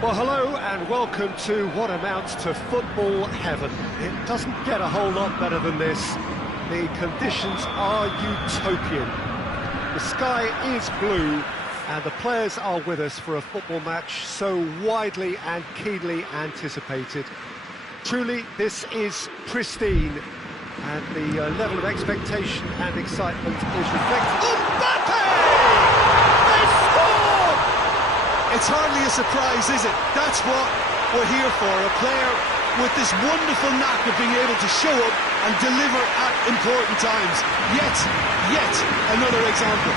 Well, hello and welcome to what amounts to football heaven. It doesn't get a whole lot better than this. The conditions are utopian. The sky is blue and the players are with us for a football match so widely and keenly anticipated. Truly, this is pristine and the level of expectation and excitement is reflected. Mbappe! They score! It's hardly a surprise, is it? That's what we're here for, a player with this wonderful knack of being able to show up and deliver at important times. Yet another example.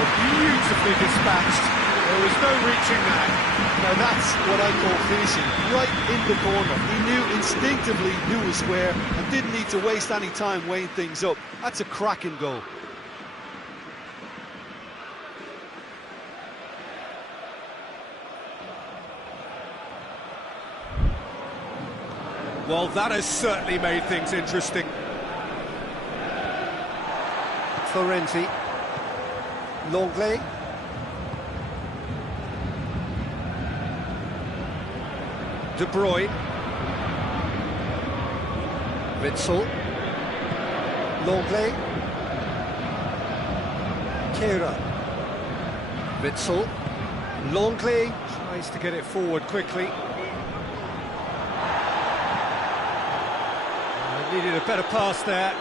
Oh, beautifully dispatched. There was no reaching that. Now that's what I call finishing, right in the corner. He knew instinctively who was where and didn't need to waste any time weighing things up. That's a cracking goal. Well, that has certainly made things interesting. Florenzi. Longley. De Bruyne. Witsel. Longley. Kehrer. Witsel. Longley tries to get it forward quickly. Needed a better pass there.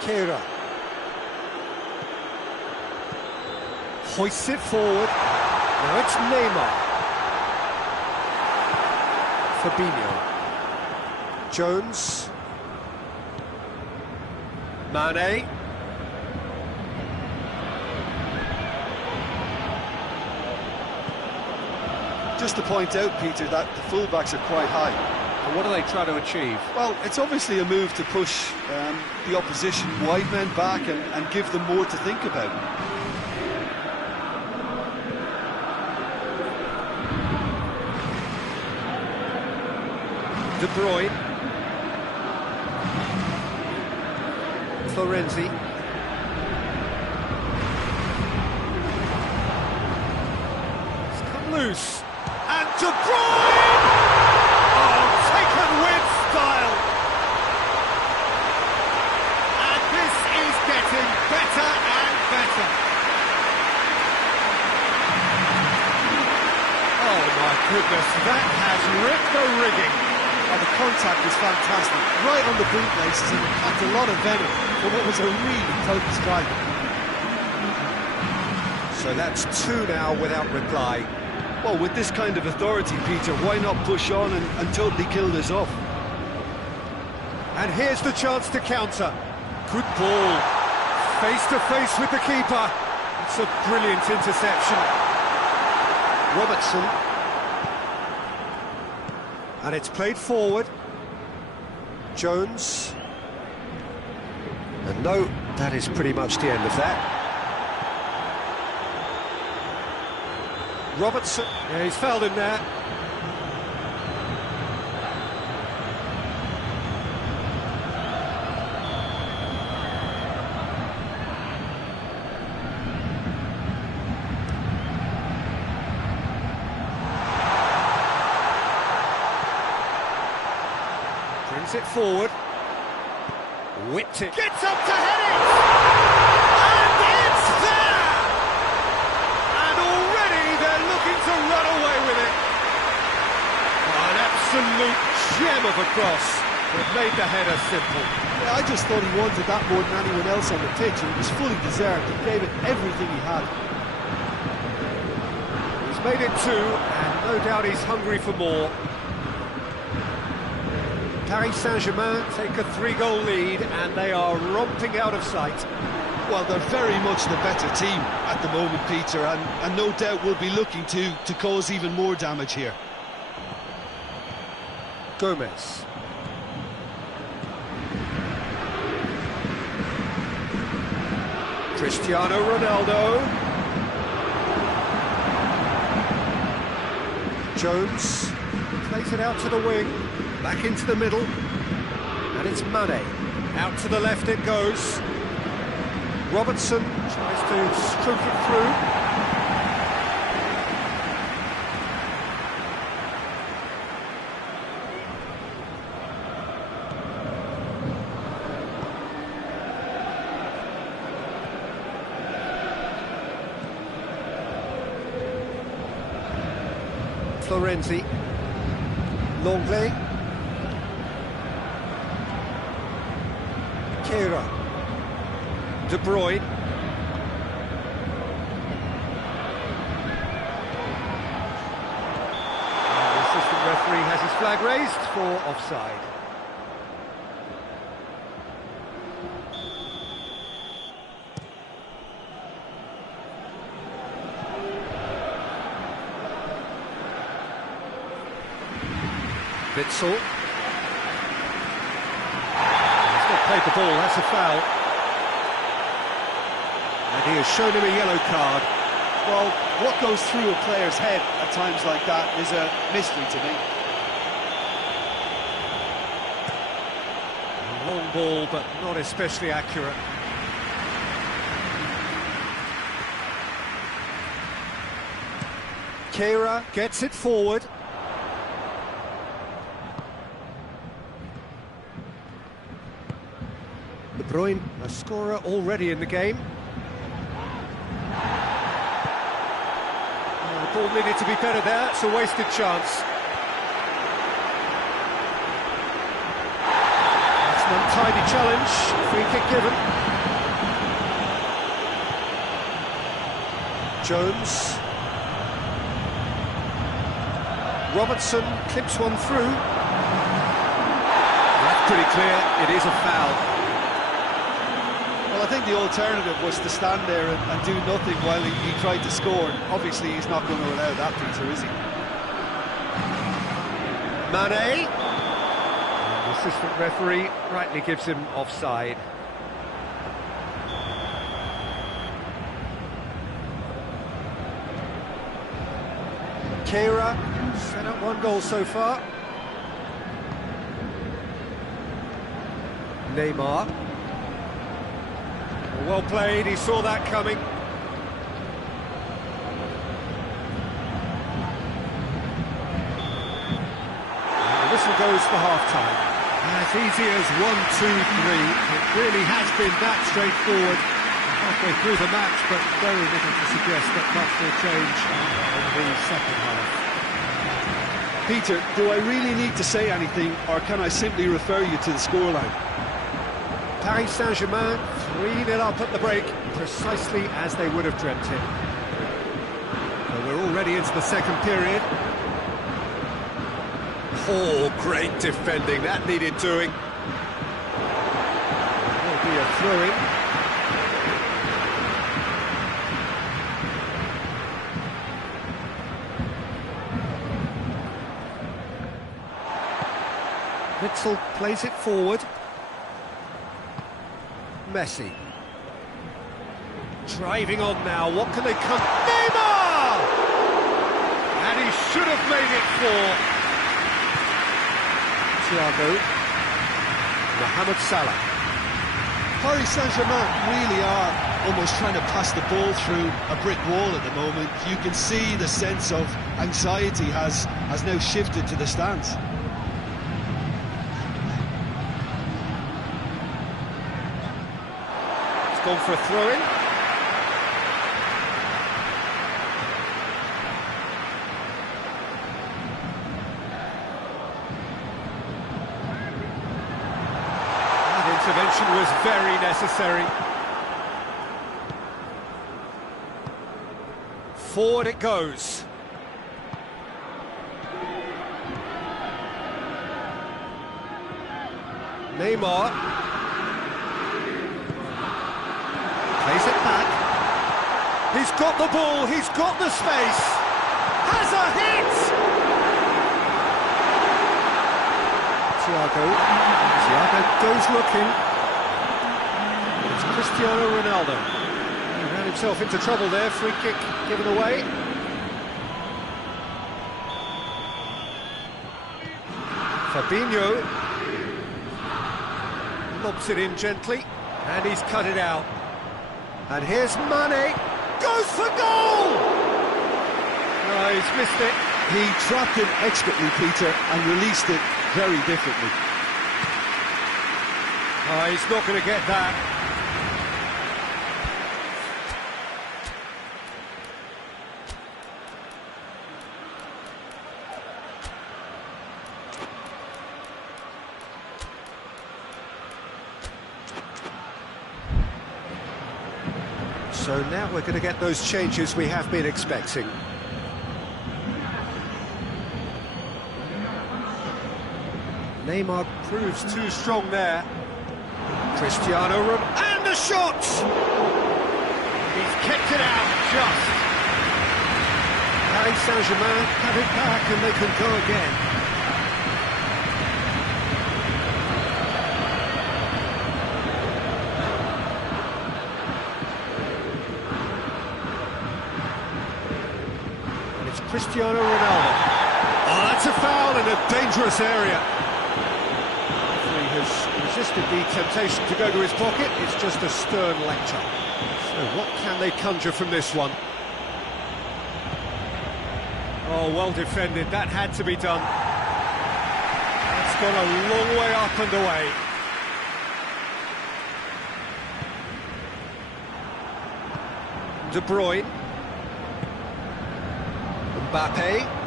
Kehrer. Hoists it forward. Now it's Neymar. Fabinho. Jones. Mane. Just to point out, Peter, that the fullbacks are quite high. And what are they trying to achieve? Well, it's obviously a move to push the opposition wide men back and give them more to think about. De Bruyne. Florenzi. It's come loose. And De Bruyne! Oh, taken with style. And this is getting better and better. Oh my goodness, that has ripped the rigging. And the contact was fantastic, right on the bootlaces, and it packed a lot of venom for what was a really close strike. So that's two now without reply. Well, with this kind of authority, Peter, why not push on and totally kill this off? And here's the chance to counter. Good ball. Face to face with the keeper. It's a brilliant interception. Robertson. And it's played forward. Jones. And no, that is pretty much the end of that. Robertson. Yeah, he's fouled him there. Brings it forward. Whipped it. Gets up to head it! And it's there! And already they're looking to run away with it. Oh, an absolute gem of a cross that made the header simple. Yeah, I just thought he wanted that more than anyone else on the pitch, and it was fully deserved. He gave it everything he had. He's made it two, and no doubt he's hungry for more. Paris Saint-Germain take a 3-goal lead and they are romping out of sight. Well, they're very much the better team at the moment, Peter, and no doubt will be looking to cause even more damage here. Gomez. Cristiano Ronaldo. Jones plays it out to the wing. Back into the middle, and it's Mane. Out to the left it goes. Robertson Tries to stroke it through. Florenzi, Longley, Kehrer, De Bruyne, and the assistant referee has his flag raised for offside. Witsel. He's not played the ball, that's a foul. And he has shown him a yellow card. Well, what goes through a player's head at times like that is a mystery to me. A long ball, but not especially accurate. Kehrer gets it forward. De Bruyne, a scorer already in the game. The ball needed to be better there, it's a wasted chance. That's an untidy challenge, free kick given. Jones. Robertson clips one through. That's pretty clear, it is a foul. Well, I think the alternative was to stand there and do nothing while he tried to score. Obviously, he's not going to allow that, Peter, is he? Mane. And the assistant referee rightly gives him offside. Kehrer set up one goal so far. Neymar. Well played, he saw that coming. And the whistle goes for half-time. As easy as 1, 2, 3. It really has been that straightforward. Halfway through the match, but very little to suggest that much will change in the second half. Peter, do I really need to say anything, or can I simply refer you to the scoreline? Paris Saint-Germain 3-0 up at the break, precisely as they would have dreamt it. Well, we're already into the second period. Oh, great defending, that needed doing. There'll be a throw-in. Witsel plays it forward. Messi. Driving on now, what can they come... Neymar! And he should have made it for... Thiago. Mohamed Salah. Paris Saint-Germain really are almost trying to pass the ball through a brick wall at the moment. You can see the sense of anxiety has now shifted to the stands. Gone for a throw-in. That intervention was very necessary. Forward it goes. Neymar. Plays it back. He's got the ball, he's got the space. Has a hit! Thiago goes looking. It's Cristiano Ronaldo. He ran himself into trouble there, free kick given away. Fabinho lobs it in gently, and he's cut it out. And here's Mane, goes for goal! No, he's missed it. He trapped it expertly, Peter, and released it very differently. Oh, he's not going to get that. So now we're going to get those changes we have been expecting. Neymar proves too strong there. Cristiano and a shot! He's kicked it out, just. Paris Saint-Germain have it back and they can go again. And it's Cristiano Ronaldo. Oh, that's a foul in a dangerous area. Has resisted the temptation to go to his pocket. It's just a stern lecture. So what can they conjure from this one? Oh, well defended. That had to be done. That's gone a long way up and away. De Bruyne. Mbappe.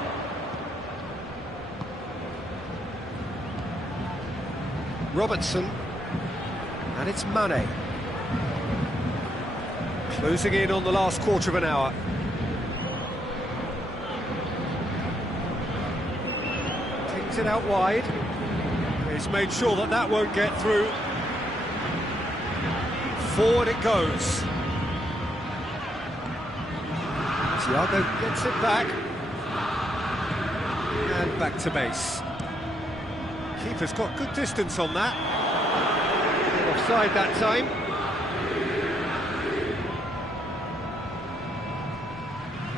Robertson, and it's Mane. Closing in on the last quarter of an hour. Kicks it out wide. He's made sure that that won't get through. Forward it goes. Thiago gets it back. And back to base. Keeper's got good distance on that. Offside that time.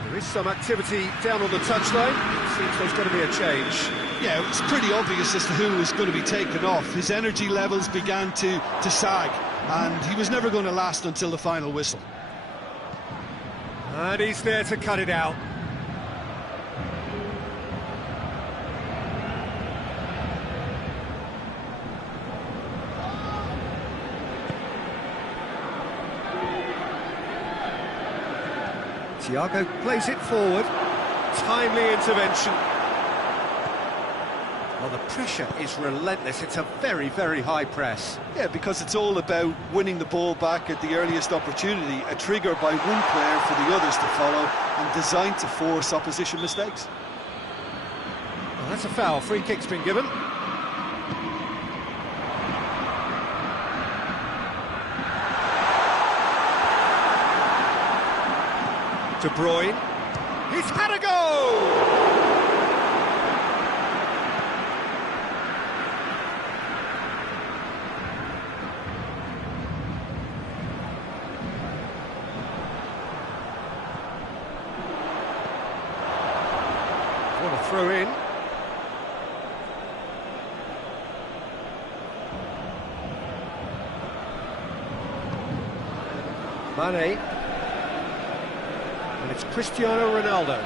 There is some activity down on the touchline. It seems there's going to be a change. Yeah, it was pretty obvious as to who was going to be taken off. His energy levels began to sag, and he was never going to last until the final whistle. And he's there to cut it out. Thiago plays it forward. Timely intervention. Well, the pressure is relentless. It's a very, very high press. Yeah, because it's all about winning the ball back at the earliest opportunity, a trigger by one player for the others to follow, and designed to force opposition mistakes. Well, that's a foul. Free kick's been given. De Bruyne. He's had a go! What a throw in. Mane. And it's Cristiano Ronaldo.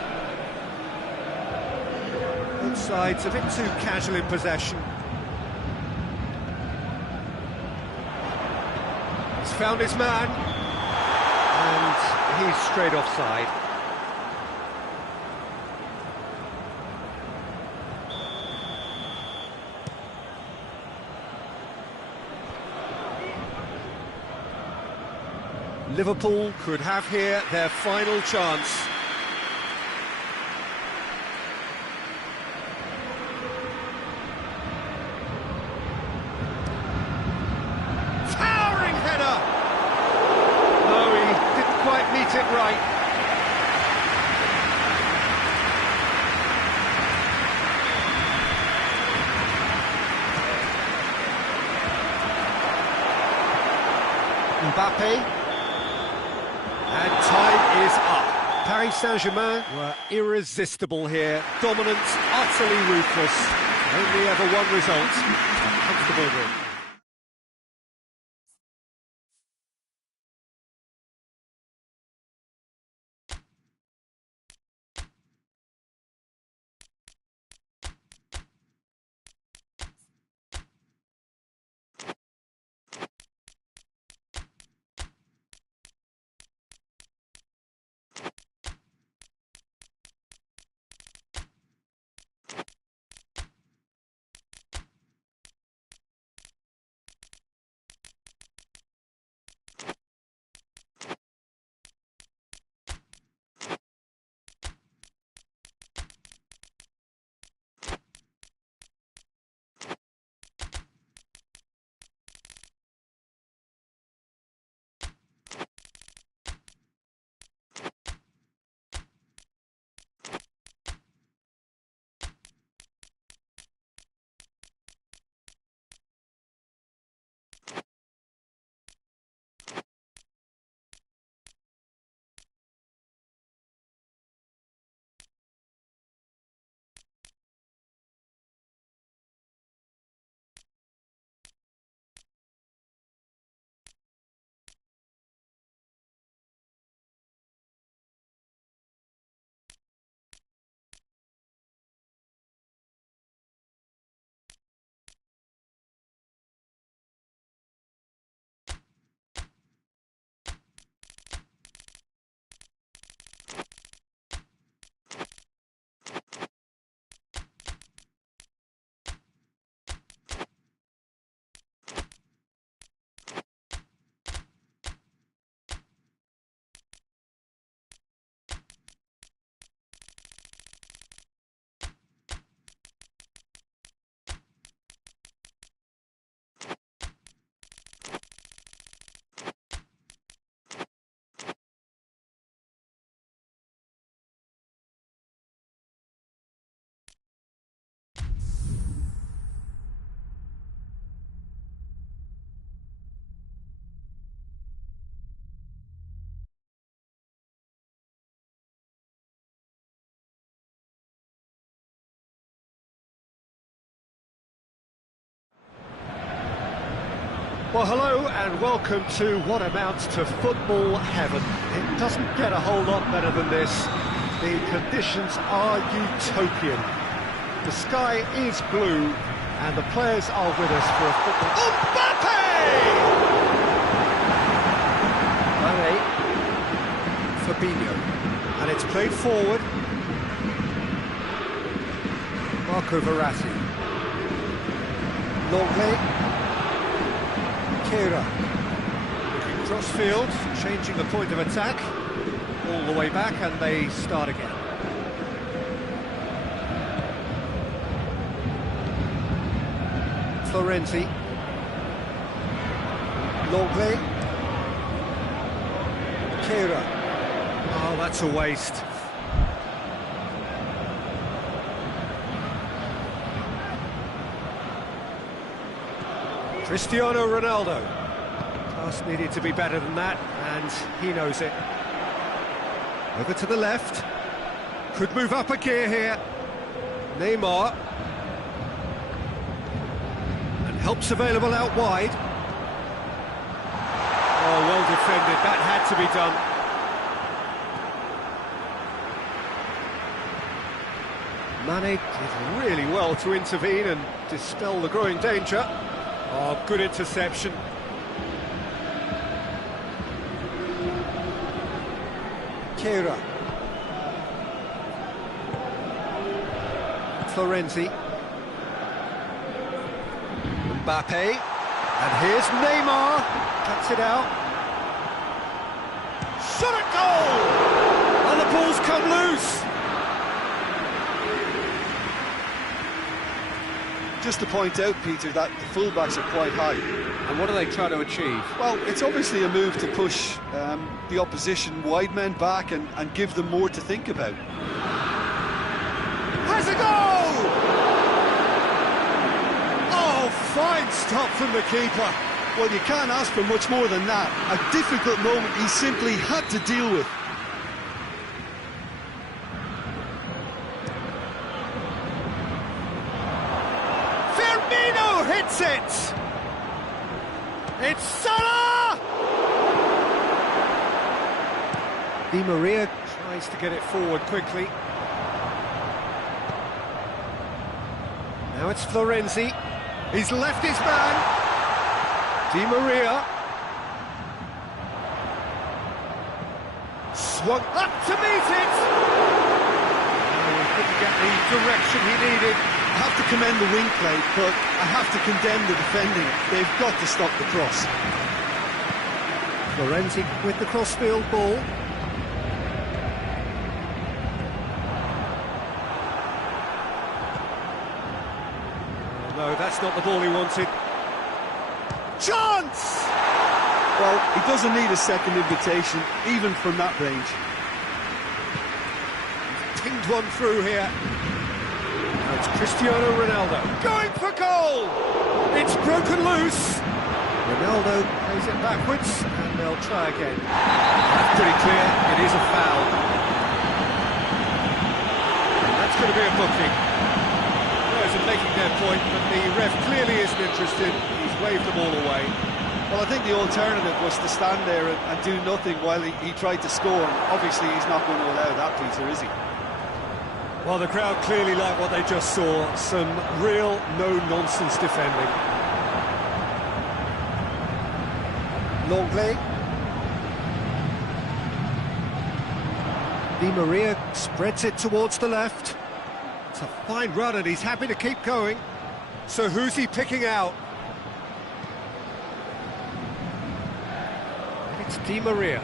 Both sides a bit too casual in possession. He's found his man. And he's straight offside. Liverpool could have here their final chance. Towering header! No, he didn't quite meet it right. Mbappe. And time is up. Paris Saint-Germain were irresistible here. Dominant, utterly ruthless. Only ever one result. A comfortable win. Well, hello and welcome to what amounts to football heaven. It doesn't get a whole lot better than this. The conditions are utopian. The sky is blue and the players are with us for a football... Mbappe! Mane, Fabinho, And it's played forward. Marco Verratti. Longley. Kehrer. Looking cross-field, changing the point of attack. All the way back and they start again. Florenzi. Longley. Kehrer. Oh, that's a waste. Cristiano Ronaldo. Pass needed to be better than that, and he knows it. Over to the left. Could move up a gear here. Neymar. And help's available out wide. Oh, well defended. That had to be done. Mane did really well to intervene and dispel the growing danger. Oh, good interception. Kehrer. Florenzi. Mbappe. And here's Neymar. Cuts it out. Shot at goal! And the ball's come loose. Just to point out, Peter, that the fullbacks are quite high. and what are they trying to achieve? Well, it's obviously a move to push the opposition wide men back and give them more to think about. Has a goal! Oh, fine stop from the keeper. Well, you can't ask for much more than that. A difficult moment he simply had to deal with. Firmino hits it! It's Salah! Di Maria tries to get it forward quickly. Now it's Florenzi. He's left his man. Di Maria. Swung up to meet it! Oh, he couldn't get the direction he needed. I have to commend the wing play, but I have to condemn the defending. They've got to stop the cross. Florenzi with the crossfield ball. Oh, no, that's not the ball he wanted. Chance! Well, he doesn't need a second invitation, even from that range. Pinged one through here. Now it's Cristiano Ronaldo going for goal! It's broken loose. Ronaldo plays it backwards and they'll try again. That's pretty clear, it is a foul. And that's going to be a booking. Players are making their point, but the ref clearly isn't interested. He's waved them all away. Well, I think the alternative was to stand there and do nothing while he tried to score. And obviously, he's not going to allow that, Peter, is he? Well, the crowd clearly like what they just saw. Some real no-nonsense defending. Longley. Di Maria spreads it towards the left. It's a fine run and he's happy to keep going. So who's he picking out? It's Di Maria.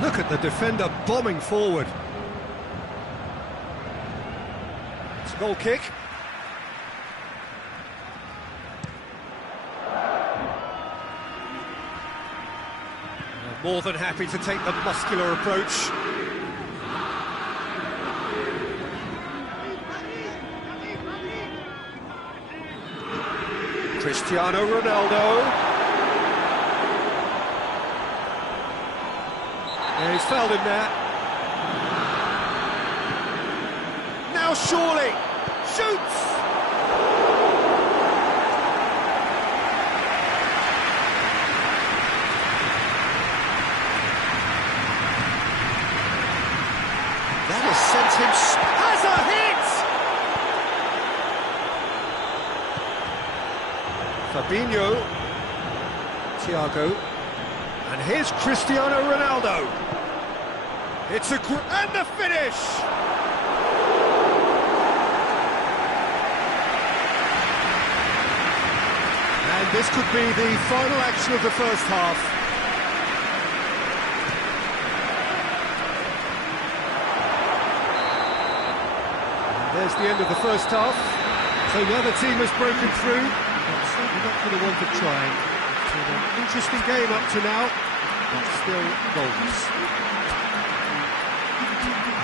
Look at the defender bombing forward. It's a goal kick. More than happy to take the muscular approach. Cristiano Ronaldo. Yeah, he's fouled him there. Now surely shoots. Fabinho, Thiago, and here's Cristiano Ronaldo. It's and the finish! And this could be the final action of the first half. And there's the end of the first half. So neither team has broken through, but certainly not for the want of trying. It's been an interesting game up to now, but still goals.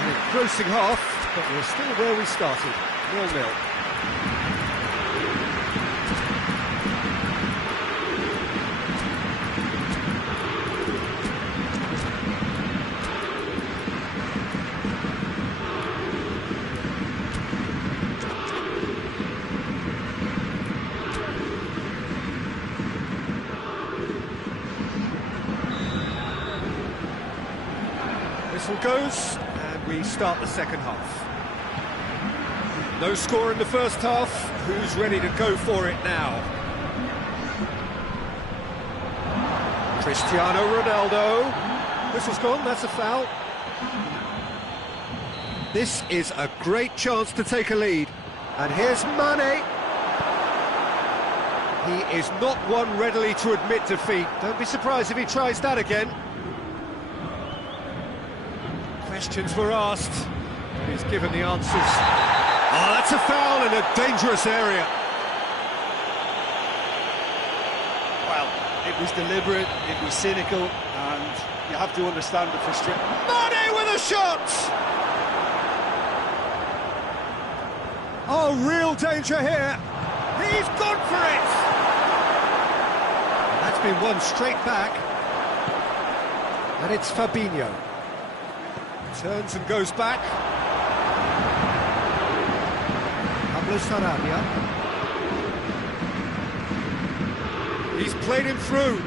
An engrossing half, but we're still where we started, 0-0. Whistle goes, and we start the second half. No score in the first half. Who's ready to go for it now? Cristiano Ronaldo. Whistle's gone, that's a foul. This is a great chance to take a lead. And here's Mane. He is not one readily to admit defeat. Don't be surprised if he tries that again. Questions were asked, and he's given the answers. Oh, that's a foul in a dangerous area. Well, it was deliberate, it was cynical, and you have to understand the frustration. Mane with a shot! Oh, real danger here. He's gone for it! And that's been won straight back. And it's Fabinho. Turns and goes back. Pablo Sarabia. He's played him through.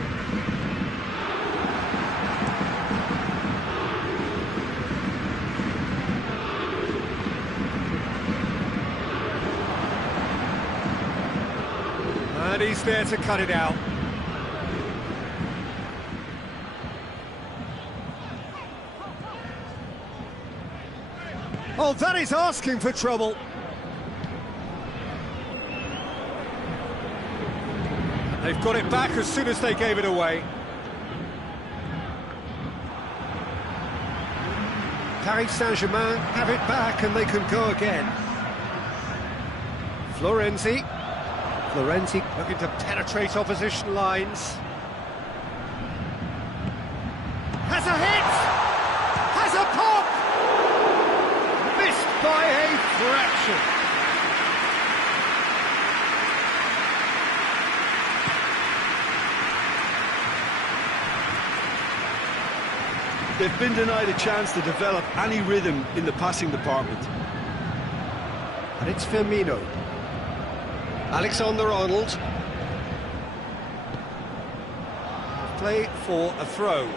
And he's there to cut it out. Oh, that is asking for trouble. And they've got it back as soon as they gave it away. Paris Saint-Germain have it back and they can go again. Florenzi looking to penetrate opposition lines. Has a hit! Has a pop! Missed by a fraction. They've been denied a chance to develop any rhythm in the passing department. And it's Firmino. Alexander-Arnold. Play for a throw.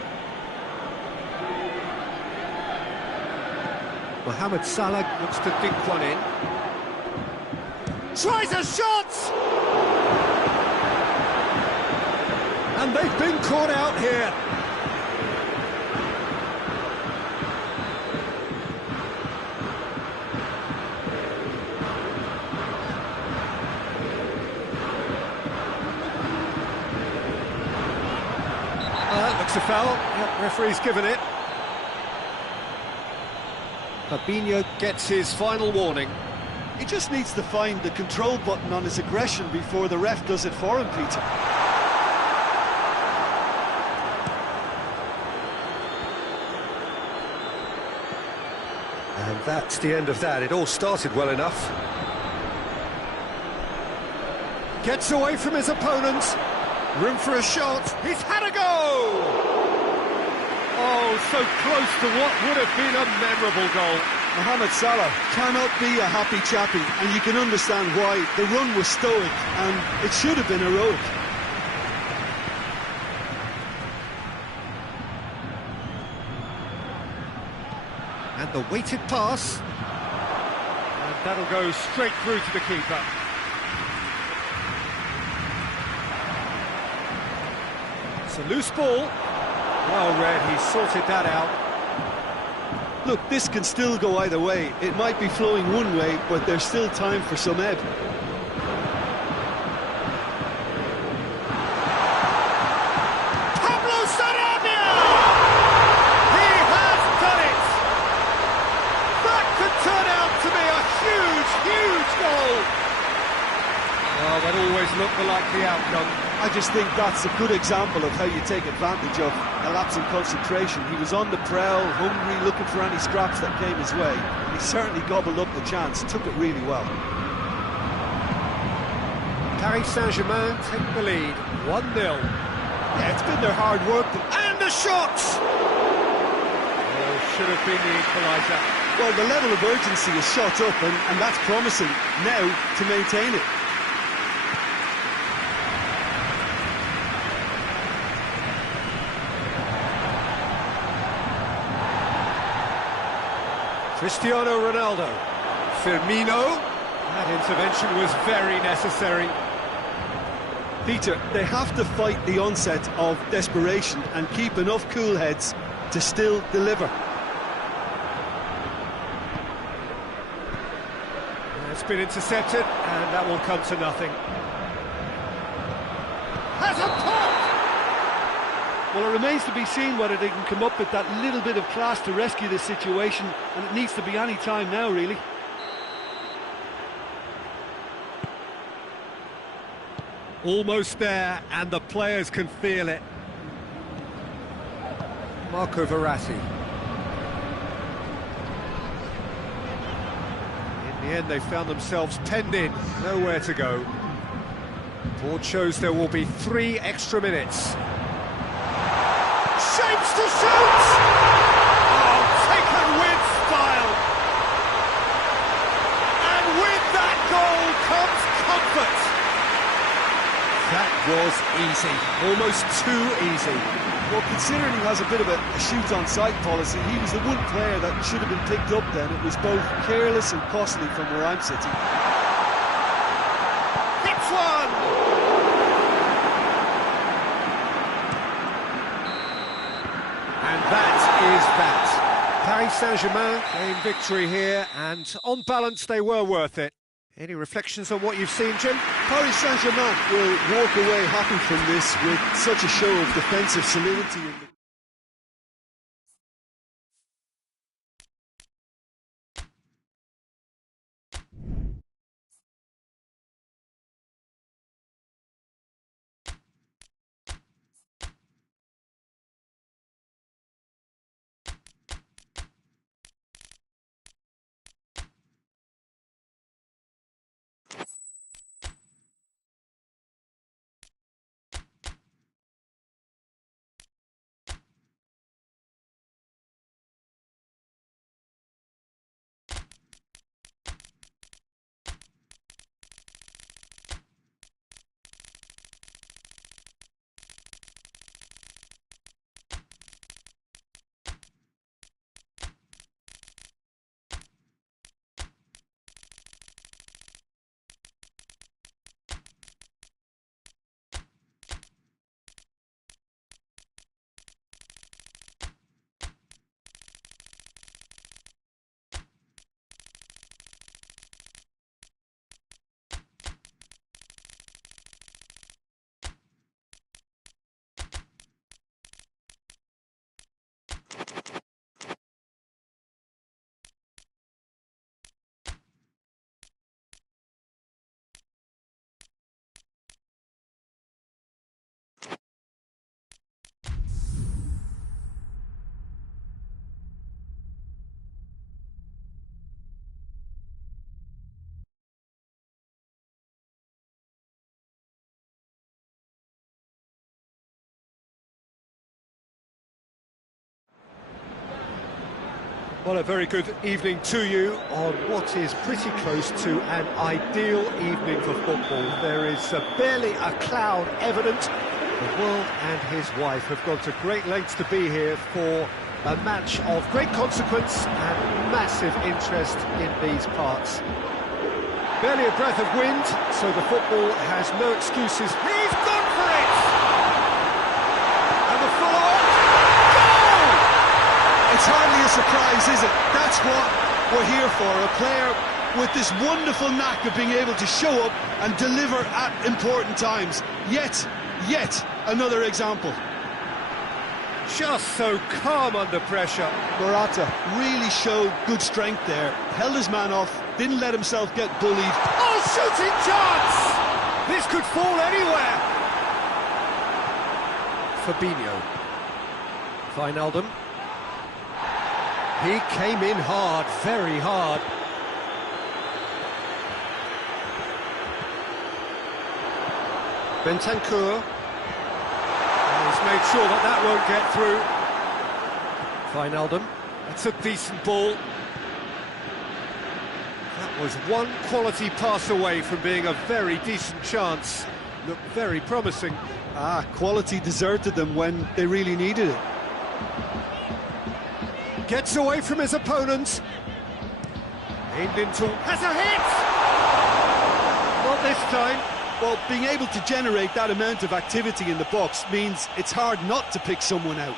Mohamed Salah looks to dink one in. Tries a shot! And they've been caught out here. That looks a foul. Yep, referee's given it. Fabinho gets his final warning. He just needs to find the control button on his aggression before the ref does it for him, Peter. And that's the end of that. It all started well enough. Gets away from his opponent. Room for a shot. He's had a go! Oh, so close to what would have been a memorable goal. Mohamed Salah cannot be a happy chappy, and you can understand why. The run was stoic, and it should have been heroic. And the weighted pass. And that'll go straight through to the keeper. It's a loose ball. Well read, he sorted that out. Look, this can still go either way. It might be flowing one way, but there's still time for some ebb. Pablo Sarabia! He has done it! That could turn out to be a huge, huge goal! Well, that always looked the likely outcome. I just think that's a good example of how you take advantage of a lapse in concentration. He was on the prowl, hungry, looking for any scraps that came his way. He certainly gobbled up the chance, took it really well. Paris Saint-Germain take the lead, 1-0. Yeah, it's been their hard work. And the shot! Oh, should have been the equaliser. Well, the level of urgency is shot up, and that's promising now to maintain it. Cristiano Ronaldo. Firmino. That intervention was very necessary. Peter, they have to fight the onset of desperation and keep enough cool heads to still deliver. It's been intercepted, and that will come to nothing. Has a pop! Well, it remains to be seen whether they can come up with that little bit of class to rescue this situation, and it needs to be any time now, really. Almost there, and the players can feel it. Marco Verratti. In the end, they found themselves penned in, nowhere to go. Board shows there will be 3 extra minutes. Shapes to shoot! Oh, taken with style! And with that goal comes comfort! That was easy, almost too easy. Well, considering he has a bit of a shoot-on-sight policy, he was the one player that should have been picked up then. It was both careless and costly from where I'm sitting. Hits one! And that is that. Paris Saint-Germain gained victory here, and on balance they were worth it. Any reflections on what you've seen, Jim? Paris Saint-Germain will walk away happy from this with such a show of defensive solidity. Well, a very good evening to you on what is pretty close to an ideal evening for football. There is barely a cloud evident. The world and his wife have gone to great lengths to be here for a match of great consequence and massive interest in these parts. Barely a breath of wind, so the football has no excuses. He's gone for it! full on. Goal! It's hardly a surprise, is it? That's what we're here for. A player with this wonderful knack of being able to show up and deliver at important times. Yet another example. Just so calm under pressure. Morata really showed good strength there. Held his man off, didn't let himself get bullied. Oh, shooting chance! This could fall anywhere. Fabinho. Wijnaldum. He came in hard, very hard. Bentancur. He's made sure that that won't get through. Wijnaldum. That's a decent ball. That was one quality pass away from being a very decent chance. Looked very promising. Quality deserted them when they really needed it. Gets away from his opponent. Aimed into... has a hit! Not this time. Well, being able to generate that amount of activity in the box means it's hard not to pick someone out.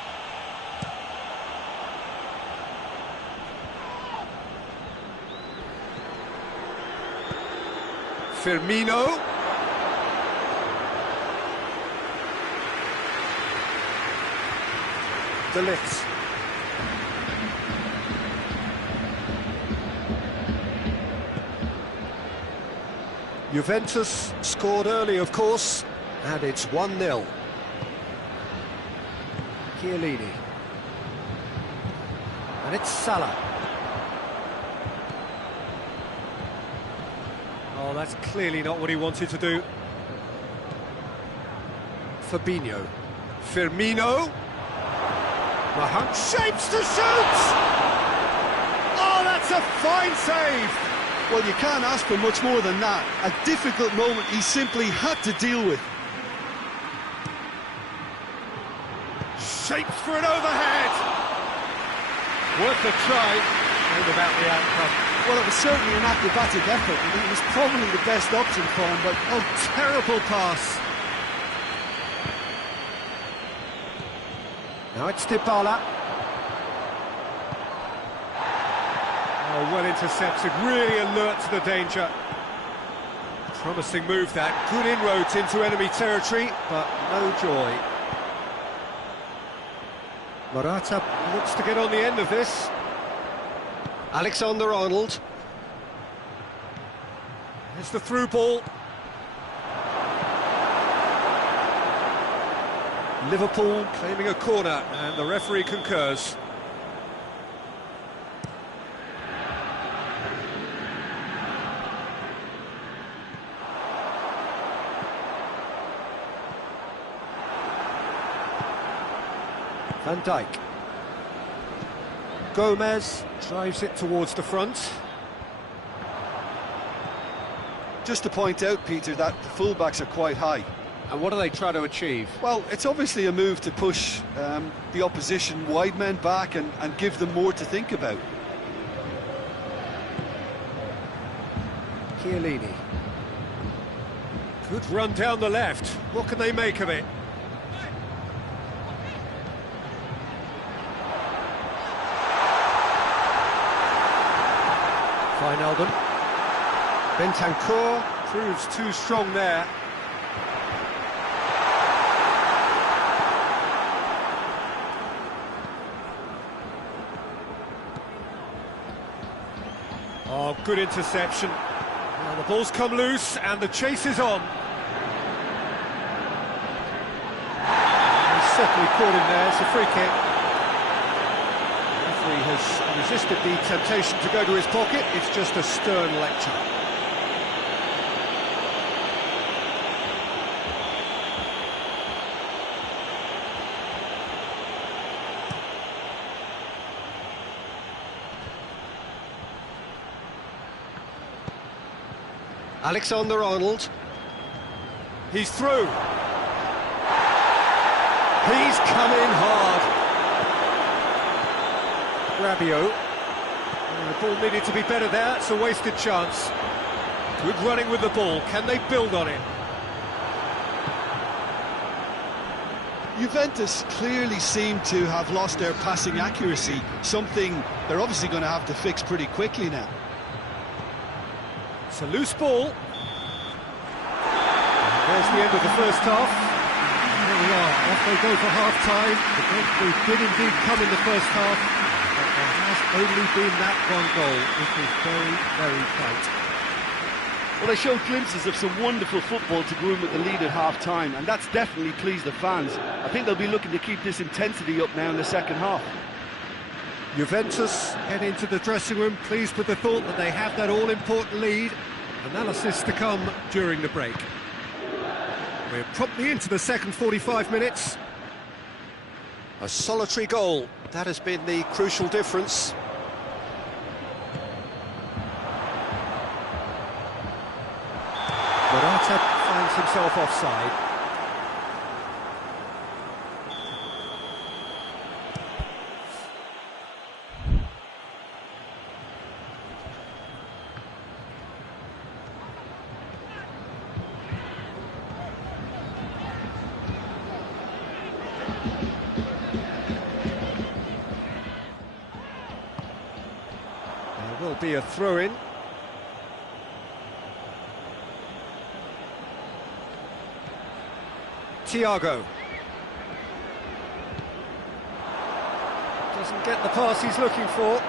Firmino. De Ligt. Juventus scored early, of course, and it's 1-0. Chiellini. And it's Salah. Oh, that's clearly not what he wanted to do. Fabinho. Firmino. Mahomes shapes to shoot! Oh, that's a fine save! Well, you can't ask for much more than that. A difficult moment he simply had to deal with. Shapes for an overhead! Worth a try, and about the outcome. Well, it was certainly an acrobatic effort. I mean, it was probably the best option for him, but... oh, terrible pass. Now it's Dybala. Oh, well intercepted, really alert to the danger. Promising move that, good inroads into enemy territory, but no joy. Morata looks to get on the end of this. Alexander-Arnold. There's the through ball. Liverpool claiming a corner, and the referee concurs. Van Dijk. Gomez drives it towards the front. Just to point out, Peter, that the fullbacks are quite high. And what do they try to achieve? Well, it's obviously a move to push the opposition wide men back and give them more to think about. Chiellini. Good run down the left. What can they make of it? Wijnaldum. Bentancur proves too strong there. Oh, good interception. Well, the ball's come loose and the chase is on. He's certainly caught him there, it's a free kick. The referee has resisted the temptation to go to his pocket, it's just a stern lecture. Alexander-Arnold. He's through. He's come in hard. Rabiot. The ball needed to be better there, it's a wasted chance. Good running with the ball, can they build on it? Juventus clearly seem to have lost their passing accuracy, something they're obviously going to have to fix pretty quickly now. It's a loose ball. There's the end of the first half. Here we are, off they go for half-time. The breakthrough did indeed come in the first half, but there has only been that one goal. It is very, very tight. Well, they showed glimpses of some wonderful football to go in with the lead at half-time, and that's definitely pleased the fans. I think they'll be looking to keep this intensity up now in the second half. Juventus head into the dressing room, pleased with the thought that they have that all-important lead. Analysis to come during the break. We're promptly into the second 45 minutes. A solitary goal, that has been the crucial difference. Morata finds himself offside. There will be a throw-in. Thiago. Doesn't get the pass he's looking for.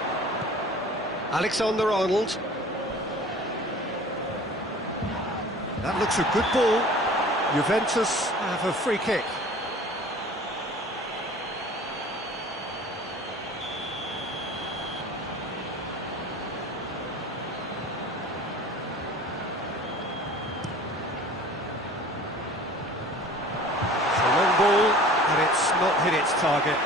Alexander-Arnold. That looks a good ball. Juventus have a free kick. Not hit its target.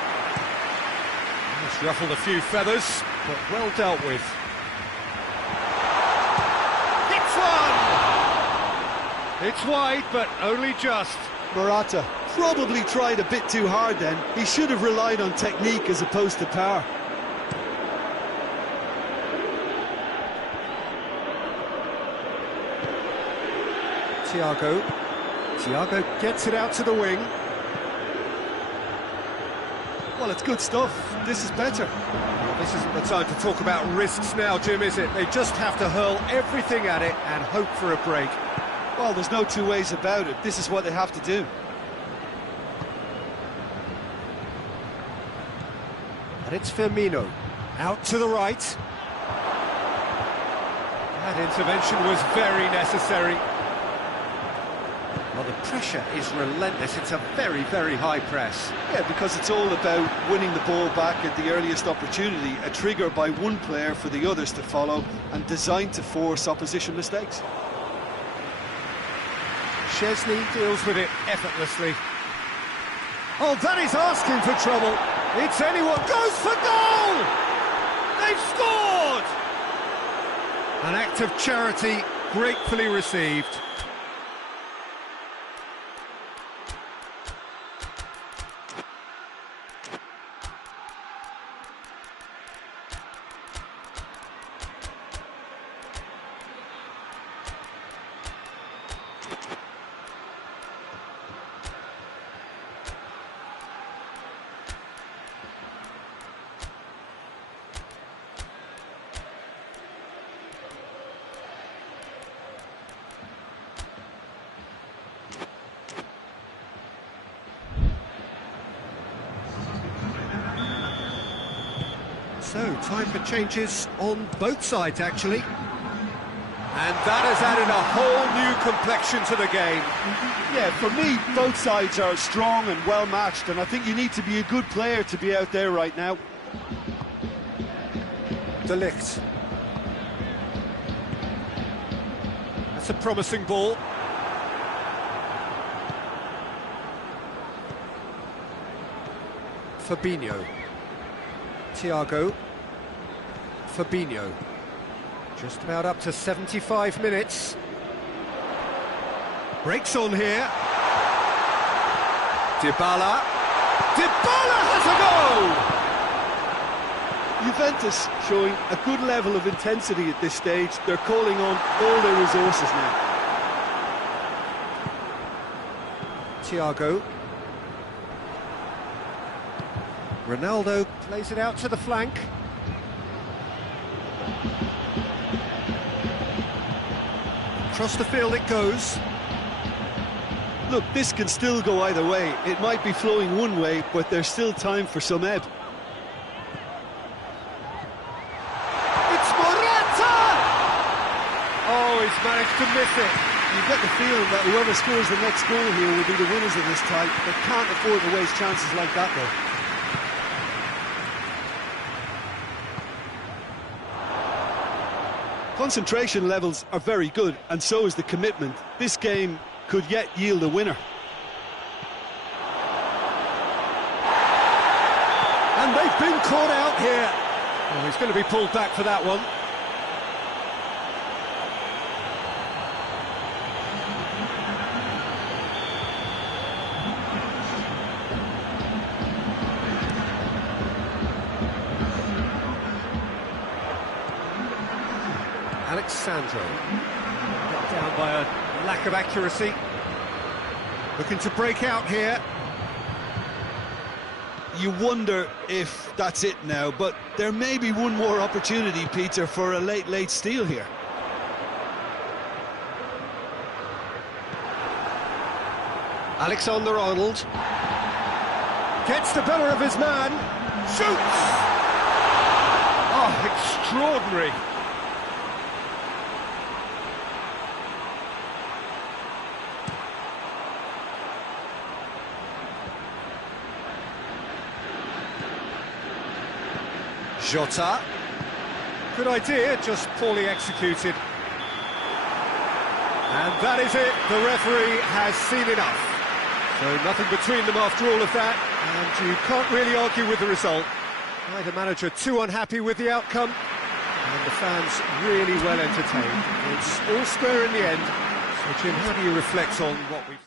It's ruffled a few feathers, but well dealt with. Hits one! It's wide, but only just. Morata probably tried a bit too hard then. He should have relied on technique as opposed to power. Thiago gets it out to the wing. Well, it's good stuff. This is better. Well, this isn't the time to talk about risks now, Jim, is it? They just have to hurl everything at it and hope for a break. Well, there's no two ways about it. This is what they have to do. And it's Firmino. Out to the right. That intervention was very necessary. Well, the pressure is relentless. It's a very, very high press. Yeah, because it's all about winning the ball back at the earliest opportunity, a trigger by one player for the others to follow, and designed to force opposition mistakes. Szczesny deals with it effortlessly. Oh, that is asking for trouble. It's anyone. Goes for goal! They've scored! An act of charity gratefully received. So, time for changes on both sides, actually. And that has added a whole new complexion to the game. Yeah, for me, both sides are strong and well-matched, and I think you need to be a good player to be out there right now. De Ligt. That's a promising ball. Fabinho. Thiago. Fabinho. Just about up to 75 minutes. Breaks on here. Dybala. Dybala has a goal! Juventus showing a good level of intensity at this stage. They're calling on all their resources now. Thiago. Ronaldo plays it out to the flank. Across the field it goes. Look, this can still go either way. It might be flowing one way, but there's still time for some ebb. It's Morata! Oh, he's managed to miss it. You get the feeling that whoever scores the next goal here will be the winners of this tie. They can't afford to waste chances like that, though. Concentration levels are very good, and so is the commitment. This game could yet yield a winner. And they've been caught out here. Oh, he's going to be pulled back for that one. Alexandro, got down by a lack of accuracy. Looking to break out here. You wonder if that's it now, but there may be one more opportunity, Peter, for a late steal here. Alexander-Arnold gets the better of his man, shoots! Oh, extraordinary. Jota. Good idea, just poorly executed. And that is it, the referee has seen enough. So nothing between them after all of that, and you can't really argue with the result. Neither manager too unhappy with the outcome, and the fans really well entertained. It's all square in the end. So Jim, how do you reflect on what we've...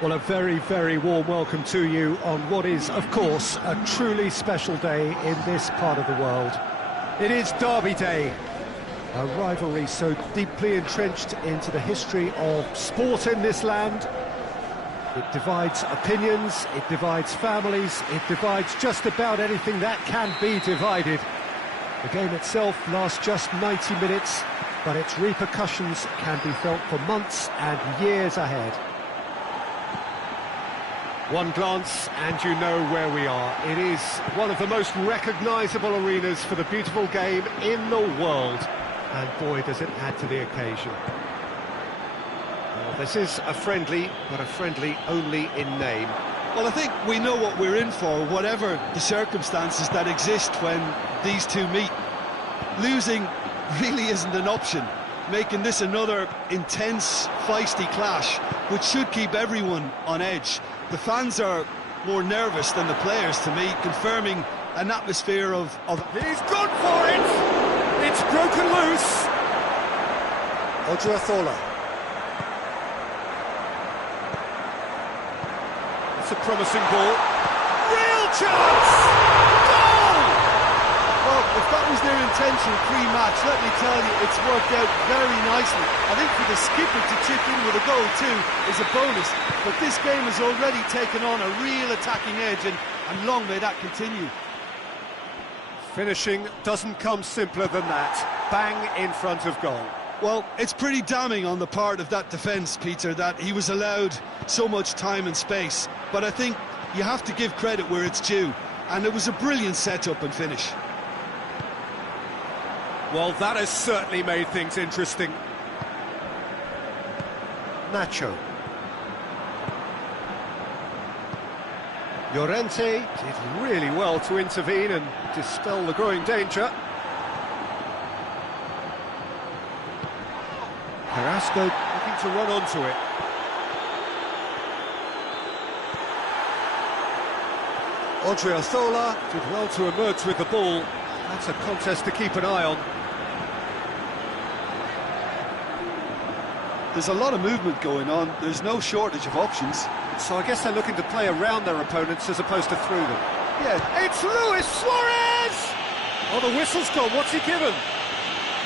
Well, a very, very warm welcome to you on what is, of course, a truly special day in this part of the world. It is Derby Day, a rivalry so deeply entrenched into the history of sport in this land. It divides opinions, it divides families, it divides just about anything that can be divided. The game itself lasts just 90 minutes, but its repercussions can be felt for months and years ahead. One glance and you know where we are. It is one of the most recognisable arenas for the beautiful game in the world. And boy, does it add to the occasion. Well, this is a friendly, but a friendly only in name. Well, I think we know what we're in for, whatever the circumstances that exist when these two meet. Losing really isn't an option, making this another intense, feisty clash, which should keep everyone on edge. The fans are more nervous than the players, to me, confirming an atmosphere of... He's gone for it! It's broken loose! Odriozola. It's a promising ball. Real chance! Goal! Well, if that was their intention pre-match, let me tell you, it's worked out very nicely. I think for the skipper to chip in with a goal too is a bonus, but this game has already taken on a real attacking edge, and long may that continue. Finishing doesn't come simpler than that. Bang in front of goal. Well, it's pretty damning on the part of that defence, Peter, that he was allowed so much time and space. But I think you have to give credit where it's due, and it was a brilliant set-up and finish. Well, that has certainly made things interesting. Nacho. Llorente did really well to intervene and dispel the growing danger. Carrasco looking to run onto it. Odriozola did well to emerge with the ball. That's a contest to keep an eye on. There's a lot of movement going on, there's no shortage of options. So I guess they're looking to play around their opponents as opposed to through them. Yeah, It's Luis Suarez! Oh, the whistle's gone, what's he given?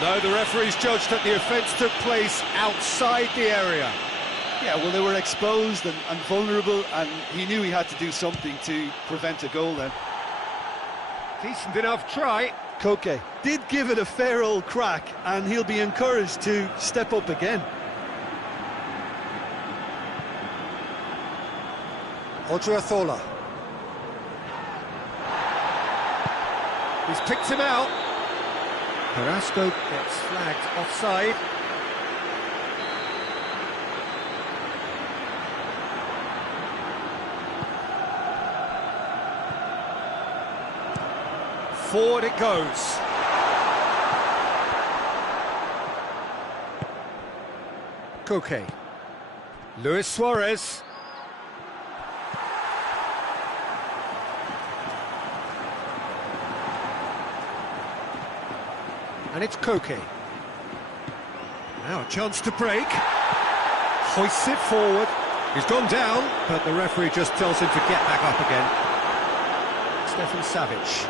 No, the referee's judged that the offence took place outside the area. yeah, well, they were exposed and vulnerable, and he knew he had to do something to prevent a goal then. Decent enough try. Koke did give it a fair old crack, and he'll be encouraged to step up again. Odriozola. He's picked him out. Carrasco gets flagged offside. Forward it goes. Koke. Luis Suarez. And it's Koke. Now a chance to break. Hoists it forward. He's gone down, but the referee just tells him to get back up again. Stefan Savic.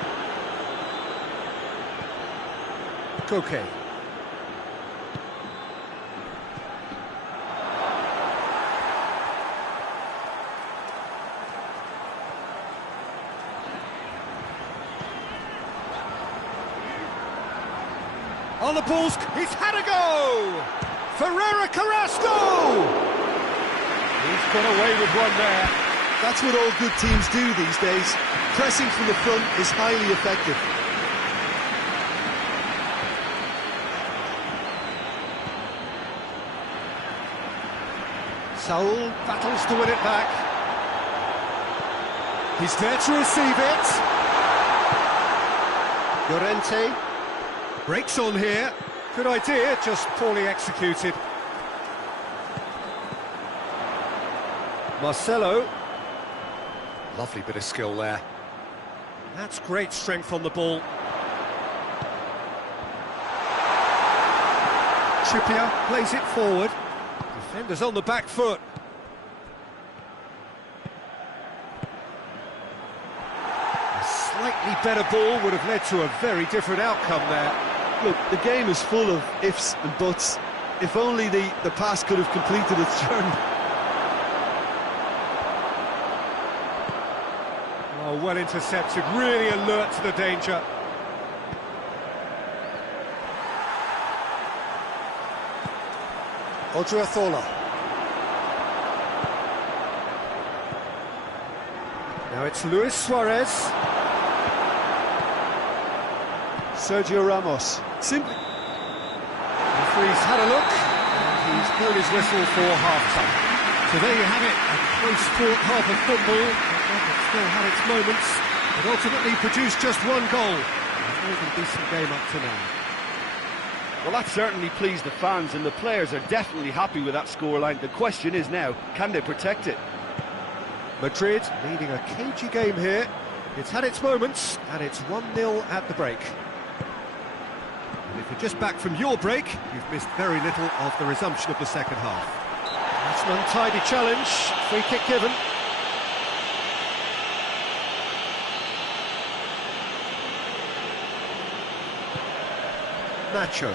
Koke. On the balls, he's had a go! Ferreira Carrasco! He's got away with one there. That's what all good teams do these days. Pressing from the front is highly effective. Saul battles to win it back. He's there to receive it. Llorente breaks on here. Good idea, just poorly executed. Marcelo. Lovely bit of skill there. That's great strength on the ball. Trippier plays it forward. Defenders on the back foot. slightly better ball would have led to a very different outcome there. Look, the game is full of ifs and buts. If only the pass could have completed its journey. Oh, well intercepted, really alert to the danger. Odriozola. Now it's Luis Suarez. Sergio Ramos. Simply... The referee's had a look, and he's blown his whistle for half-time. So there you have it, a close-fought half of football. It still had its moments, but ultimately produced just one goal. A very decent game up to now. Well, that certainly pleased the fans, and the players are definitely happy with that scoreline. The question is now, can they protect it? Madrid leading a cagey game here. It's had its moments, and it's 1-0 at the break. And if you're just back from your break, you've missed very little of the resumption of the second half. That's an untidy challenge, free kick given. Nacho.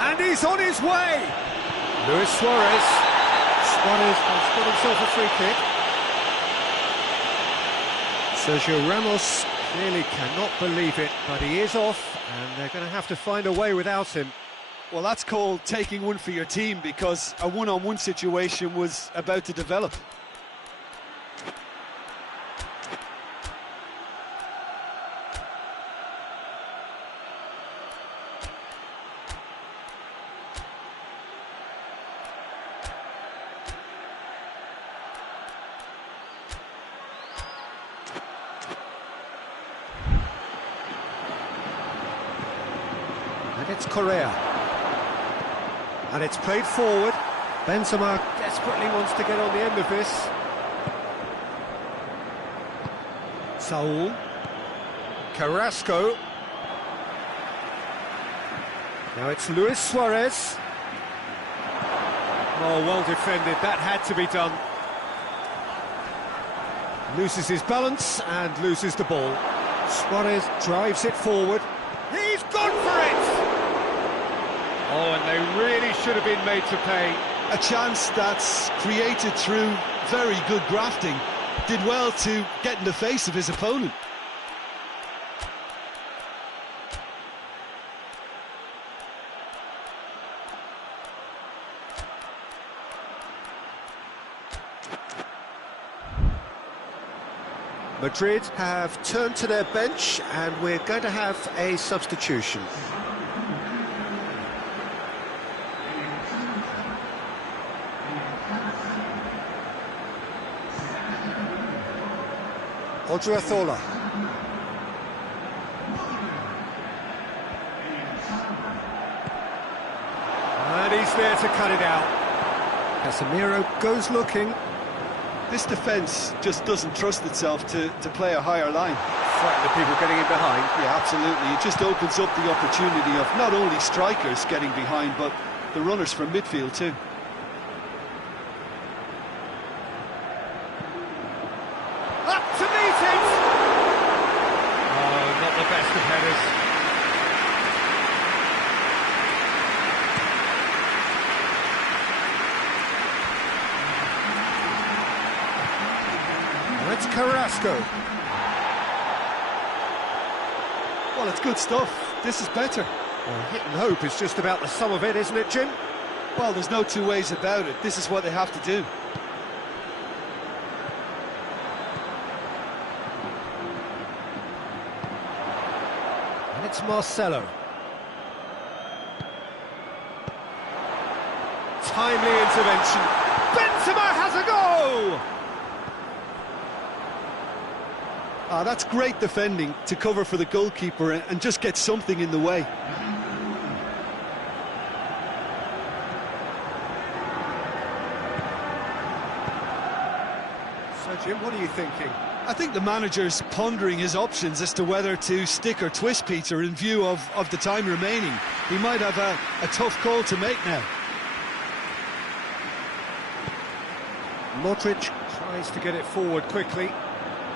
And he's on his way! Luis Suarez. Suarez has got himself a free kick. Sergio Ramos clearly cannot believe it, but he is off, and they're going to have to find a way without him. Well, that's called taking one for your team, because a one-on-one situation was about to develop. And it's Correa. And it's played forward. Benzema desperately wants to get on the end of this. Saul. Carrasco. Now it's Luis Suarez. Oh, well defended. That had to be done. Loses his balance and loses the ball. Suarez drives it forward. He's gone for it! Oh, and they really should have been made to pay. A chance that's created through very good grafting. Did well to get in the face of his opponent. Madrid have turned to their bench, and we're going to have a substitution. Odriozola. And he's there to cut it out. Casemiro goes looking. This defence just doesn't trust itself to play a higher line. Frighten the people getting in behind. Yeah, absolutely. It just opens up the opportunity of not only strikers getting behind, but the runners from midfield too. Up to meet it! Oh, not the best of headers. That's Carrasco. Well, it's good stuff. This is better. Well, hit and hope is just about the sum of it, isn't it, Jim? Well, there's no two ways about it. This is what they have to do. And it's Marcelo. Timely intervention. Benzema has a go! That's great defending to cover for the goalkeeper and just get something in the way. So, Jim, what are you thinking? I think the manager's pondering his options as to whether to stick or twist Peter in view of the time remaining. He might have a tough call to make now. Modric tries to get it forward quickly.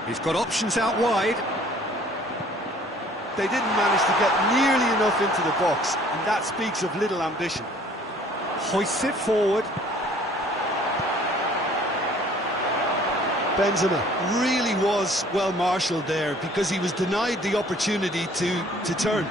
He's got options out wide. They didn't manage to get nearly enough into the box, and that speaks of little ambition. Hoists it forward. Benzema really was well marshalled there because he was denied the opportunity to turn.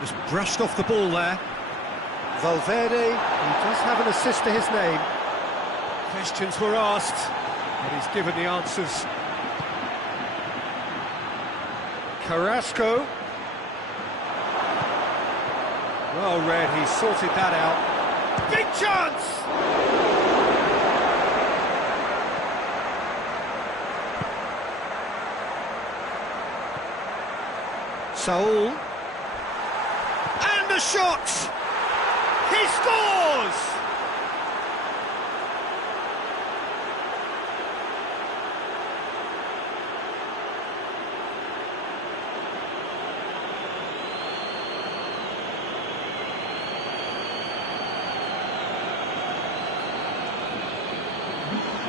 Just brushed off the ball there. Valverde, he does have an assist to his name. Questions were asked, and he's given the answers. Carrasco. Well read, he sorted that out. Big chance! Saul. And the shot! He scores!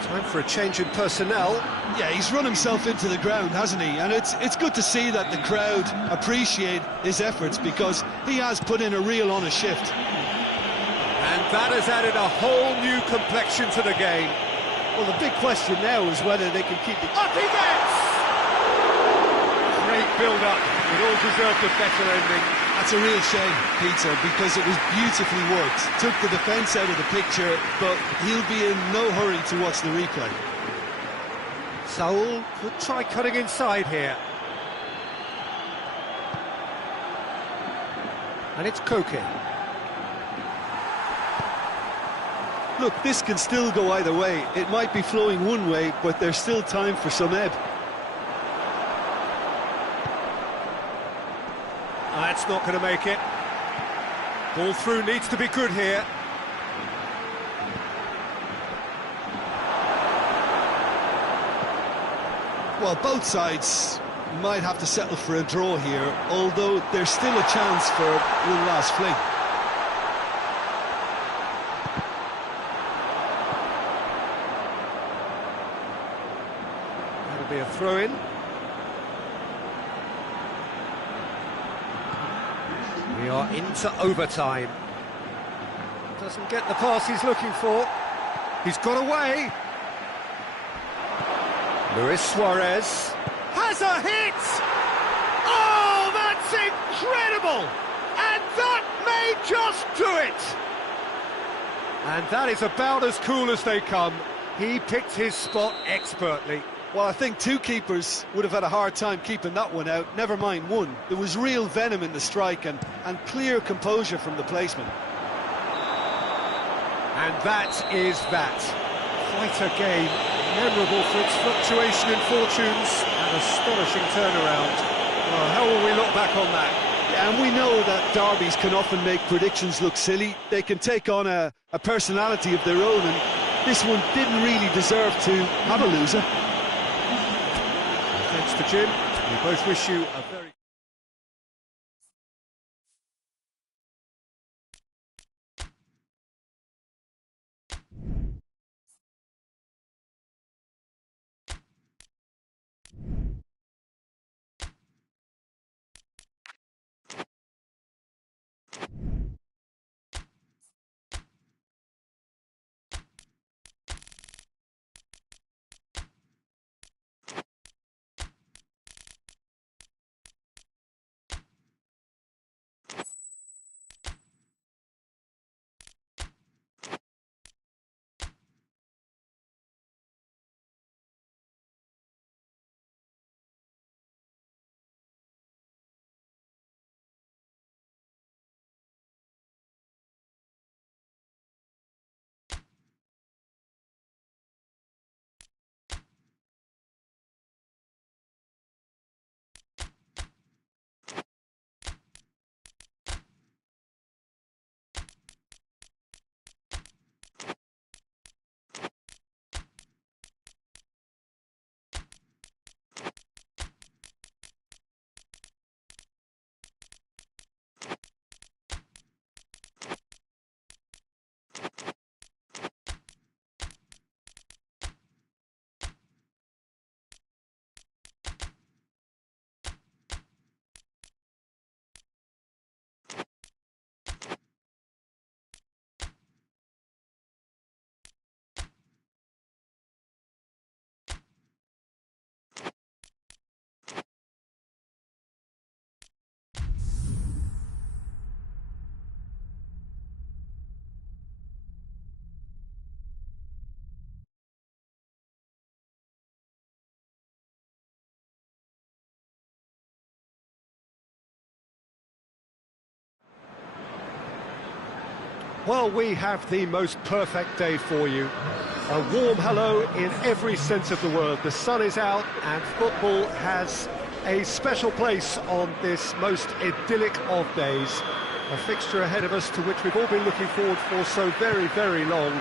Time for a change in personnel. Yeah, he's run himself into the ground, hasn't he? And it's good to see that the crowd appreciate his efforts because he has put in a real honest shift. And that has added a whole new complexion to the game. Well, the big question now is whether they can keep the... Up he gets! Great build-up. It all deserved a better ending. That's a real shame, Peter, because it was beautifully worked. Took the defence out of the picture, but he'll be in no hurry to watch the replay. Saul could try cutting inside here. And it's Koke. Look, this can still go either way. It might be flowing one way, but there's still time for some ebb. That's not going to make it. Ball through needs to be good here. Well, both sides might have to settle for a draw here, although there's still a chance for one last fling. That'll be a throw-in. We are into overtime. Doesn't get the pass he's looking for. He's got away. Luis Suarez has a hit! Oh, that's incredible! And that may just do it! And that is about as cool as they come. He picked his spot expertly. Well, I think two keepers would have had a hard time keeping that one out, never mind one. There was real venom in the strike and clear composure from the placement. And that is that. Quite a game, memorable for its fluctuation in fortunes and astonishing turnaround. Well, how will we look back on that? Yeah, and we know that derbies can often make predictions look silly. They can take on a personality of their own, and this one didn't really deserve to have a loser. Thanks to Jim. We both wish you a very... Well, we have the most perfect day for you. A warm hello in every sense of the word. The sun is out and football has a special place on this most idyllic of days. A fixture ahead of us to which we've all been looking forward for so very, very long,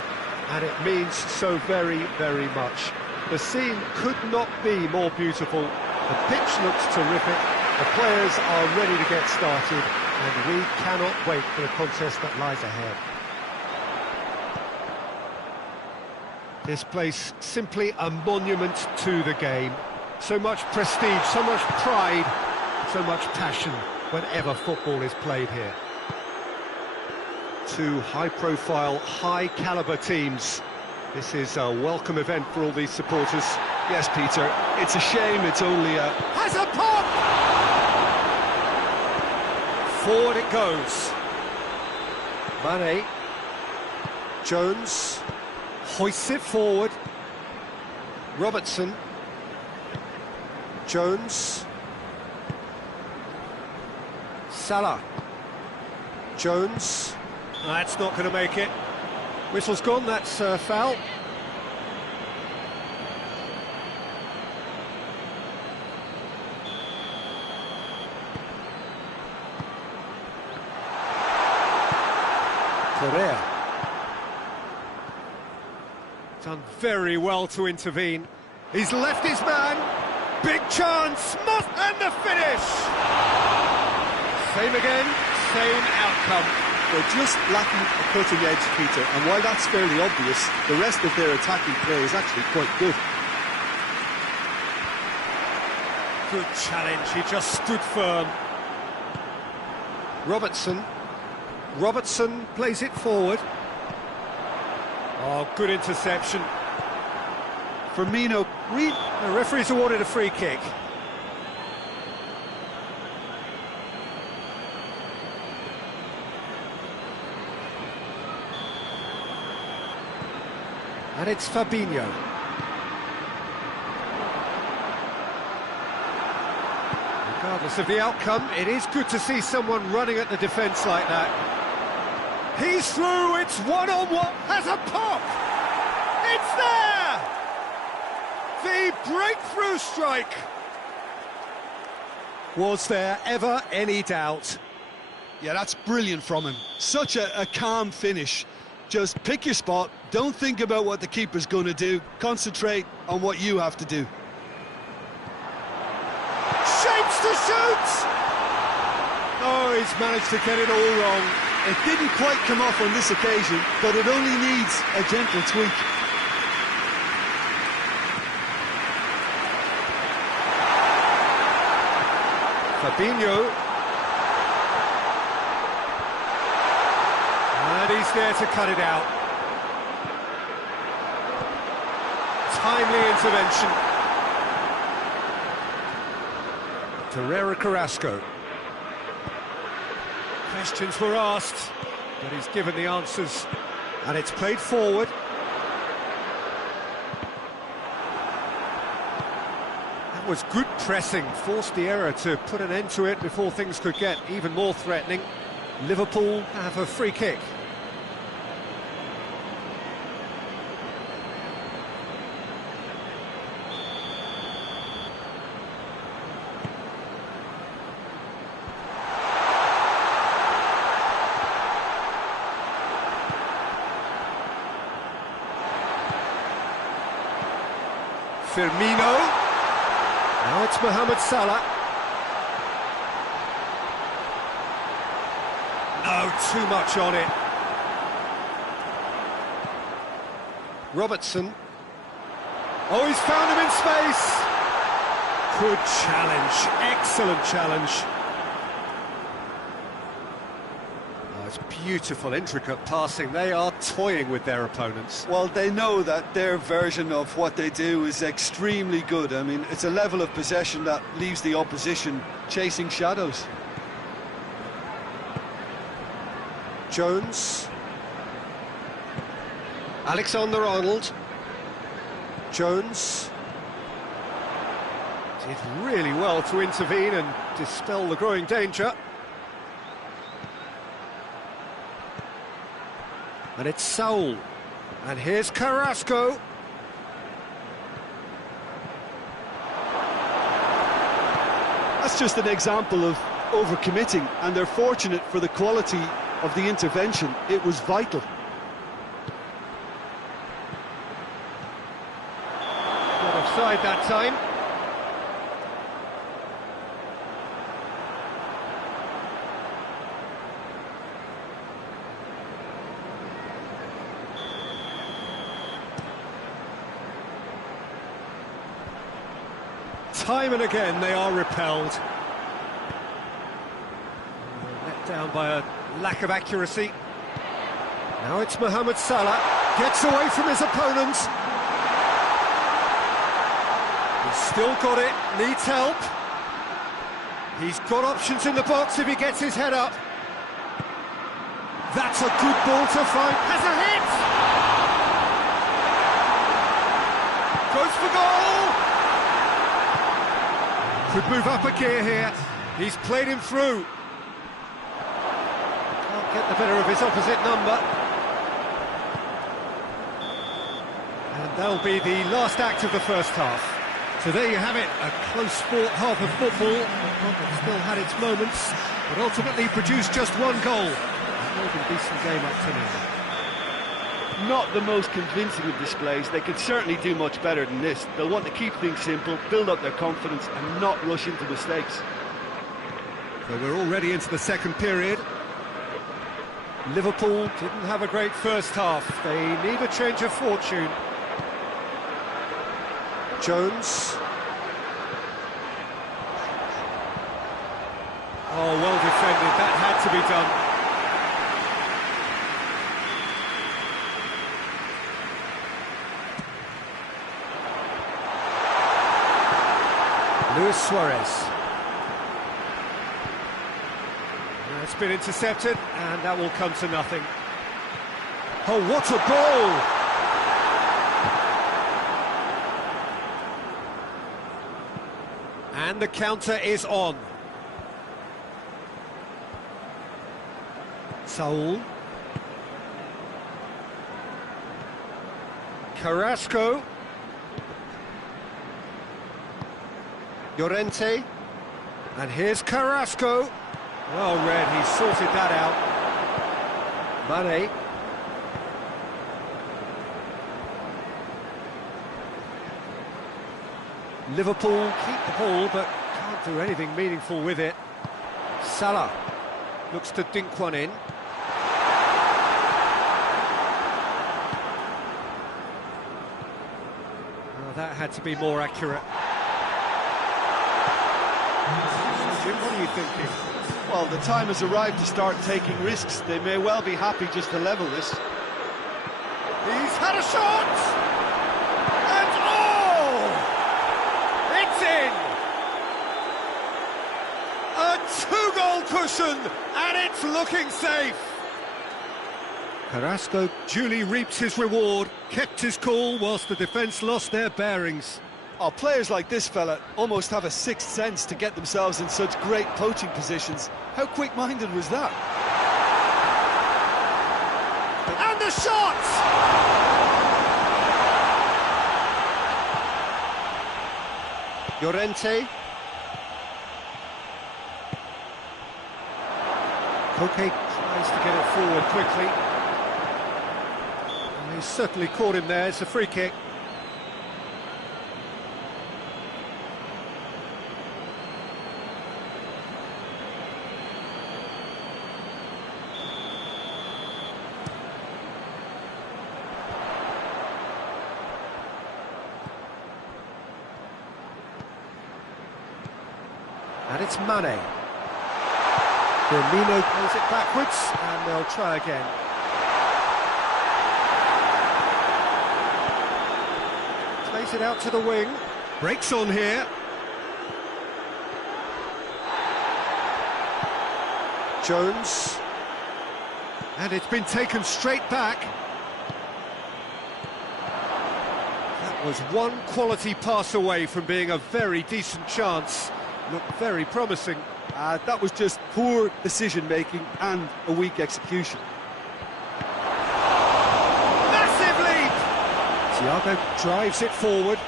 and it means so very, very much. The scene could not be more beautiful. The pitch looks terrific. The players are ready to get started, and we cannot wait for the contest that lies ahead. This place, simply a monument to the game. So much prestige, so much pride, so much passion whenever football is played here. Two high-profile, high-caliber teams. This is a welcome event for all these supporters. Yes, Peter, it's a shame it's only a... Has a pop! Forward it goes. Mane. Jones. Hoists it forward. Robertson. Jones. Salah. Jones. That's not going to make it. Whistle's gone, that's foul. Correa. Done very well to intervene. He's left his man. Big chance, and the finish! Same again, same outcome. They're just lacking a cutting edge, Peter, and while that's fairly obvious, the rest of their attacking play is actually quite good. Good challenge, he just stood firm. Robertson plays it forward. Oh, good interception. Firmino. The referee's awarded a free kick. And it's Fabinho. Regardless of the outcome, it is good to see someone running at the defence like that. He's through, it's one-on-one, has a pop! It's there! The breakthrough strike! Was there ever any doubt? Yeah, that's brilliant from him. Such a calm finish. Just pick your spot, don't think about what the keeper's going to do, concentrate on what you have to do. Shapes to shoot! Oh, he's managed to get it all wrong. It didn't quite come off on this occasion, but it only needs a gentle tweak. Fabinho. And he's there to cut it out. Timely intervention. Torreira Carrasco. Questions were asked, but he's given the answers. And it's played forward. That was good pressing, forced the error to put an end to it before things could get even more threatening. Liverpool have a free kick. Firmino. Now it's Mohamed Salah. No, too much on it. Robertson. Oh, he's found him in space. Good challenge, excellent challenge. Oh, it's beautiful, intricate passing. They are toying with their opponents. Well, they know that their version of what they do is extremely good. I mean, it's a level of possession that leaves the opposition chasing shadows. Jones. Alexander-Arnold. Jones. Did really well to intervene and dispel the growing danger. And it's Saul. And here's Carrasco. That's just an example of overcommitting, and they're fortunate for the quality of the intervention. It was vital. Not offside that time. Time and again they are repelled. Let down by a lack of accuracy. Now it's Mohamed Salah, gets away from his opponents. He's still got it, needs help. He's got options in the box if he gets his head up. That's a good ball to find, has a hit! Goes for goal! Could move up a gear here. He's played him through. Can't get the better of his opposite number. And that'll be the last act of the first half. So there you have it, a close-fought half of football. It still had its moments, but ultimately produced just one goal. A more than decent game up to now. Not the most convincing of displays. They could certainly do much better than this. They'll want to keep things simple, build up their confidence and not rush into mistakes. So we're already into the second period. Liverpool didn't have a great first half. They need a change of fortune. Jones. Oh, well defended. That had to be done. Luis Suarez. It's been intercepted, and that will come to nothing. Oh, what a ball! And the counter is on. Saul. Carrasco. Llorente, and here's Carrasco. Well read, he sorted that out. Mane. Liverpool keep the ball, but can't do anything meaningful with it. Salah looks to dink one in. Oh, that had to be more accurate. Jim, what are you thinking? Well, the time has arrived to start taking risks. They may well be happy just to level this. He's had a shot! And oh! It's in! A two-goal cushion, and it's looking safe! Carrasco duly reaps his reward, kept his cool whilst the defence lost their bearings. Oh, players like this fella almost have a sixth sense to get themselves in such great poaching positions. How quick-minded was that? And the shot! Llorente. Koke tries to get it forward quickly. And he's certainly caught him there, it's a free kick. And it's Mane. Firmino plays it backwards, and they'll try again. Plays it out to the wing. Breaks on here. Jones. And it's been taken straight back. That was one quality pass away from being a very decent chance. Looked very promising. That was just poor decision-making and a weak execution. Thiago drives it forward.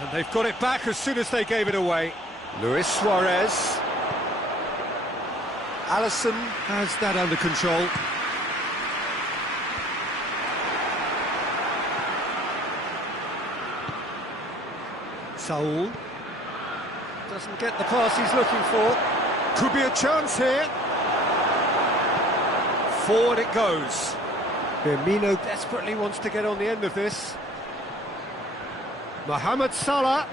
And they've got it back as soon as they gave it away. Luis Suarez. Alisson has that under control. Saul doesn't get the pass he's looking for. Could be a chance here. Forward it goes. Firmino desperately wants to get on the end of this. Mohamed Salah.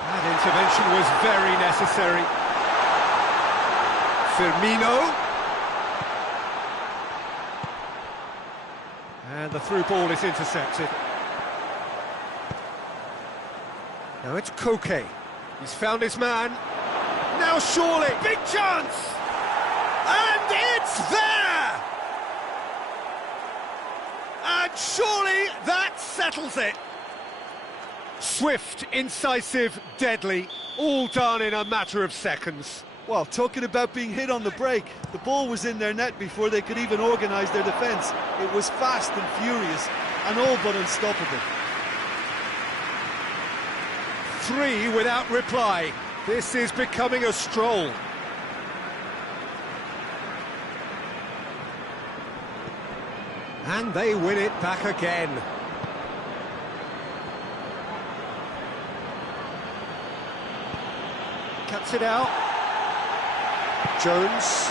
That intervention was very necessary. Firmino. And the through ball is intercepted. Now it's Koke. He's found his man. Now surely, big chance! And it's there! And surely that settles it. Swift, incisive, deadly, all done in a matter of seconds. Well, talking about being hit on the break, the ball was in their net before they could even organise their defence. It was fast and furious, and all but unstoppable. 3 without reply. This is becoming a stroll. And they win it back again. Cuts it out. Jones.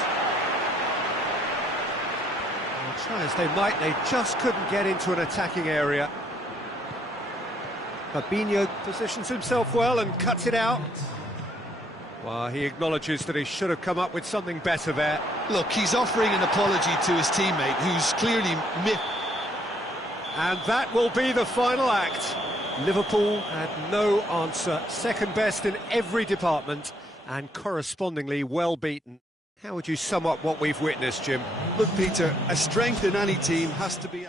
Well, try as they might, they just couldn't get into an attacking area. Fabinho positions himself well and cuts it out. Well, he acknowledges that he should have come up with something better there. Look, he's offering an apology to his teammate, who's clearly And that will be the final act. Liverpool had no answer. Second best in every department and correspondingly well beaten. How would you sum up what we've witnessed, Jim? Look, Peter, a strength in any team has to be...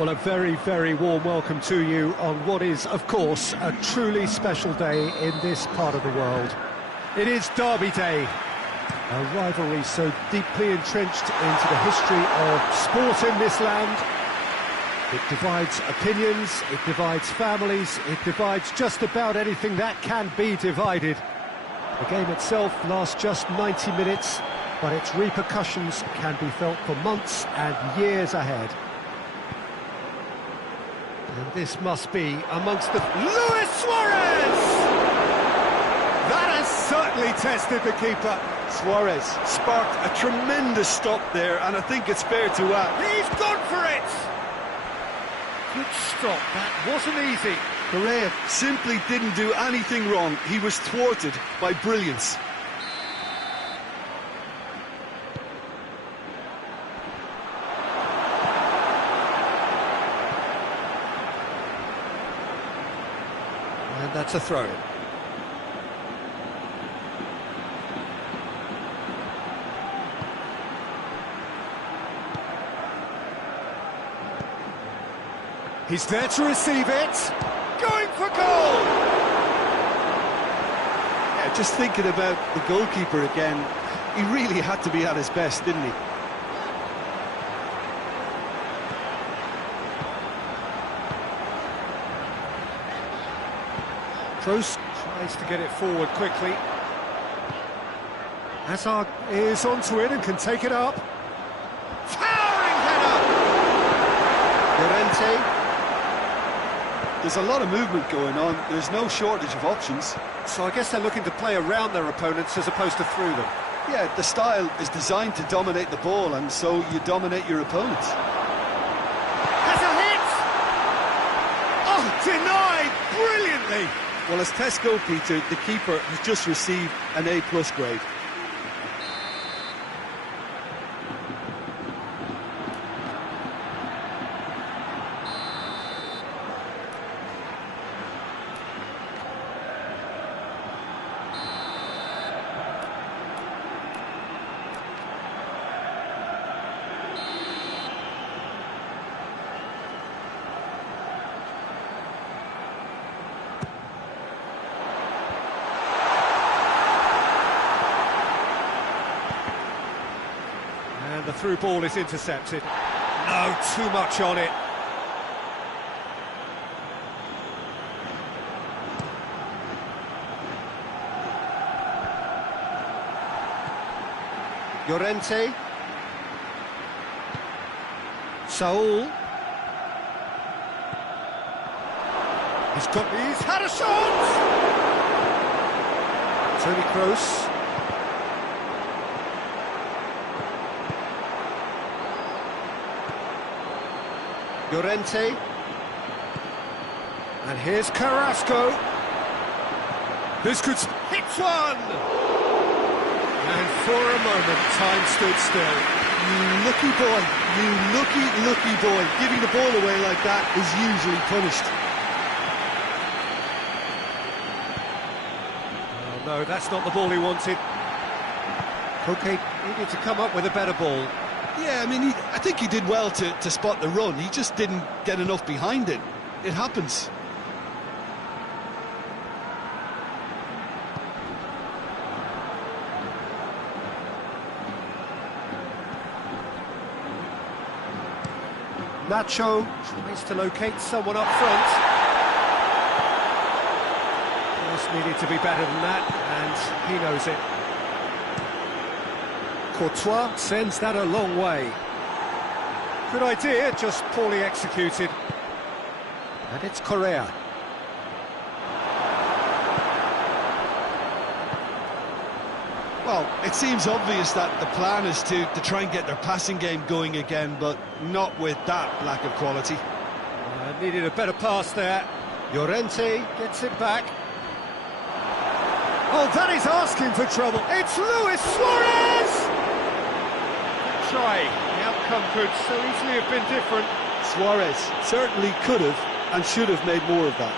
Well, a very, very warm welcome to you on what is, of course, a truly special day in this part of the world. It is Derby Day, a rivalry so deeply entrenched into the history of sport in this land. It divides opinions, it divides families, it divides just about anything that can be divided. The game itself lasts just 90 minutes, but its repercussions can be felt for months and years ahead. And this must be amongst the... Luis Suarez! That has certainly tested the keeper. Suarez sparked a tremendous stop there, and I think it's fair to add. He's gone for it! Good stop, that wasn't easy. Correa simply didn't do anything wrong. He was thwarted by brilliance. And that's a throw-in. He's there to receive it. Going for goal! Yeah, just thinking about the goalkeeper again, he really had to be at his best, didn't he? Kroos tries to get it forward quickly. Hazard is onto it and can take it up. Towering header! Llorente. There's a lot of movement going on. There's no shortage of options. So I guess they're looking to play around their opponents as opposed to through them. Yeah, the style is designed to dominate the ball, and so you dominate your opponents. Has a hit! Oh, denied brilliantly! Well, as Test goalkeeper, the keeper has just received an A+ grade. And the through ball is intercepted. No, too much on it. Llorente. Saul. He's had a shot! Toni Kroos. Llorente. And here's Carrasco. This could... hit one! And for a moment, time stood still. You lucky boy, you lucky boy. Giving the ball away like that is usually punished. Oh no, that's not the ball he wanted. Koke needed to come up with a better ball. Yeah, I mean, I think he did well to spot the run. He just didn't get enough behind it. It happens. Nacho tries to locate someone up front. Just needed to be better than that, and he knows it. Courtois sends that a long way. Good idea, just poorly executed. And it's Correa. Well, it seems obvious that the plan is to try and get their passing game going again, but not with that lack of quality. Needed a better pass there. Llorente gets it back. Oh, that is asking for trouble. It's Luis Suarez! Good try. The outcome could so easily have been different. Suarez certainly could have and should have made more of that.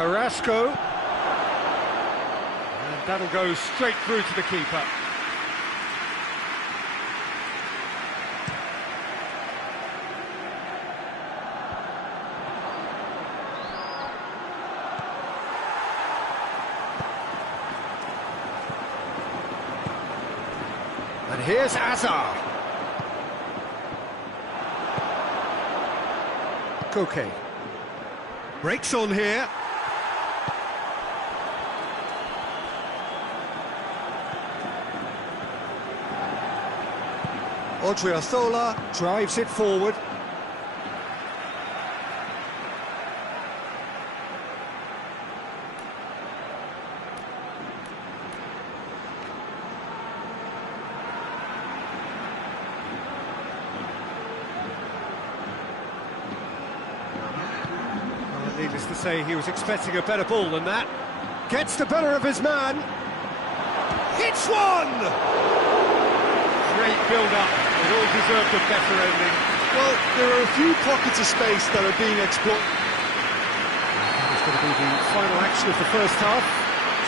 Carrasco. And that'll go straight through to the keeper. And here's Azar. Koke. Breaks on here. Odriozola drives it forward. Needless to say, he was expecting a better ball than that. Gets the better of his man. Hits one! Great build-up. It all deserved a better ending. Well, there are a few pockets of space that are being exploited. It's going to be the final action of the first half.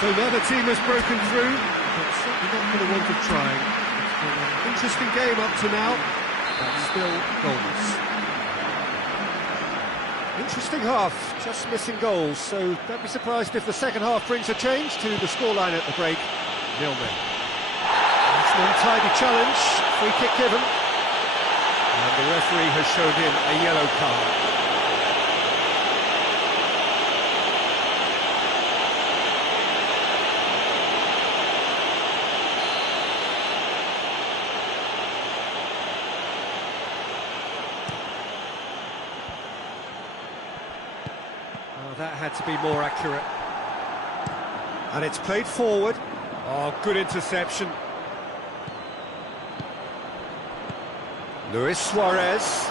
So neither team has broken through, but certainly not for the want of trying. It's been an interesting game up to now, but still goalless. Interesting half, just missing goals, so don't be surprised if the second half brings a change to the scoreline at the break, 0-0. It's an untidy challenge, free kick given, and the referee has shown him a yellow card. That had to be more accurate. And it's played forward. Oh, good interception. Luis Suarez.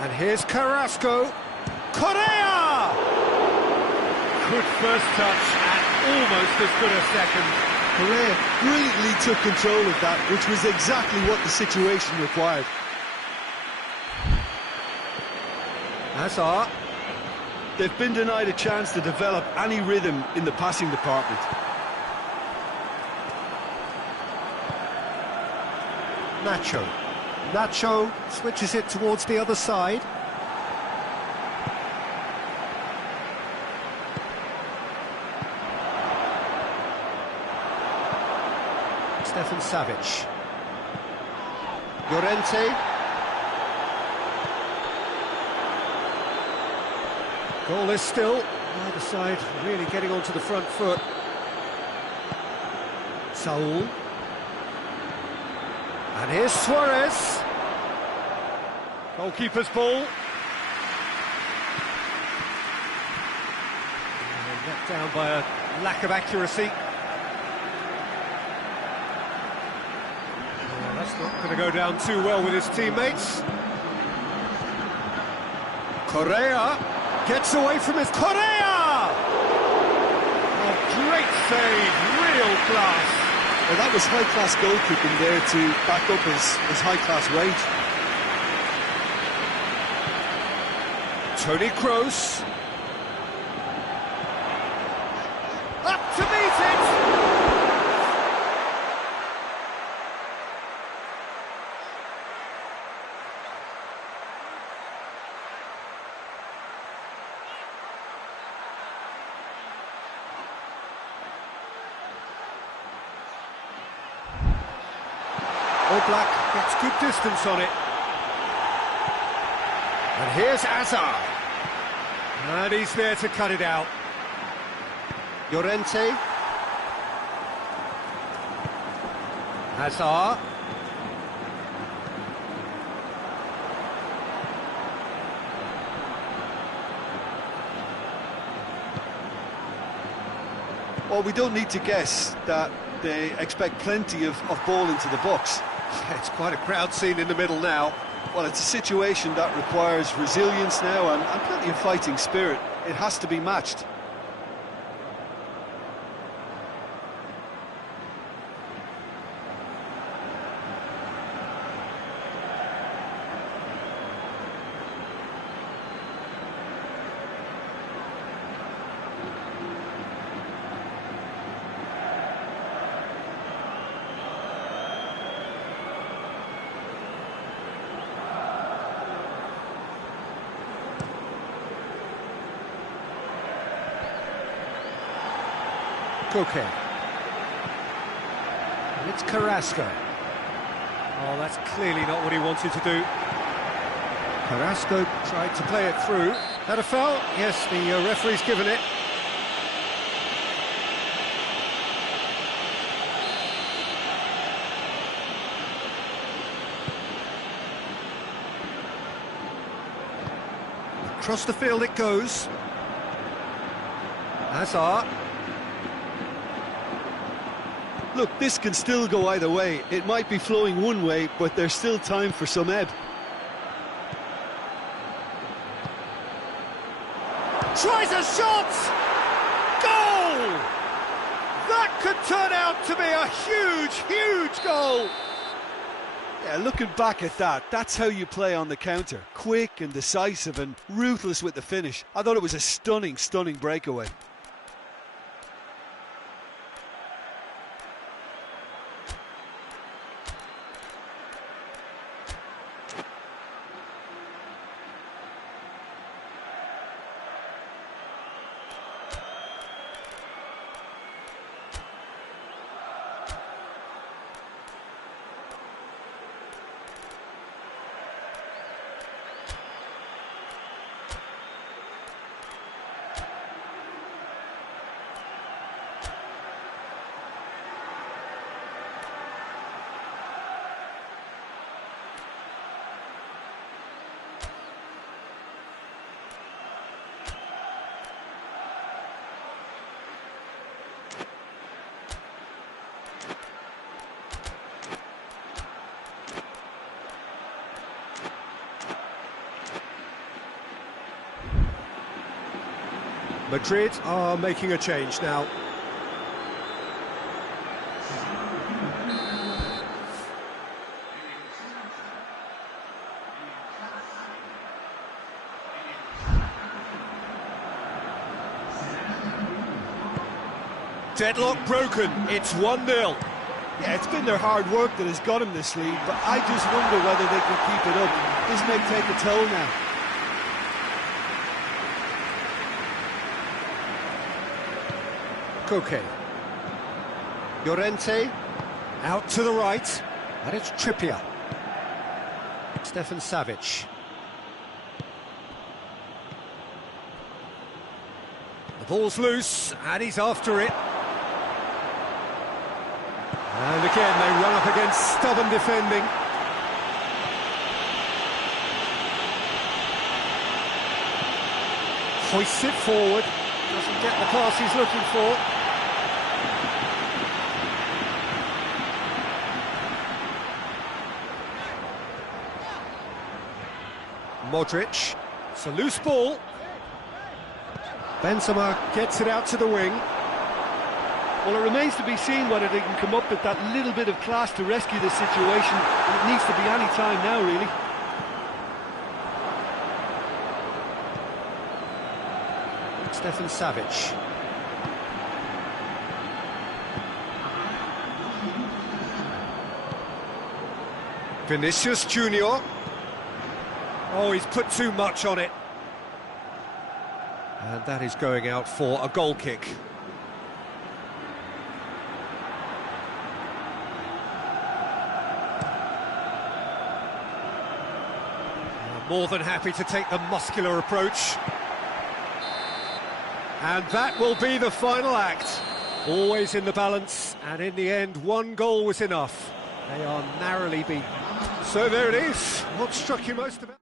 And here's Carrasco. Correa! Good first touch and almost as good a second. Correa brilliantly took control of that, which was exactly what the situation required. Hazard. They've been denied a chance to develop any rhythm in the passing department. Nacho. Nacho switches it towards the other side. Stefan Savic. Llorente. Goalless still. Either side really getting onto the front foot. Saul. And here's Suarez. Goalkeeper's ball. And let down by a lack of accuracy. Well, that's not going to go down too well with his teammates. Correa gets away from his... Correa! Oh, great save, real class. Well, that was high-class goalkeeping there to back up his high-class weight. Toni Kroos. Up to meet it! Oblak gets good distance on it. And here's Azar. And he's there to cut it out. Llorente. Hazard. Well, we don't need to guess that they expect plenty of ball into the box. It's quite a crowd scene in the middle now. Well, it's a situation that requires resilience now and plenty of fighting spirit. It has to be matched. Koke. And it's Carrasco. Oh, that's clearly not what he wanted to do. Carrasco tried to play it through. Had a foul? Yes, the referee's given it. Across the field it goes. Hazard. Look, this can still go either way. It might be flowing one way, but there's still time for some ebb. Tries a shot! Goal! That could turn out to be a huge, huge goal! Yeah, looking back at that, that's how you play on the counter. Quick and decisive and ruthless with the finish. I thought it was a stunning, stunning breakaway. Madrid are making a change now. Deadlock broken, it's 1-0. Yeah, it's been their hard work that has got them this lead, but I just wonder whether they can keep it up. This may take a toll now. Koke. Llorente. Out to the right. And it's Trippier. Stefan Savic. The ball's loose, and he's after it. And again, they run up against stubborn defending. Hoists it forward. Doesn't get the pass he's looking for. Modric. It's a loose ball. Benzema gets it out to the wing. Well, it remains to be seen whether they can come up with that little bit of class to rescue the situation, and it needs to be any time now, really. Stefan Savic. Vinicius Junior. Oh, he's put too much on it. And that is going out for a goal kick. More than happy to take the muscular approach. And that will be the final act. Always in the balance, and in the end, one goal was enough. They are narrowly beaten. So there it is. What struck you most about?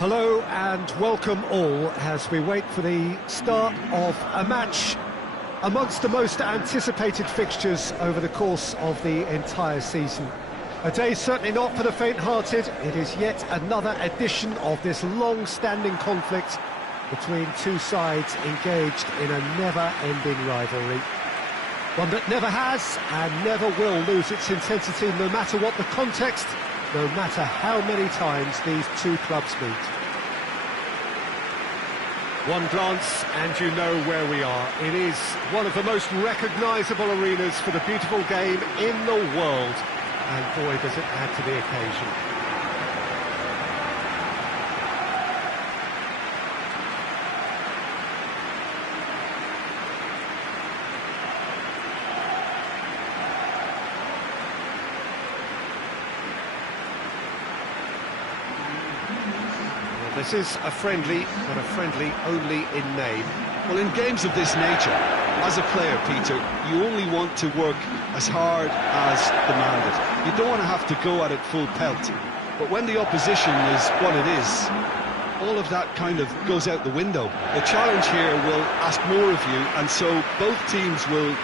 Hello and welcome all as we wait for the start of a match amongst the most anticipated fixtures over the course of the entire season. A day certainly not for the faint-hearted. It is yet another edition of this long-standing conflict between two sides engaged in a never-ending rivalry. One that never has and never will lose its intensity, no matter what the context, no matter how many times these two clubs meet. One glance and you know where we are. It is one of the most recognisable arenas for the beautiful game in the world. And boy, does it add to the occasion. This is a friendly, but a friendly only in name. Well, in games of this nature, as a player, Peter, you only want to work as hard as demanded. You don't want to have to go at it full pelt. But when the opposition is what it is, all of that kind of goes out the window. The challenge here will ask more of you, and so both teams will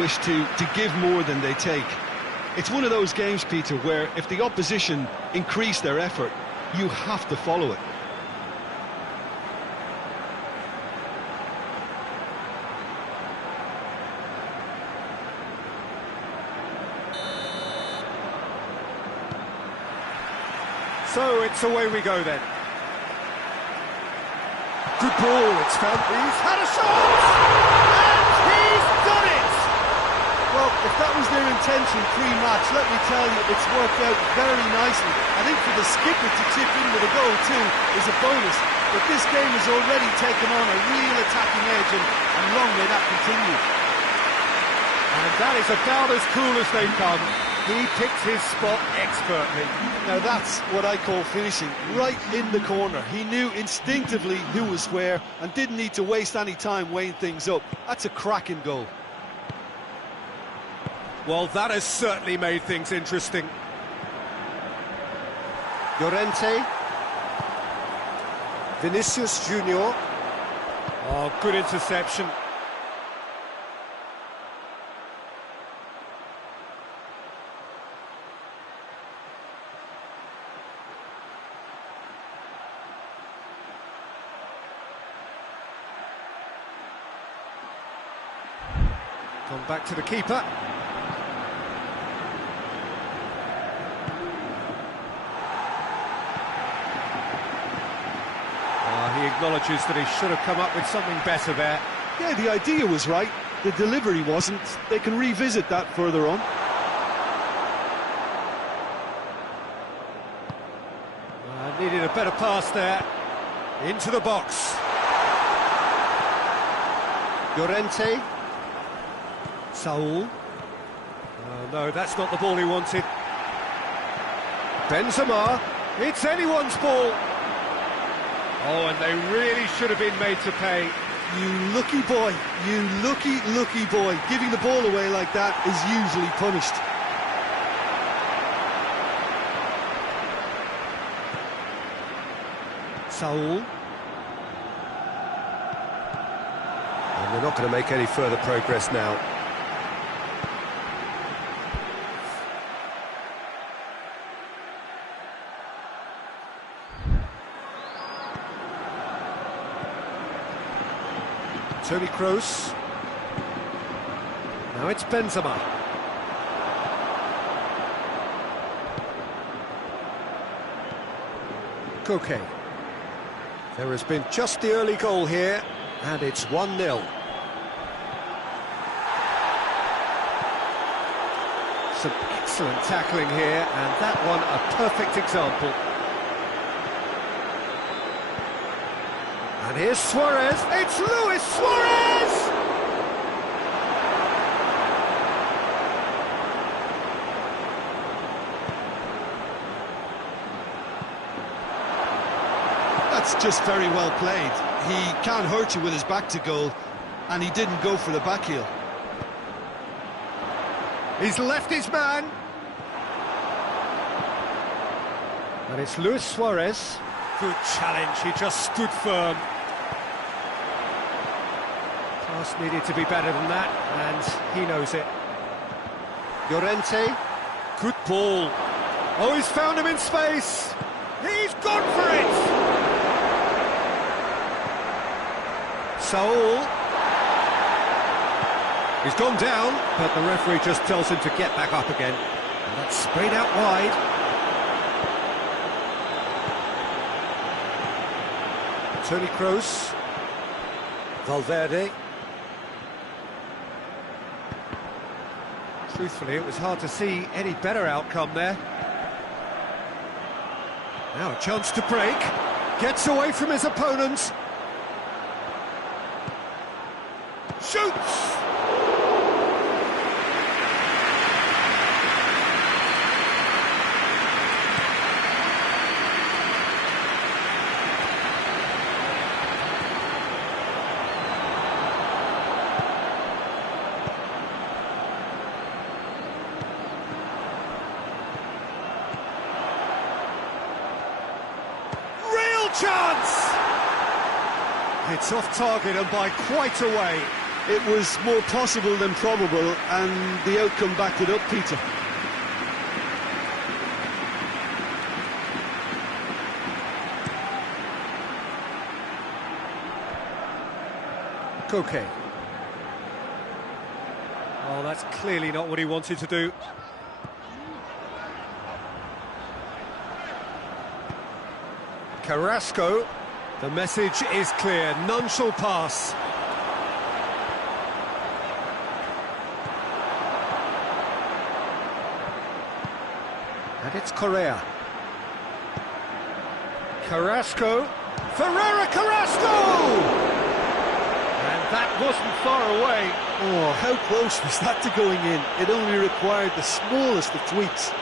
wish to give more than they take. It's one of those games, Peter, where if the opposition increase their effort, you have to follow it. So it's away we go then. Good ball, it's found. He's had a shot! And he's done it! Well, if that was their intention pre-match, let me tell you, it's worked out very nicely. I think for the skipper to chip in with a goal too is a bonus. But this game has already taken on a real attacking edge, and long may that continue. And that is about as cool as they come. He picked his spot expertly. Now that's what I call finishing, right in the corner. He knew instinctively who was where and didn't need to waste any time weighing things up. That's a cracking goal. Well, that has certainly made things interesting. Llorente. Vinicius Junior. Oh, good interception. Gone back to the keeper. He acknowledges that he should have come up with something better there. Yeah, the idea was right, the delivery wasn't. They can revisit that further on. Needed a better pass there. Into the box. Llorente. Saul. No, that's not the ball he wanted. Benzema. It's anyone's ball. Oh, and they really should have been made to pay. You lucky boy, you lucky boy. Giving the ball away like that is usually punished. Saul. And they're not going to make any further progress now. Toni Kroos. Now it's Benzema. Koke. There has been just the early goal here, and it's 1-0. Some excellent tackling here, and that one a perfect example. And here's Suarez. It's Luis Suarez! That's just very well played. He can't hurt you with his back to goal, and he didn't go for the back heel. He's left his man. And it's Luis Suarez. Good challenge, he just stood firm. Pass needed to be better than that, and he knows it. Llorente, good ball. Oh, he's found him in space. He's gone for it. Saul. He's gone down, but the referee just tells him to get back up again. And that's sprayed out wide. Toni Kroos. Valverde. Truthfully, it was hard to see any better outcome there. Now a chance to break. Gets away from his opponent. Shoots! Chance! It's off target and by quite a way. It was more possible than probable, and the outcome backed it up, Peter. Koke. Oh, that's clearly not what he wanted to do. Carrasco, the message is clear, none shall pass. And it's Correa. Carrasco, Ferreira Carrasco! And that wasn't far away. Oh, how close was that to going in? It only required the smallest of tweaks.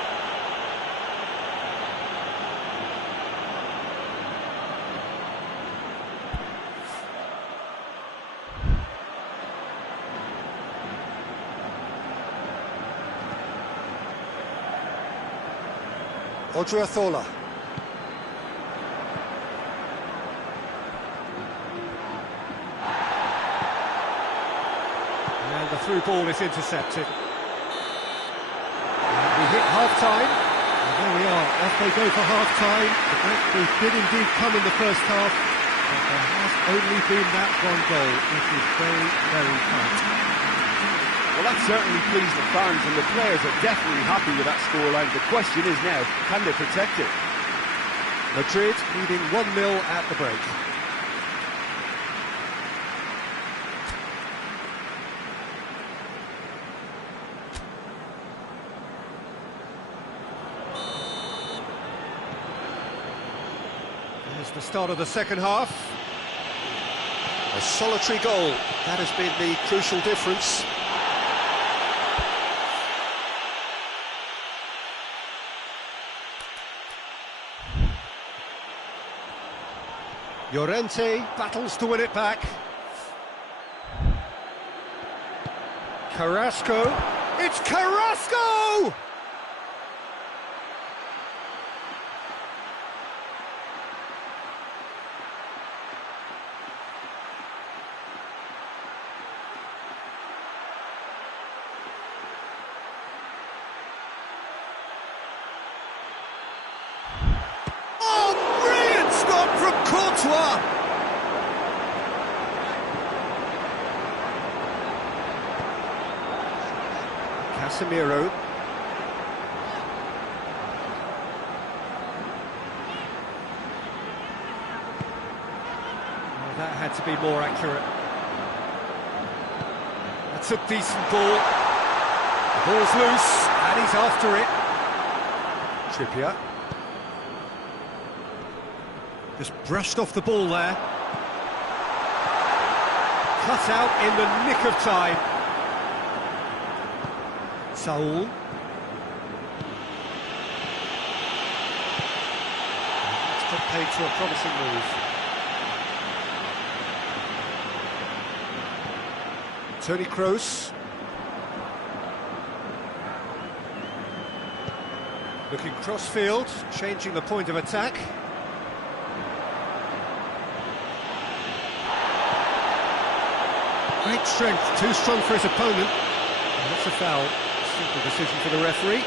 Odriozola. And the through ball is intercepted. And we hit half-time. And there we are, off they go for half-time. The breakthrough did indeed come in the first half, but there has only been that one goal. It is very, very tight. Well, that certainly pleased the fans, and the players are definitely happy with that scoreline. The question is now, can they protect it? Madrid leading 1-0 at the break. There's the start of the second half. A solitary goal. That has been the crucial difference. Llorente battles to win it back. Carrasco. It's Carrasco! Casemiro. Oh, that had to be more accurate. That's a decent ball. The ball's loose, and he's after it. Trippier. Just brushed off the ball there. Cut out in the nick of time. Saul. That's put paid to a promising move. Toni Kroos. Looking cross-field, changing the point of attack. Great strength, too strong for his opponent. And that's a foul. Simple decision for the referee.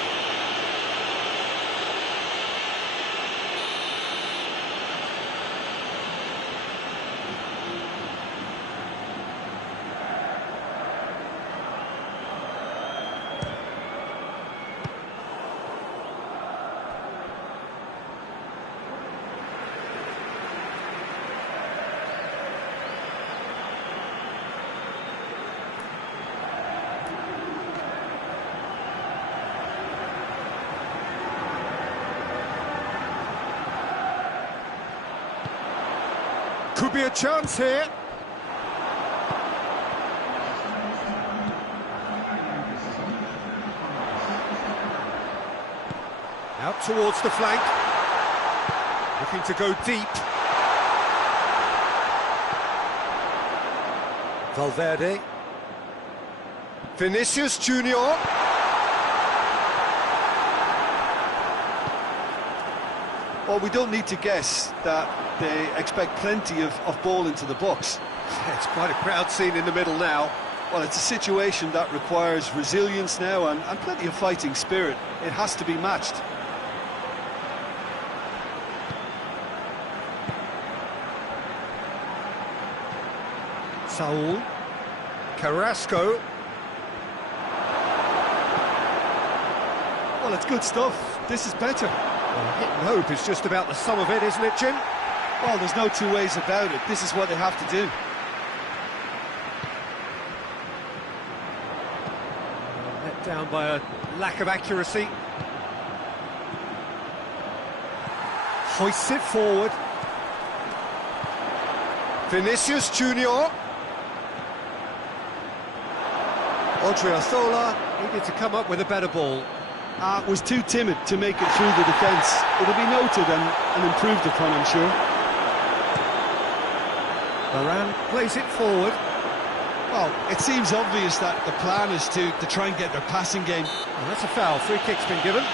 Could be a chance here. Out towards the flank. Looking to go deep. Valverde. Vinicius Junior. Well, we don't need to guess that they expect plenty of ball into the box. Yeah, it's quite a crowd scene in the middle now. Well, it's a situation that requires resilience now and plenty of fighting spirit. It has to be matched. Saul. Carrasco. Well, it's good stuff. This is better. Well, hit and hope is just about the sum of it, isn't it, Jim? Well, there's no two ways about it. This is what they have to do. Let down by a lack of accuracy. Hoists it forward. Vinicius Junior. Odriozola needed to come up with a better ball. Was too timid to make it through the defence. It'll be noted and improved upon, I'm sure. Varane plays it forward. Well, it seems obvious that the plan is to try and get their passing game. Well, that's a foul. Free kick's been given.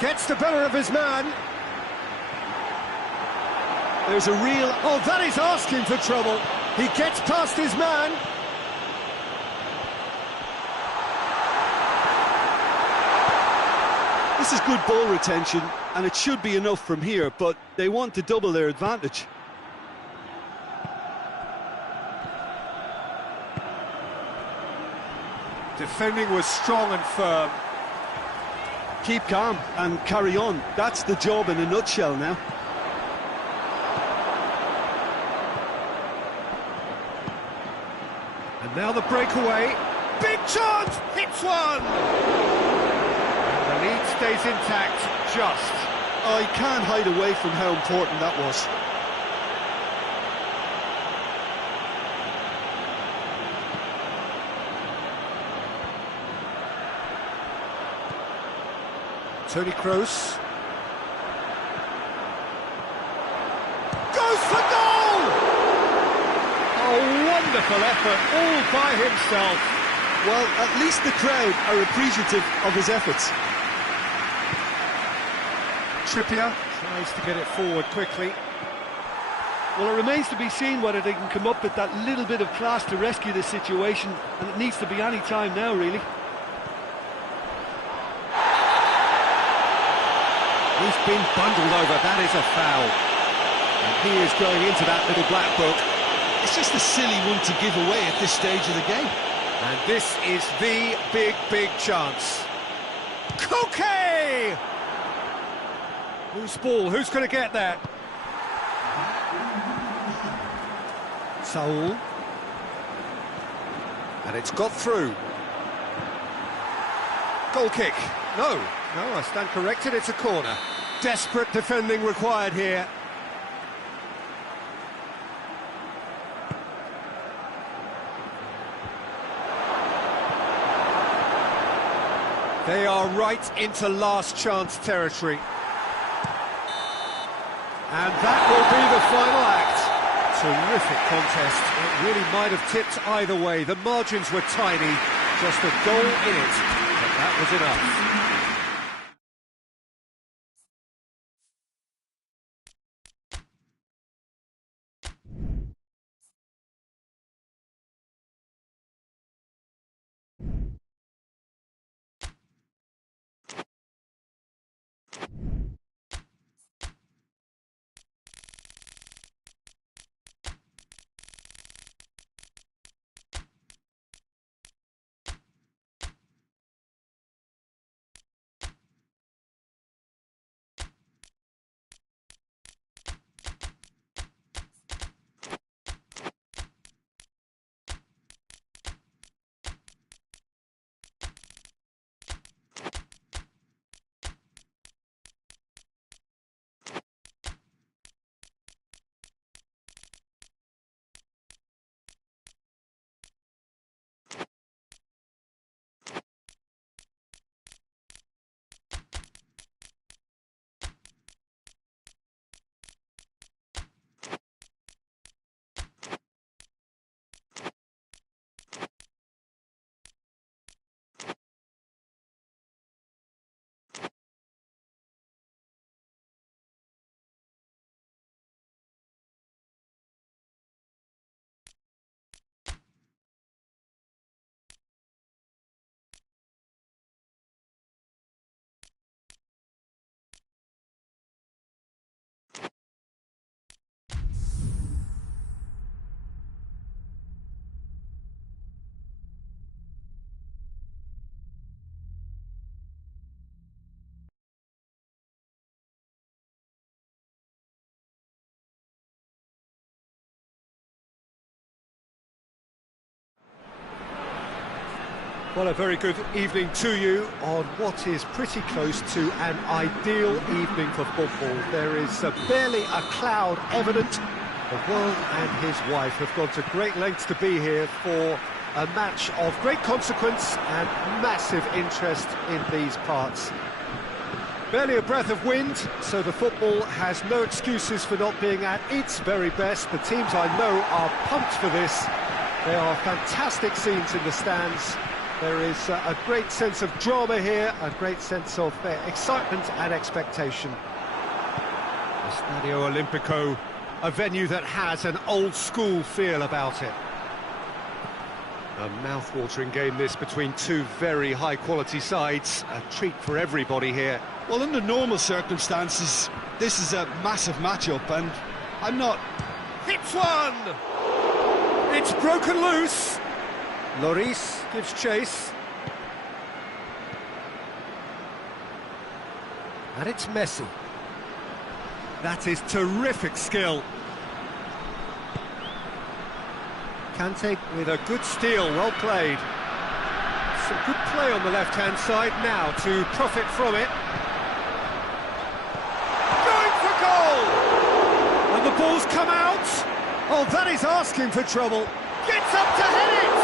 Gets the better of his man. There's a real... Oh, that is asking for trouble. He gets past his man. This is good ball retention, and it should be enough from here, but they want to double their advantage. Defending was strong and firm. Keep calm and carry on. That's the job in a nutshell now. And now the breakaway. Big chance! Hits one! And the lead stays intact, just. I can't hide away from how important that was. Toni Kroos. Goes for goal! A wonderful effort, all by himself. Well, at least the crowd are appreciative of his efforts. Trippier tries to get it forward quickly. Well, it remains to be seen whether they can come up with that little bit of class to rescue this situation, and it needs to be any time now, really. He's been bundled over, that is a foul. And he is going into that little black book. It's just a silly one to give away at this stage of the game. And this is the big chance. Koke! Whose ball? Who's going to get that? Saul. And it's got through. Goal kick. No, I stand corrected, it's a corner. Desperate defending required here. They are right into last chance territory. And that will be the final act. Terrific contest. It really might have tipped either way. The margins were tiny, just a goal in it. But That was enough. Well, a very good evening to you on what is pretty close to an ideal evening for football. There is barely a cloud evident. The world and his wife have gone to great lengths to be here for a match of great consequence and massive interest in these parts. Barely a breath of wind, so the football has no excuses for not being at its very best. The teams I know are pumped for this. There are fantastic scenes in the stands. There is a great sense of drama here, a great sense of excitement and expectation. Estadio Olimpico, a venue that has an old-school feel about it. A mouth-watering game this between two very high-quality sides. A treat for everybody here. Well, under normal circumstances, this is a massive matchup, and I'm not... Hits one! It's broken loose! Lloris gives chase. And it's Messi. That is terrific skill. Kante with a good steal, well played. Some good play on the left-hand side now to profit from it. Going for goal! And the ball's come out. Oh, that is asking for trouble. Gets up to head it!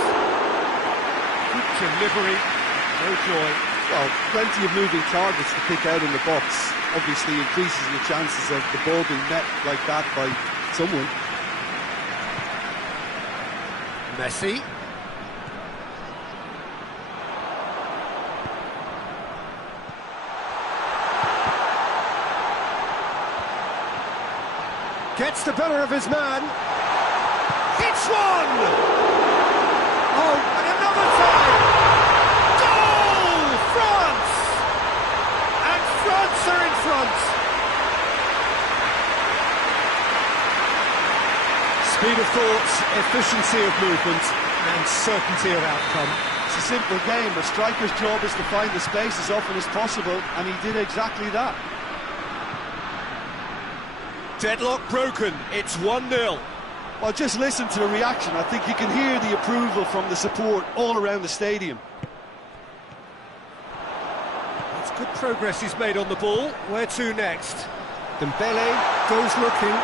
Good delivery, no joy. Well, plenty of moving targets to pick out in the box. Obviously increases your chances of the ball being met like that by someone. Messi. Gets the better of his man. Hits one! Oh, and another time! Goal! France! And France are in front! Speed of thought, efficiency of movement, and certainty of outcome. It's a simple game. A striker's job is to find the space as often as possible, and he did exactly that. Deadlock broken, it's 1-0. Well, just listen to the reaction. I think you can hear the approval from the support all around the stadium. That's good progress he's made on the ball. Where to next? Dembele goes looking.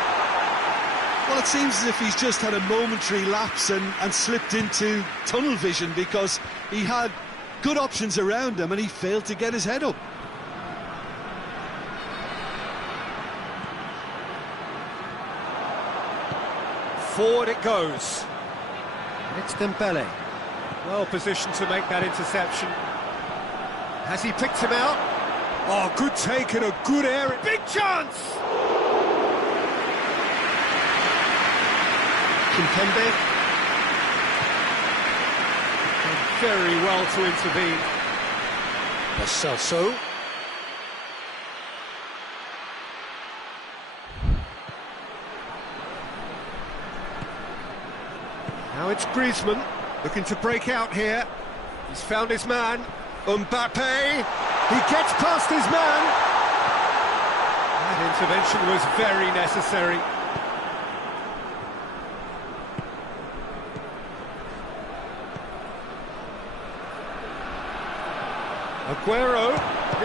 Well, it seems as if he's just had a momentary lapse and slipped into tunnel vision, because he had good options around him and he failed to get his head up. Forward it goes. It's Dembele. Well positioned to make that interception. Has he picked him out? Oh, good take and a good area. Big chance! Kimpembe. And very well to intervene. Lo Celso. Now it's Griezmann, looking to break out here. He's found his man. Mbappe. He gets past his man. That intervention was very necessary. Aguero.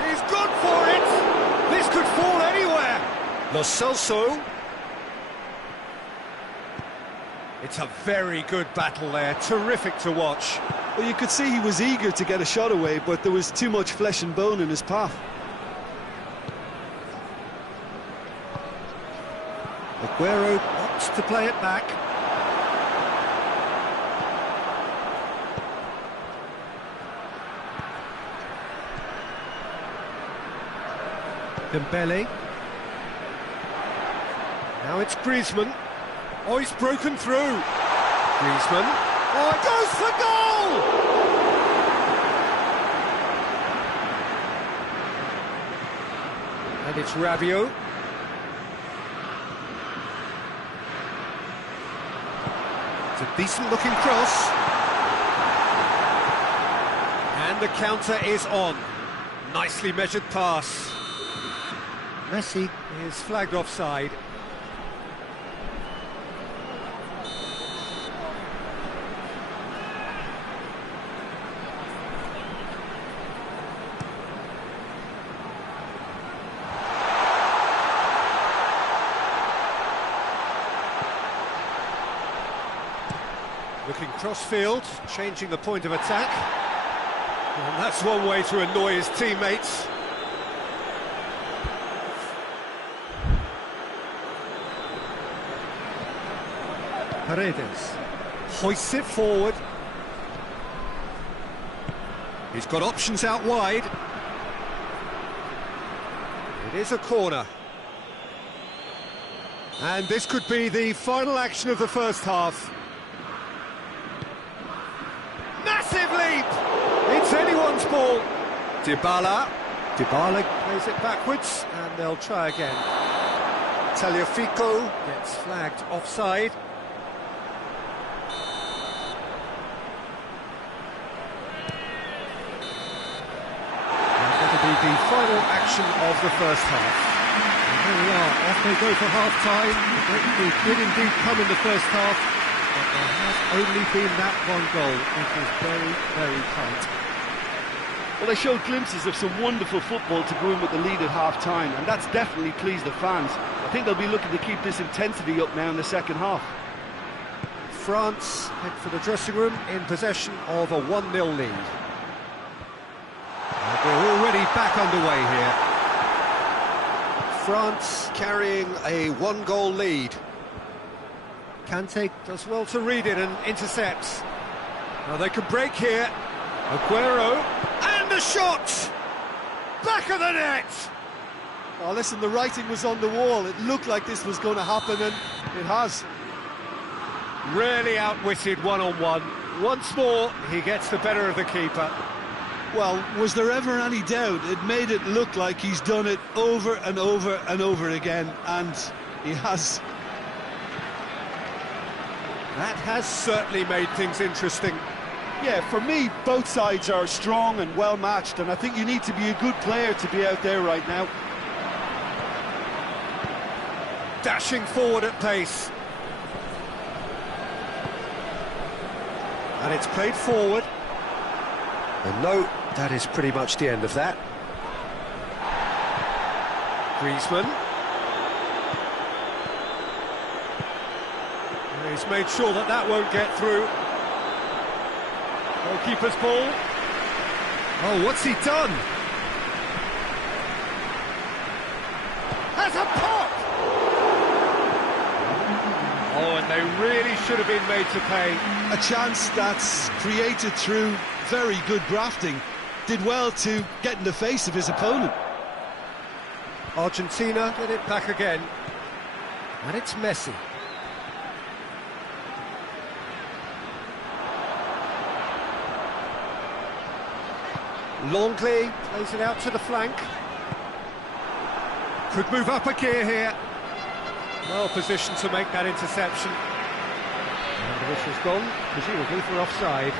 He's gone for it. This could fall anywhere. Lo Celso. It's a very good battle there. Terrific to watch. Well, you could see he was eager to get a shot away, but there was too much flesh and bone in his path. Aguero wants to play it back. Dembele. Now it's Griezmann. Oh, he's broken through. Griezmann. Oh, it goes for goal! And it's Rabiot. It's a decent-looking cross. And the counter is on. Nicely measured pass. Messi is flagged offside. Looking cross-field, changing the point of attack. And that's one way to annoy his teammates. Paredes hoists it forward. He's got options out wide. It is a corner. And this could be the final action of the first half. Massive leap! It's anyone's ball. Dybala plays it backwards, and they'll try again. Tagliafico gets flagged offside. And that'll be the final action of the first half. And here we are, off they go for half-time. The breakthrough did indeed come in the first half, but there has only been that one goal. It was very, very tight. Well, they showed glimpses of some wonderful football to go in with the lead at half-time, and that's definitely pleased the fans. I think they'll be looking to keep this intensity up now in the second half. France head for the dressing room in possession of a 1-0 lead. And we're already back underway here. France carrying a 1-goal lead. Kante does well to read it and intercepts. Now they can break here. Aguero, and the shot! Back of the net! Oh, listen, the writing was on the wall. It looked like this was going to happen, and it has. Really outwitted one-on-one. Once more, he gets the better of the keeper. Well, was there ever any doubt? It made it look like he's done it over and over and over again, and he has. That has certainly made things interesting. Yeah, for me, both sides are strong and well-matched, and I think you need to be a good player to be out there right now. Dashing forward at pace. And it's played forward. And no, that is pretty much the end of that. Griezmann. And he's made sure that that won't get through. Goalkeeper's ball. Oh, what's he done? Has a pop! Oh, and they really should have been made to pay. A chance that's created through very good grafting. did well to get in the face of his opponent. Argentina get it back again. And it's Messi. Longley plays it out to the flank. Could move up a gear here. Well positioned to make that interception. And the whistle's gone, presumably for offside.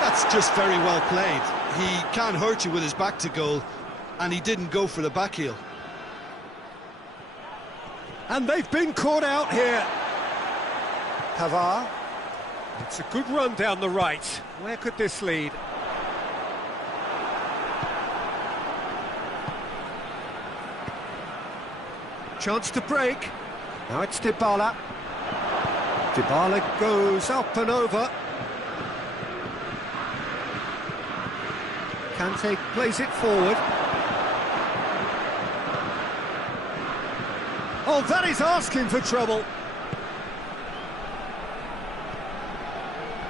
That's just very well played. He can't hurt you with his back to goal, and he didn't go for the back heel. And they've been caught out here. Pavard. It's a good run down the right. Where could this lead? Chance to break. Now it's Dybala. Dybala goes up and over. Kante plays it forward. Oh, that is asking for trouble.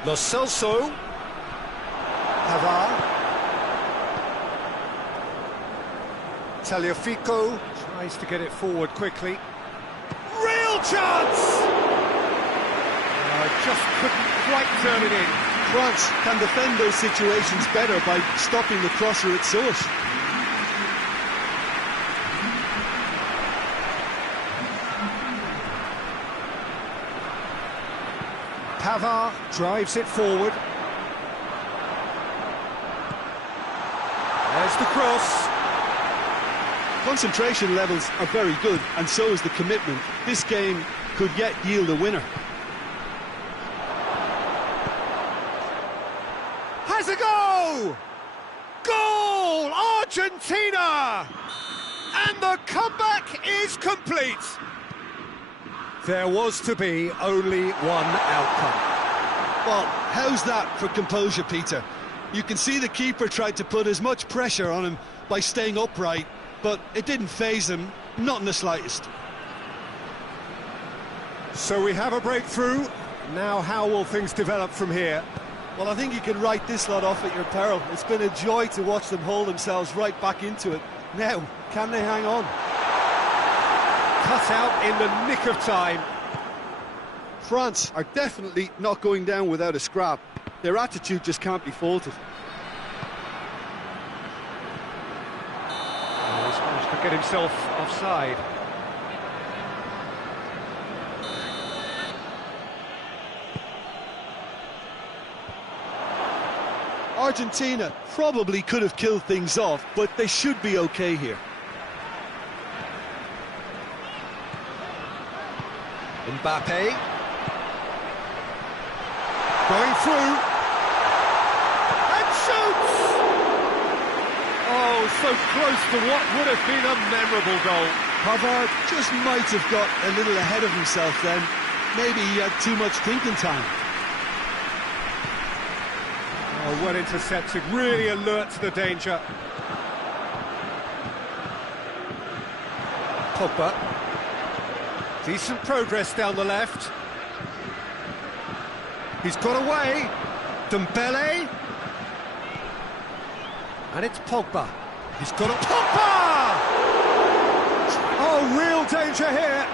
Lo Celso. Pavard. Tagliafico tries to get it forward quickly. Real chance! Just couldn't quite turn it in. France can defend those situations better by stopping the crosser at source. Pavard drives it forward. There's the cross. Concentration levels are very good, and so is the commitment. This game could yet yield a winner. Has a go! Goal! Argentina! And the comeback is complete. There was to be only one outcome. Well, how's that for composure, Peter? You can see the keeper tried to put as much pressure on him by staying upright, but it didn't faze him, not in the slightest. So we have a breakthrough. Now how will things develop from here? Well, I think you can write this lot off at your peril. It's been a joy to watch them hold themselves right back into it. Now, can they hang on? Cut out in the nick of time. France are definitely not going down without a scrap. Their attitude just can't be faulted. Oh, he's managed to get himself offside. Argentina probably could have killed things off, but they should be okay here. Mbappe. Going through. And shoots! Oh, so close to what would have been a memorable goal. Pavard just might have got a little ahead of himself then. Maybe he had too much thinking time. Oh, well intercepted, really alert to the danger. Pogba. Decent progress down the left. He's got away. Dembele. And it's Pogba. He's got a... Pogba! Oh, real danger here.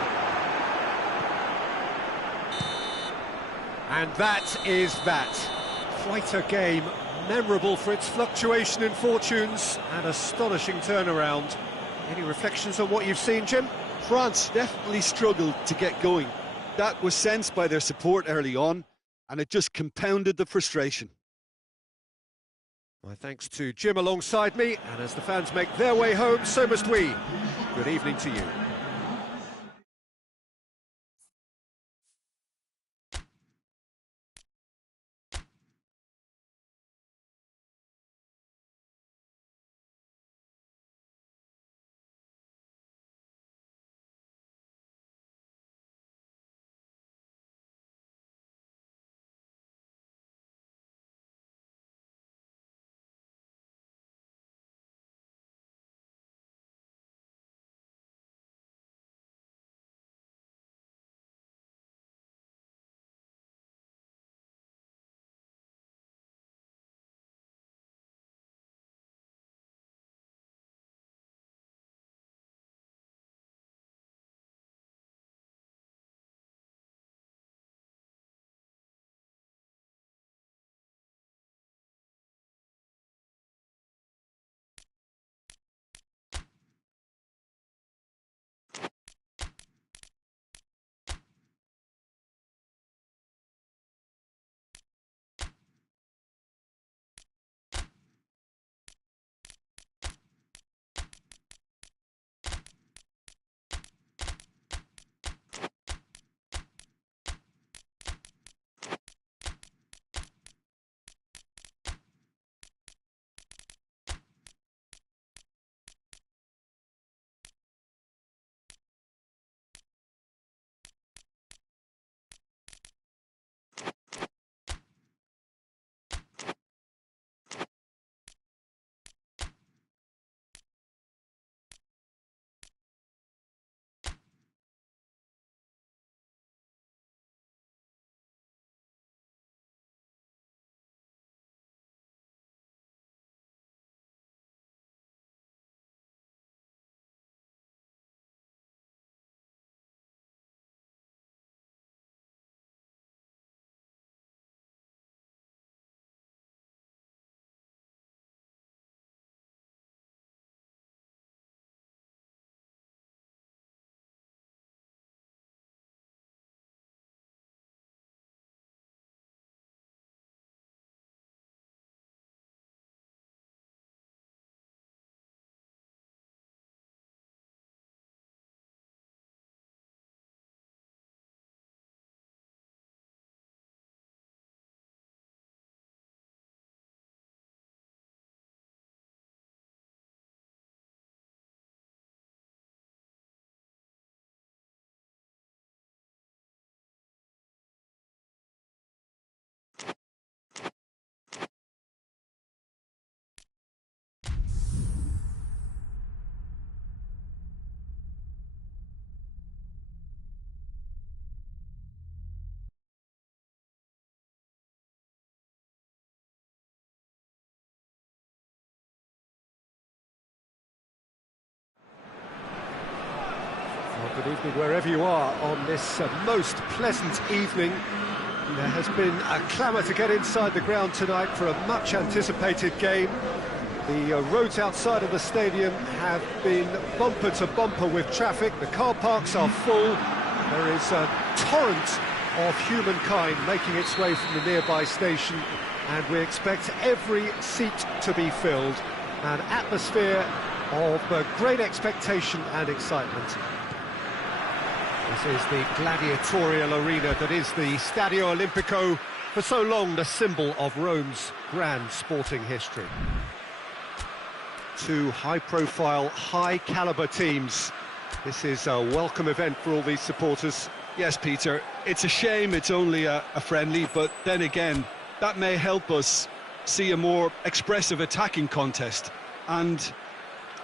And that is that. Quite a game, memorable for its fluctuation in fortunes and astonishing turnaround. Any reflections on what you've seen, Jim? France definitely struggled to get going. That was sensed by their support early on, and it just compounded the frustration. My thanks to Jim alongside me, and as the fans make their way home, so must we. Good evening to you. Good evening wherever you are on this most pleasant evening. There has been a clamour to get inside the ground tonight for a much-anticipated game. The roads outside of the stadium have been bumper to bumper with traffic. The car parks are full. There is a torrent of humankind making its way from the nearby station, and we expect every seat to be filled. An atmosphere of great expectation and excitement. This is the gladiatorial arena that is the Stadio Olimpico, for so long the symbol of Rome's grand sporting history. Two high-profile, high-caliber teams. This is a welcome event for all these supporters. Yes, Peter, it's a shame it's only a friendly, but then again, that may help us see a more expressive attacking contest. And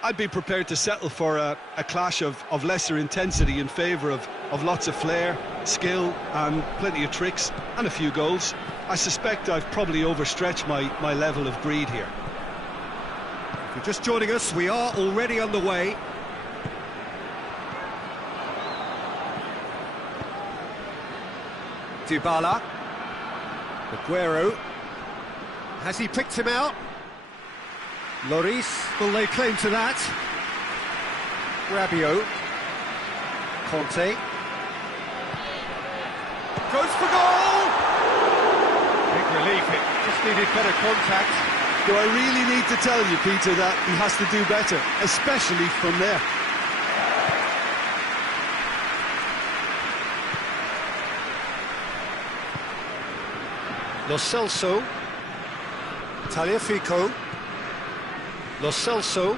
I'd be prepared to settle for a clash of lesser intensity in favour of lots of flair, skill and plenty of tricks and a few goals. I suspect I've probably overstretched my level of greed here. If you're just joining us, we are already underway. Dybala. Aguero. Has he picked him out? Lloris, will lay claim to that. Rabiot. Conte. Goes for goal! Big relief, it just needed better contact. Do I really need to tell you, Peter, that he has to do better, especially from there? Lo Celso. Tagliafico. Lo Celso.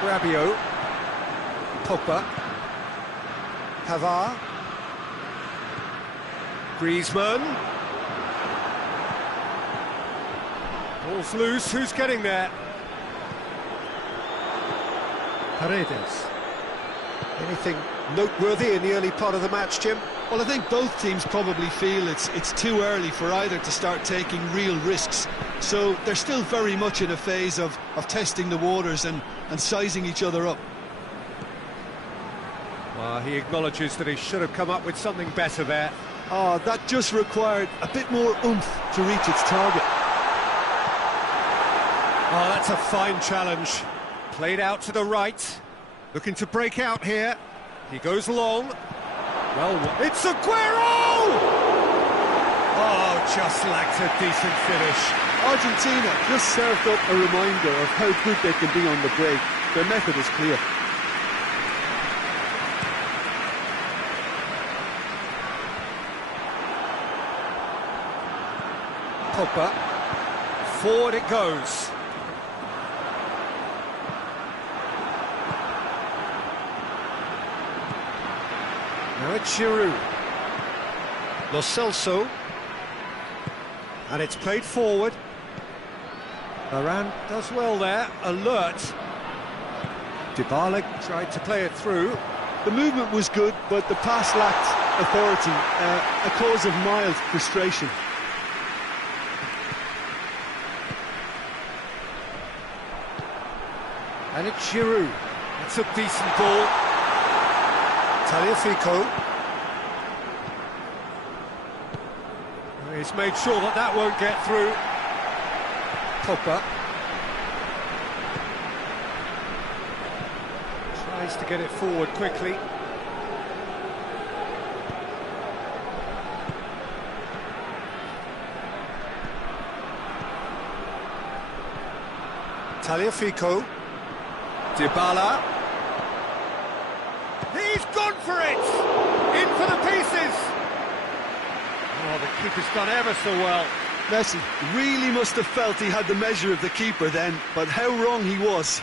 Rabiot. Pogba. Pavard. Griezmann. Ball's loose, who's getting there? Paredes. Anything noteworthy in the early part of the match, Jim? Well, I think both teams probably feel it's too early for either to start taking real risks. So they're still very much in a phase of testing the waters and sizing each other up. Well, he acknowledges that he should have come up with something better there. Oh, that just required a bit more oomph to reach its target. Oh, that's a fine challenge. Played out to the right. Looking to break out here. He goes long. Well, it's Aguero! Oh, just lacked a decent finish. Argentina just served up a reminder of how good they can be on the break. Their method is clear. Pogba. Forward it goes. Now it's Giroud. Lo Celso. And it's played forward. Varane does well there, alert. Dybala tried to play it through. The movement was good, but the pass lacked authority, a cause of mild frustration. And it's Giroud. That's a decent ball. Tagliafico. He's made sure that won't get through. Pogba. Tries to get it forward quickly. Tagliafico. Dybala. He's gone for it! In for the pieces! Oh, the keeper's done ever so well. Messi really must have felt he had the measure of the keeper then, but how wrong he was.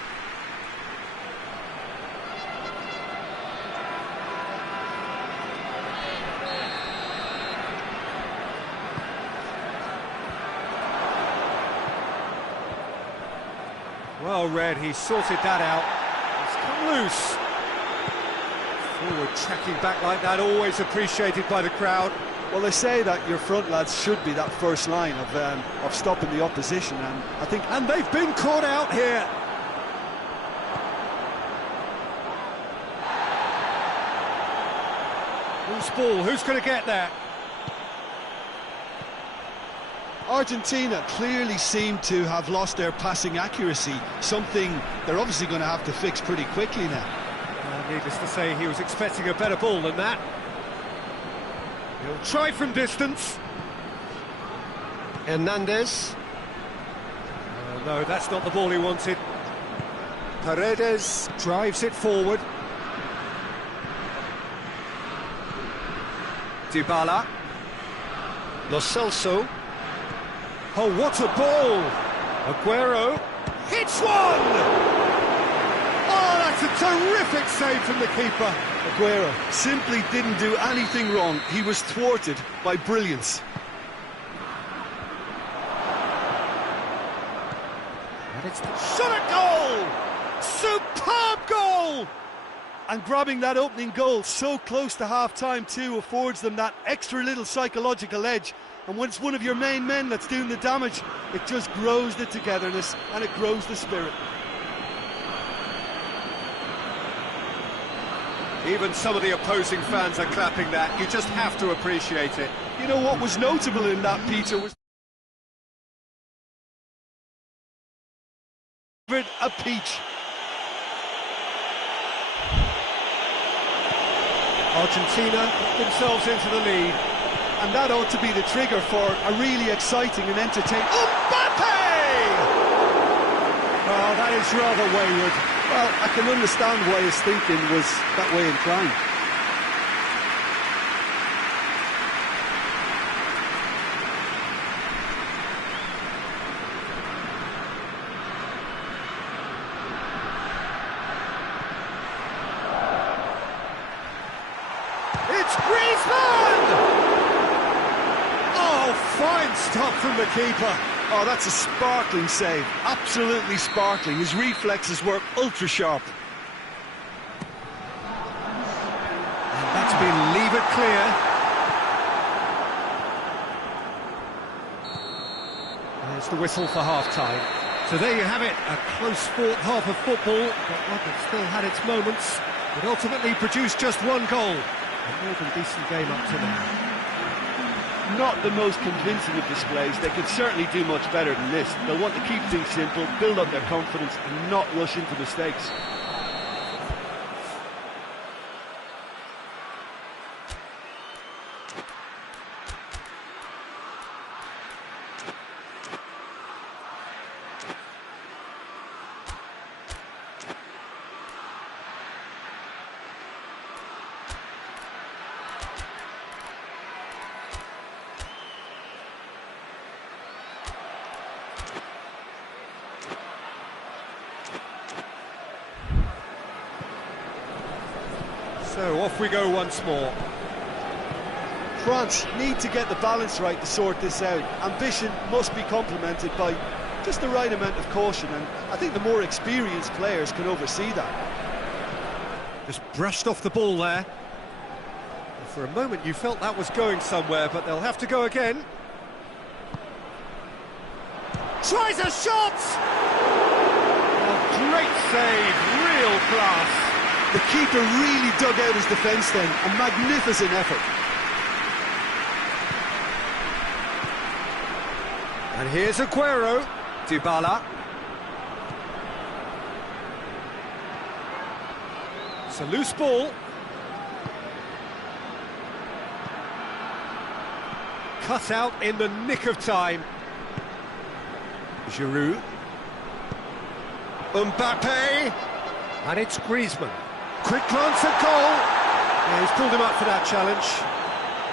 Well read, he sorted that out. It's come loose. Forward tracking back like that, always appreciated by the crowd. Well, they say that your front lads should be that first line of stopping the opposition, and I think... And they've been caught out here. loose ball. Who's going to get there? Argentina clearly seem to have lost their passing accuracy, something they're obviously going to have to fix pretty quickly now. Needless to say, he was expecting a better ball than that. He'll try from distance. Hernandez. No, that's not the ball he wanted. Paredes drives it forward. Dybala. Lo Celso. Oh, what a ball! Aguero hits one! Oh, that's a terrific save from the keeper. Aguero simply didn't do anything wrong. He was thwarted by brilliance. And it's the shot at goal! Superb goal! And grabbing that opening goal so close to half-time too affords them that extra little psychological edge. And when it's one of your main men that's doing the damage, it just grows the togetherness and it grows the spirit. Even some of the opposing fans are clapping that. You just have to appreciate it. You know what was notable in that, Peter, was a peach. Argentina put themselves into the lead. And that ought to be the trigger for a really exciting and entertaining... Mbappe! Oh, that is rather wayward. Well, I can understand why his thinking was that way inclined. It's Griezmann! Oh, fine stop from the keeper. Oh, that's a sparkling save. Absolutely sparkling. His reflexes were ultra sharp. And that's been levered clear. There's the whistle for half-time. So there you have it, a close-fought half of football, but one that still had its moments. It ultimately produced just one goal. A more than decent game up to now. Not the most convincing of displays. They could certainly do much better than this. They'll want to keep things simple, build up their confidence and not rush into mistakes. So off we go once more. France need to get the balance right to sort this out. Ambition must be complemented by just the right amount of caution, and I think the more experienced players can oversee that. Just brushed off the ball there. For a moment you felt that was going somewhere, but they'll have to go again. Tries a shot! Oh, great save, real class. The keeper really dug out his defence then. A magnificent effort. And here's Aguero. Dybala. It's a loose ball. Cut out in the nick of time. Giroud. Mbappe. And it's Griezmann. Quick glance at goal. Yeah, he's pulled him up for that challenge.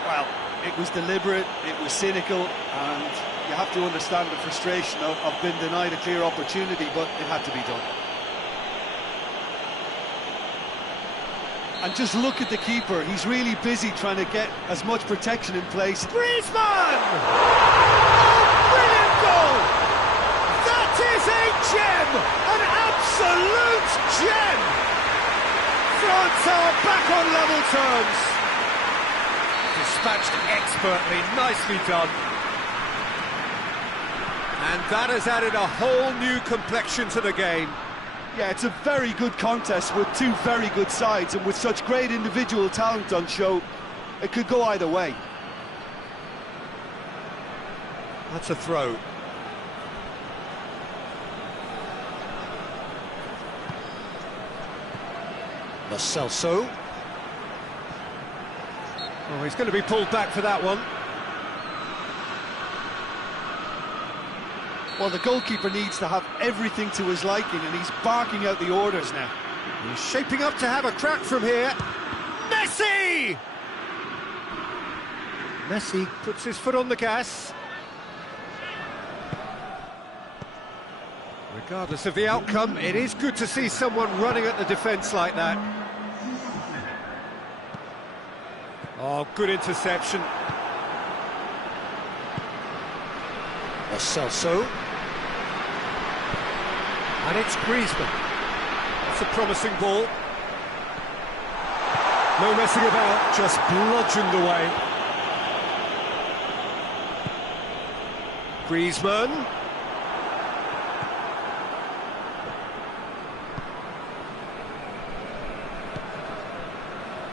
Well, it was deliberate, it was cynical, and you have to understand the frustration of being denied a clear opportunity, but it had to be done. And just look at the keeper, he's really busy trying to get as much protection in place. Griezmann! Oh, brilliant goal! That is a gem! An absolute gem! France are back on level terms. Dispatched expertly, nicely done. And that has added a whole new complexion to the game. Yeah, it's a very good contest with two very good sides, and with such great individual talent on show, It could go either way. That's a throw. Lo Celso. Oh, he's going to be pulled back for that one. Well, the goalkeeper needs to have everything to his liking, and he's barking out the orders now. He's shaping up to have a crack from here. Messi! Messi puts his foot on the gas. Regardless of the outcome, it is good to see someone running at the defence like that. Oh, good interception. Lo Celso. And it's Griezmann. That's a promising ball. No messing about, just bludgeoned away. Griezmann.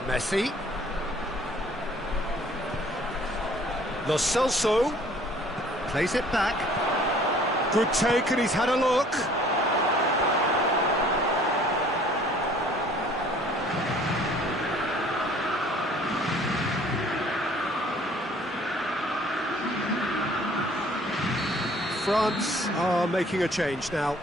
Messi. Lo Celso plays it back. Good take, and he's had a look. France are making a change now.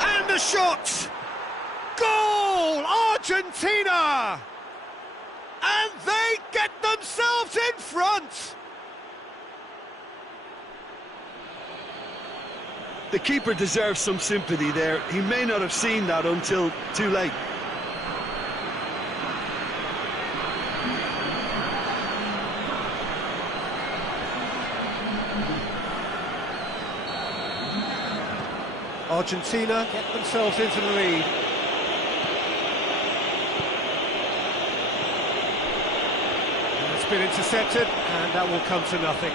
And the shot! Goal! Argentina! And they get themselves in front! The keeper deserves some sympathy there. He may not have seen that until too late. Argentina get themselves into the lead. It's been intercepted, and that will come to nothing.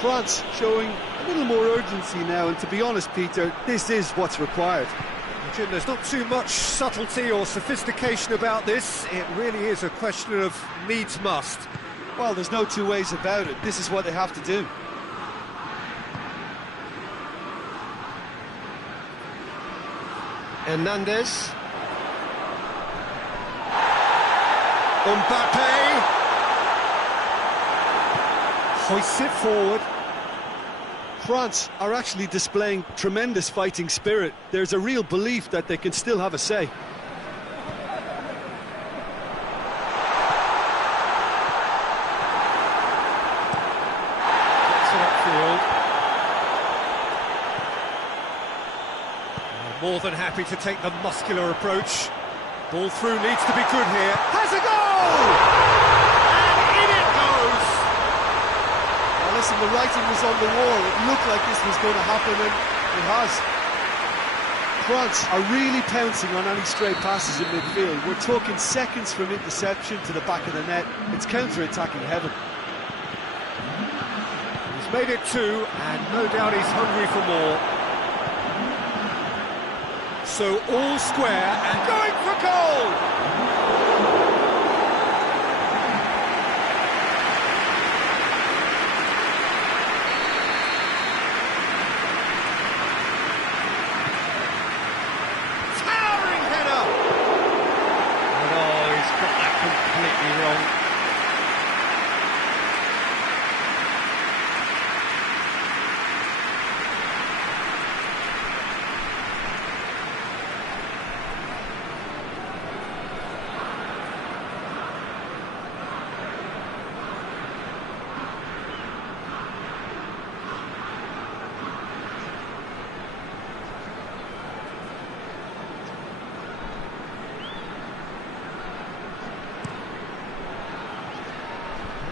France showing a little more urgency now, and to be honest, Peter, this is what's required. Jim, there's not too much subtlety or sophistication about this. It really is a question of needs must. Well, there's no two ways about it. This is what they have to do. Hernandez. Mbappe. Hoists it forward. France are actually displaying tremendous fighting spirit. There's a real belief that they can still have a say. Gets it upfield. More than happy to take the muscular approach. Ball through needs to be good here. Has a goal! And in it goes! Well, listen, the writing was on the wall. It looked like this was going to happen, and it has. France are really pouncing on any stray passes in midfield. We're talking seconds from interception to the back of the net. It's counter-attacking heaven. He's made it two, and no doubt he's hungry for more. So all square and going for goal! Towering header! And oh, he's got that completely wrong.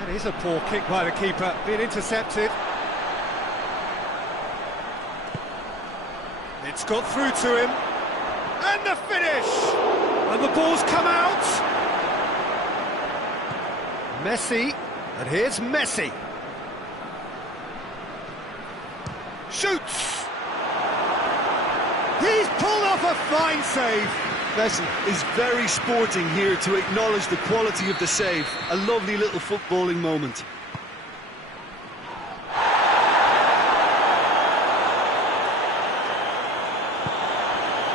That is a poor kick by the keeper, being intercepted. It's got through to him. And the finish! And the ball's come out. Messi, and here's Messi. Shoots! He's pulled off a fine save. Messi is very sporting here to acknowledge the quality of the save. A lovely little footballing moment.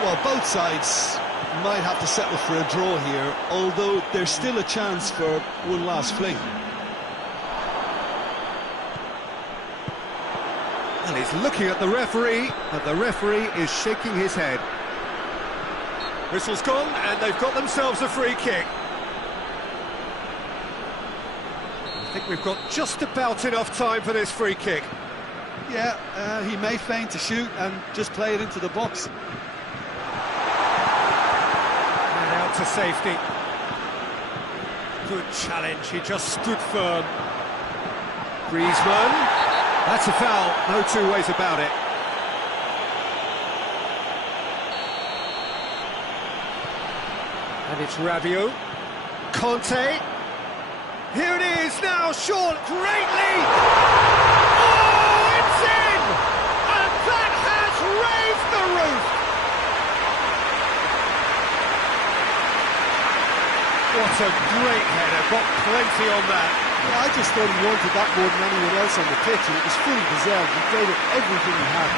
Well, both sides might have to settle for a draw here, although there's still a chance for one last fling. And he's looking at the referee, and the referee is shaking his head. Whistle's gone, and they've got themselves a free kick. I think we've got just about enough time for this free kick. Yeah, he may feign to shoot and just play it into the box. And out to safety. Good challenge, he just stood firm. Griezmann. That's a foul, no two ways about it. And it's Rabiot. Conte. Here it is now, Sean, great lead! Oh, it's in! And that has raised the roof! What a great header, got plenty on that. Yeah, I just thought he wanted that more than anyone else on the pitch, and it was fully deserved. He gave it everything he had.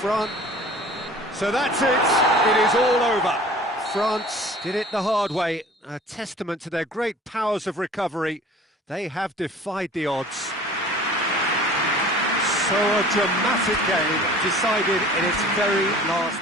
France. So that's it. It is all over. France did it the hard way. A testament to their great powers of recovery. They have defied the odds. So a dramatic game decided in its very last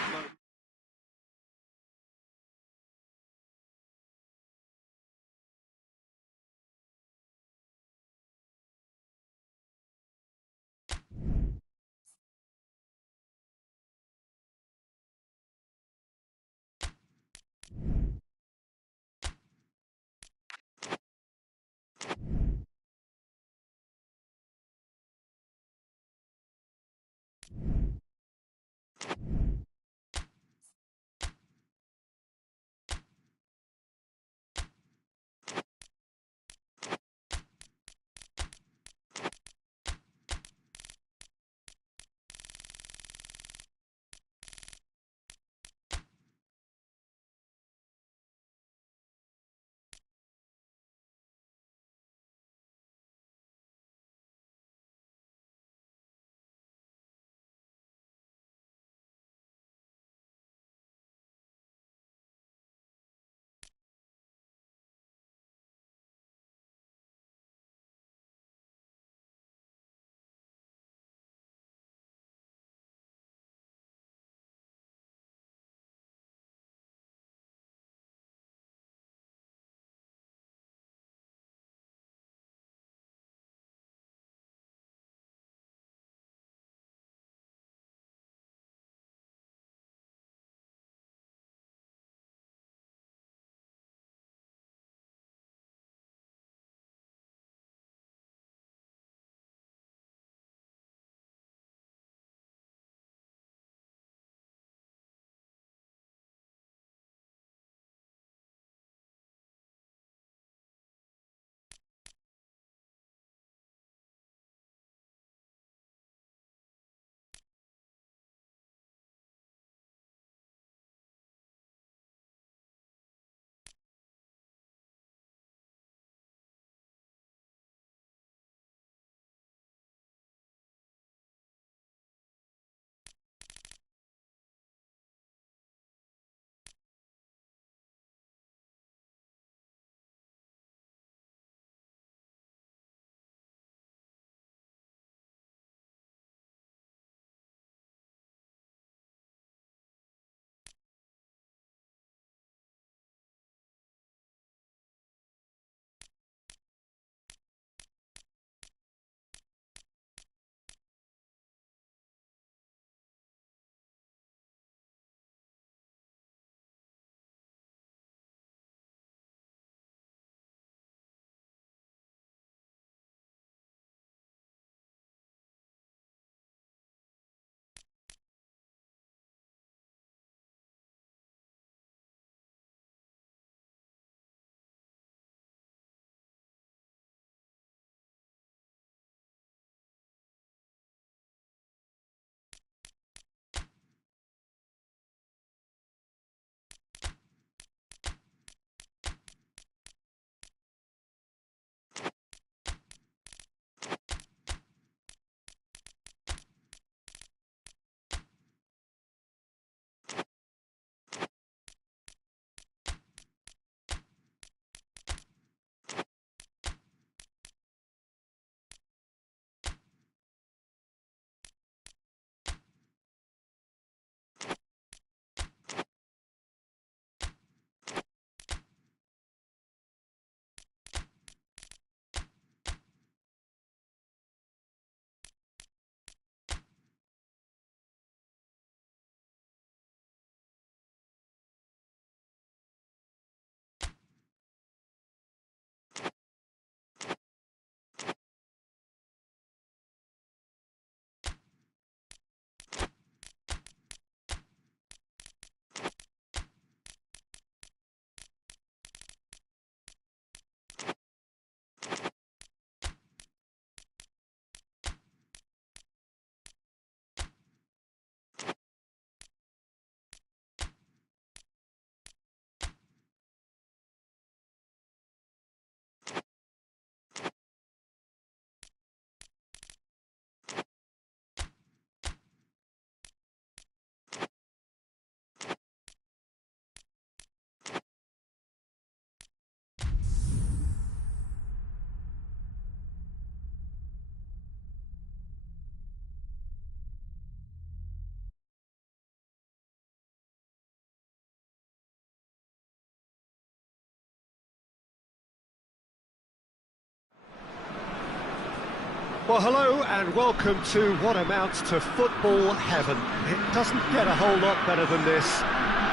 Well, hello and welcome to what amounts to football heaven. It doesn't get a whole lot better than this.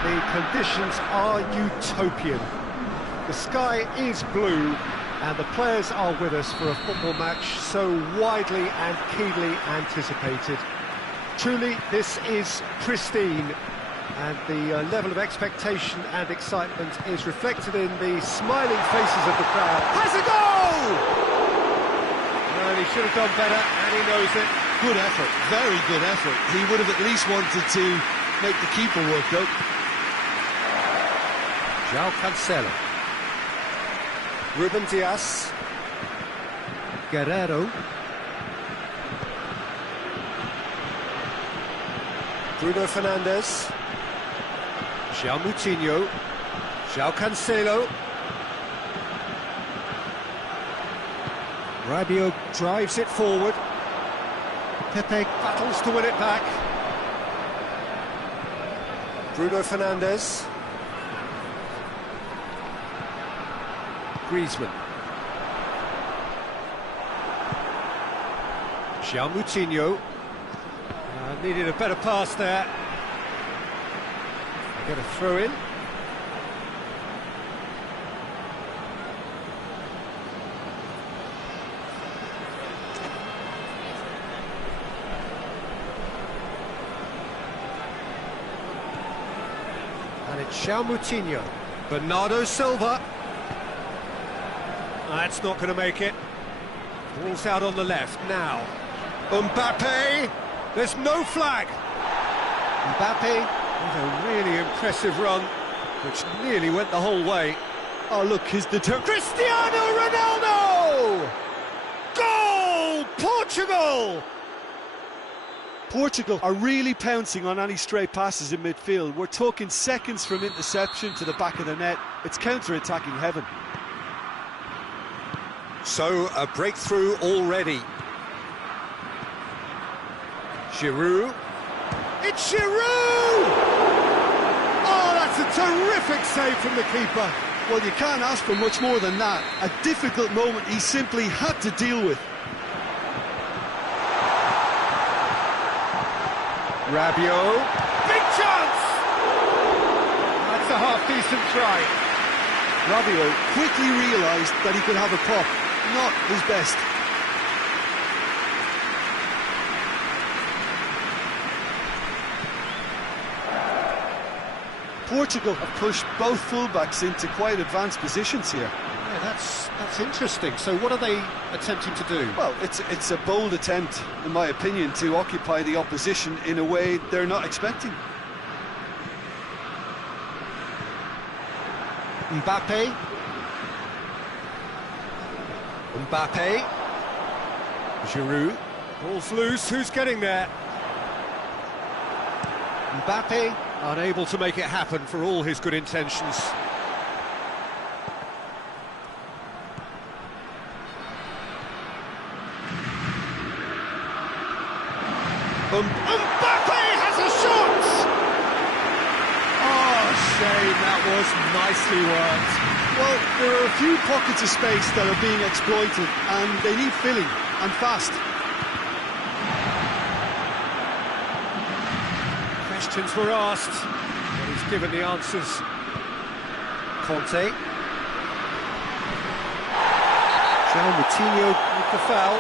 The conditions are utopian. The sky is blue and the players are with us for a football match so widely and keenly anticipated. Truly, this is pristine, and the level of expectation and excitement is reflected in the smiling faces of the crowd. Has a goal! Well, he should have done better, and he knows it. Good effort, very good effort. He would have at least wanted to make the keeper work, though. João Cancelo. Ruben Dias. Guerreiro. Bruno Fernandes. João Moutinho. João Cancelo. Rabiot drives it forward. Pepe battles to win it back. Bruno Fernandes. Griezmann. João Moutinho. Needed a better pass there. Get a throw in. And it's João Moutinho. Bernardo Silva. That's not going to make it. Ball's out on the left now. Mbappe. There's no flag. Mbappe with a really impressive run, which nearly went the whole way. Oh, look, his Cristiano Ronaldo! Goal! Portugal! Portugal are really pouncing on any stray passes in midfield. We're talking seconds from interception to the back of the net. It's counter-attacking heaven. So, a breakthrough already. Giroud. It's Giroud! Oh, that's a terrific save from the keeper. Well, you can't ask for much more than that. A difficult moment he simply had to deal with. Rabiot. Big chance! That's a half-decent try. Rabiot quickly realised that he could have a pop. Not his best. Portugal have pushed both fullbacks into quite advanced positions here. Yeah, that's interesting. So what are they attempting to do? Well, it's a bold attempt, in my opinion, to occupy the opposition in a way they're not expecting. Mbappe. Mbappe. Giroud. Ball's loose. Who's getting there? Mbappe. Unable to make it happen for all his good intentions. Mbappe has a shot! Oh, shame, that was nicely worked. Well, there are a few pockets of space that are being exploited, and they need filling, and fast. Questions were asked, but he's given the answers. Conte. João Moutinho with the foul.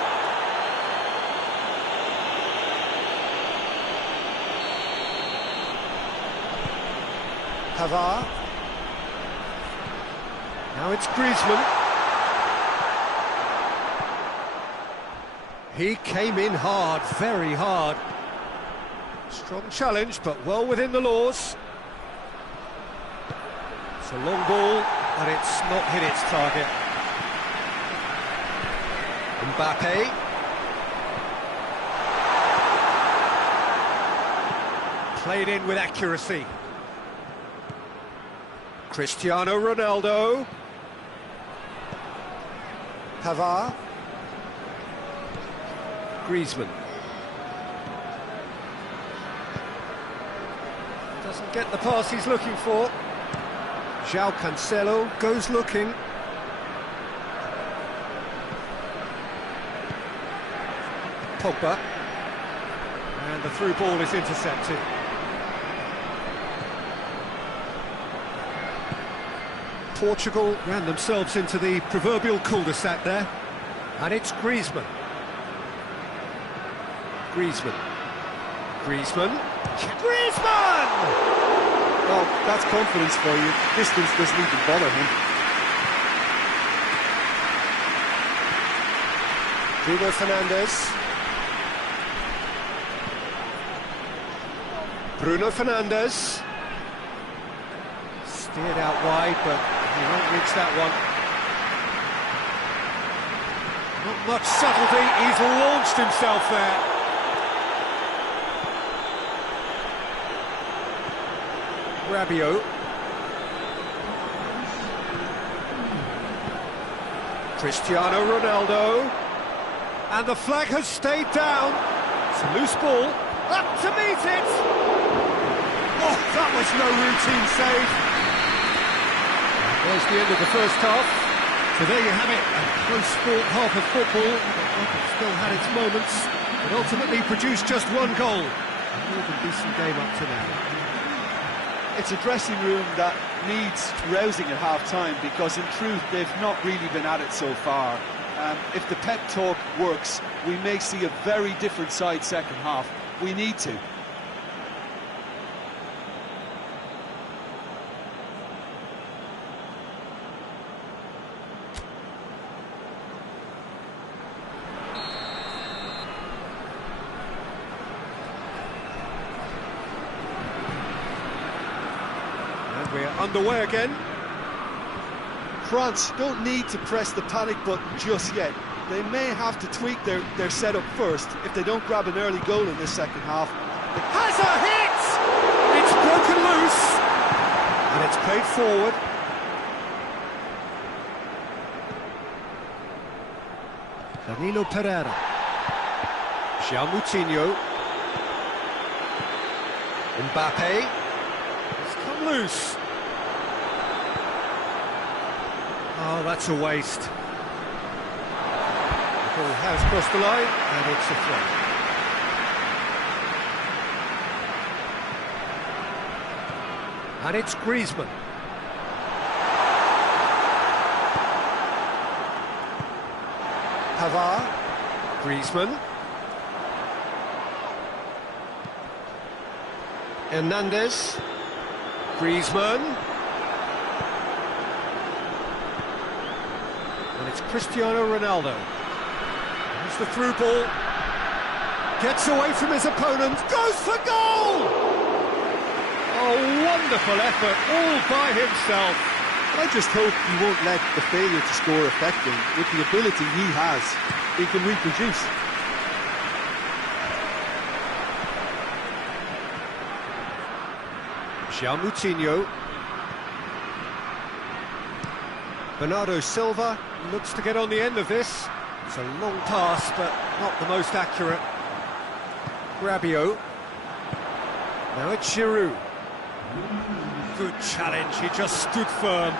Pavard. Now it's Griezmann. He came in hard, very hard. Strong challenge, but well within the laws. It's a long ball, but it's not hit its target. Mbappe. Played in with accuracy. Cristiano Ronaldo. Pavard. Griezmann. Doesn't get the pass he's looking for. João Cancelo goes looking. Pogba. And the through ball is intercepted. Portugal ran themselves into the proverbial cul-de-sac there. And it's Griezmann. Griezmann. Griezmann. Griezmann! Well, that's confidence for you. Distance doesn't even bother him. Bruno Fernandes. Bruno Fernandes. Steered out wide, but he won't reach that one. Not much subtlety, he's launched himself there. Rabiot. Cristiano Ronaldo. And the flag has stayed down. It's a loose ball. Up to meet it! Oh, that was no routine save. There's the end of the first half. So there you have it, a close-fought half of football. It still had its moments, but ultimately produced just one goal. A more than decent game up to now. It's a dressing room that needs rousing at half-time, because in truth they've not really been at it so far. If the pep talk works, we may see a very different side second half. We need to. And we're underway again. France don't need to press the panic button just yet. They may have to tweak their setup first if they don't grab an early goal in this second half. Has a hit! It's broken loose, and it's played forward. Danilo Pereira. João Moutinho. Mbappe. It's come loose. Oh, that's a waste. The ball has crossed the line, and it's a throw. And it's Griezmann. Pavard. Griezmann. Hernandez. Griezmann. And it's Cristiano Ronaldo. There's the through ball. Gets away from his opponent. Goes for goal! Oh, wonderful effort, all by himself. I just hope he won't let the failure to score affect him. With the ability he has, he can reproduce. João Moutinho. Bernardo Silva looks to get on the end of this. It's a long pass, but not the most accurate. Rabiot. Now it's Giroud. Good challenge, he just stood firm.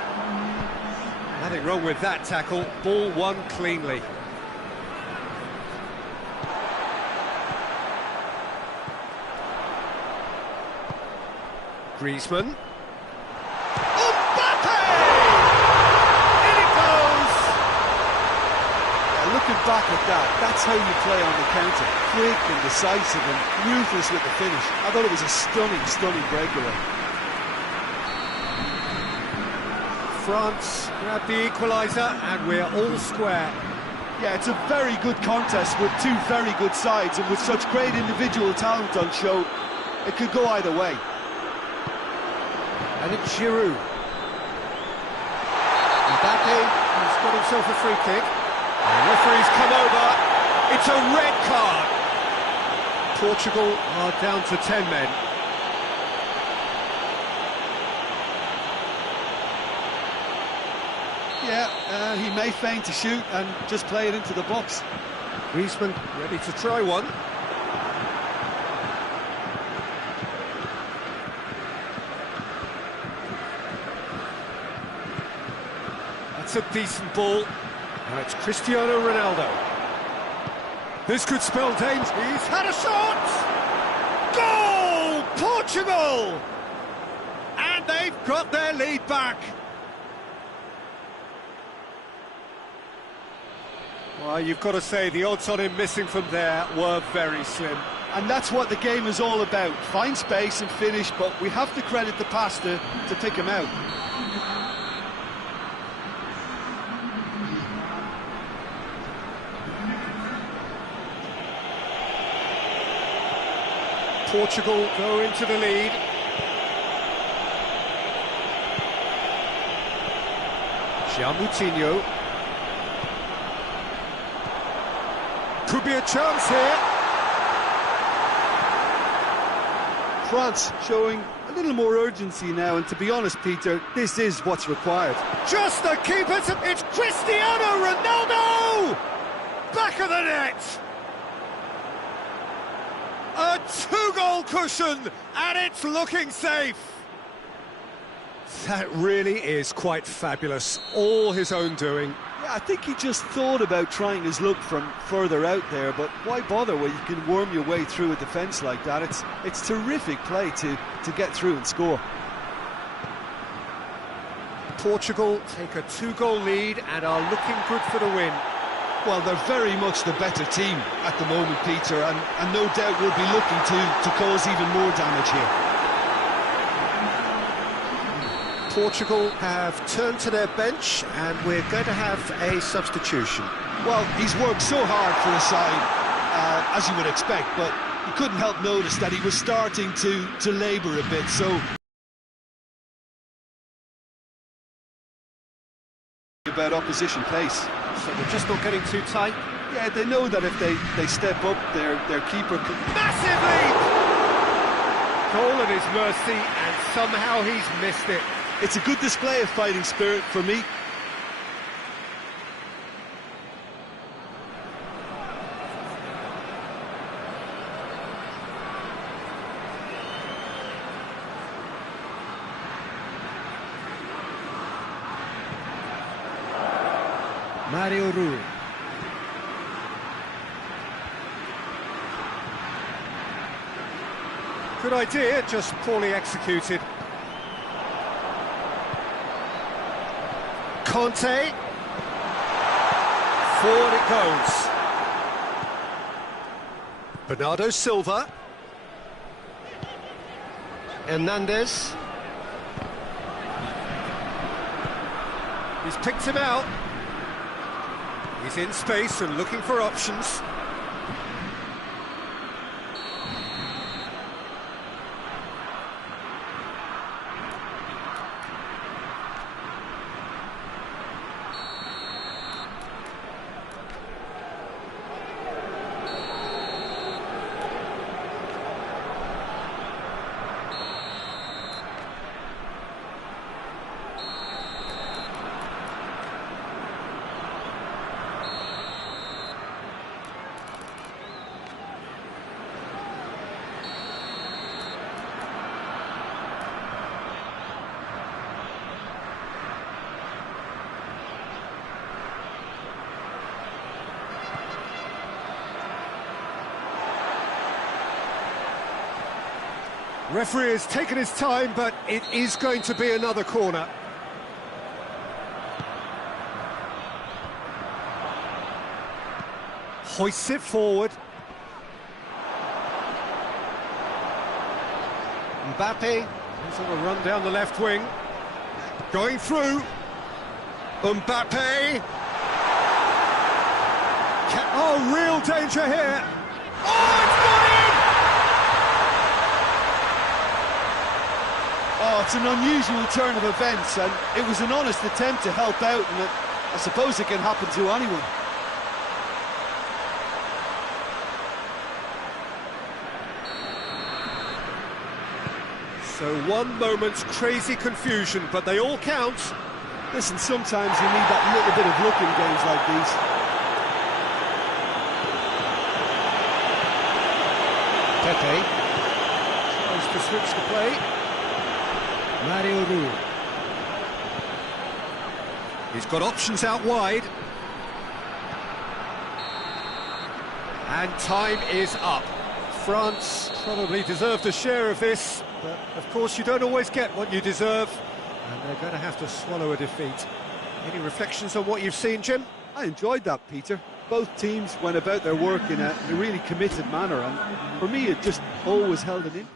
Nothing wrong with that tackle, ball won cleanly. Griezmann. Mbappe! In it goes! Looking back at that, that's how you play on the counter. Quick and decisive and ruthless with the finish. I thought it was a stunning breakaway. France grab the equaliser and we're all square. Yeah, it's a very good contest with two very good sides, and with such great individual talent on show, it could go either way. And it's Giroud. Mbappe has got himself a free kick. The referee's come over. It's a red card. Portugal are down to 10 men. Yeah, he may feign to shoot and just play it into the box. Griezmann ready to try one. That's a decent ball. Now it's Cristiano Ronaldo. This could spell danger. He's had a shot! Goal! Portugal! And they've got their lead back. Well, you've got to say the odds on him missing from there were very slim. And that's what the game is all about. Find space and finish, but we have to credit the passer to pick him out. Portugal go into the lead. João Moutinho. Could be a chance here. France showing a little more urgency now, and to be honest, Peter, this is what's required. Just the keeper, it's Cristiano Ronaldo! Back of the net! A two-goal cushion, and it's looking safe! That really is quite fabulous, all his own doing. Yeah, I think he just thought about trying his luck from further out there, but why bother when you can worm your way through a defence like that? It's terrific play to get through and score. Portugal take a two-goal lead and are looking good for the win. Well, they're very much the better team at the moment, Peter, and no doubt will be looking to cause even more damage here. Portugal have turned to their bench and we're going to have a substitution. Well, he's worked so hard for his side, as you would expect, but you couldn't help notice that he was starting to labour a bit, so... about opposition pace. So they're just not getting too tight? Yeah, they know that if they step up, their keeper could... Massive lead! Goal at his mercy, and somehow he's missed it. It's a good display of fighting spirit for me. Mario Rui. Good idea, just poorly executed. Conte. Forward it goes. Bernardo Silva. Hernandez. He's picked him out. He's in space and looking for options. Referee has taken his time, but it is going to be another corner. Hoists it forward. Mbappe, he's on a run down the left wing. Going through. Mbappe. Oh, real danger here. Oh, it's got in! Oh, it's an unusual turn of events, and it was an honest attempt to help out, and I suppose it can happen to anyone. So one moment's crazy confusion, but they all count. Listen, sometimes you need that little bit of luck in games like these. Pepe tries to switch the play. Mario Rui. He's got options out wide. And time is up. France probably deserved a share of this, but of course you don't always get what you deserve, and they're going to have to swallow a defeat. Any reflections on what you've seen, Jim? I enjoyed that, Peter. Both teams went about their work in a really committed manner, and for me it just always held an interest.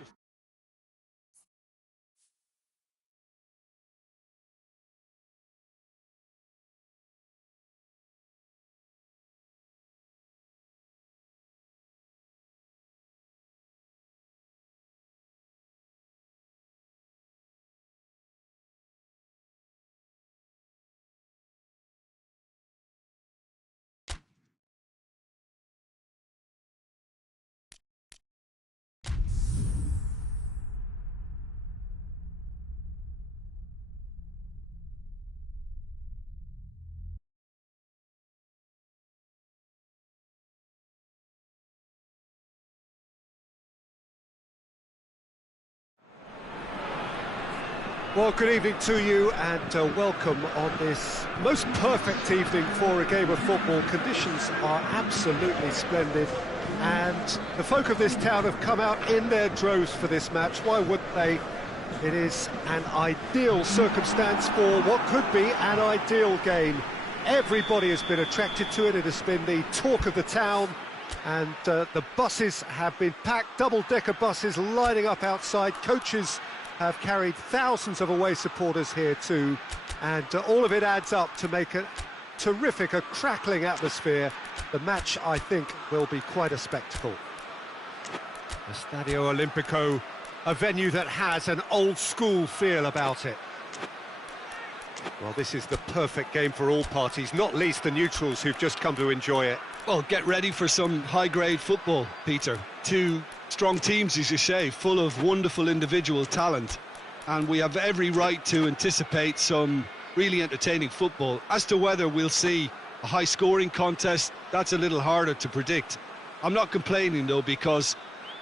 Well, good evening to you, and welcome on this most perfect evening for a game of football. Conditions are absolutely splendid, and the folk of this town have come out in their droves for this match. Why wouldn't they? It is an ideal circumstance for what could be an ideal game. Everybody has been attracted to it. It has been the talk of the town, and the buses have been packed, double-decker buses lining up outside. Coaches have carried thousands of away supporters here too, and all of it adds up to make a terrific, a crackling atmosphere. The match, I think, will be quite a spectacle. The Stadio Olimpico, a venue that has an old-school feel about it. Well, this is the perfect game for all parties, not least the neutrals who've just come to enjoy it. Well, get ready for some high-grade football, Peter. Two strong teams, as you say, full of wonderful individual talent. And we have every right to anticipate some really entertaining football. As to whether we'll see a high-scoring contest, that's a little harder to predict. I'm not complaining, though, because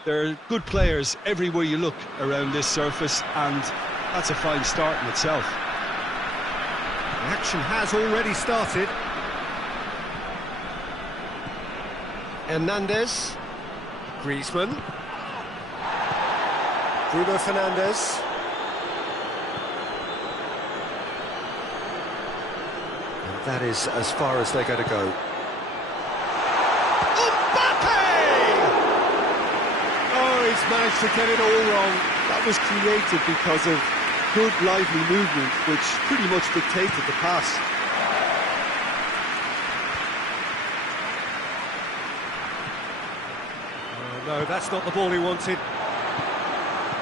there are good players everywhere you look around this surface, and that's a fine start in itself. The action has already started. Hernandez, Griezmann, Bruno Fernandes. And that is as far as they're going to go. Mbappe! Oh, he's managed to get it all wrong. That was created because of good, lively movement, which pretty much dictated the pass. No, that's not the ball he wanted.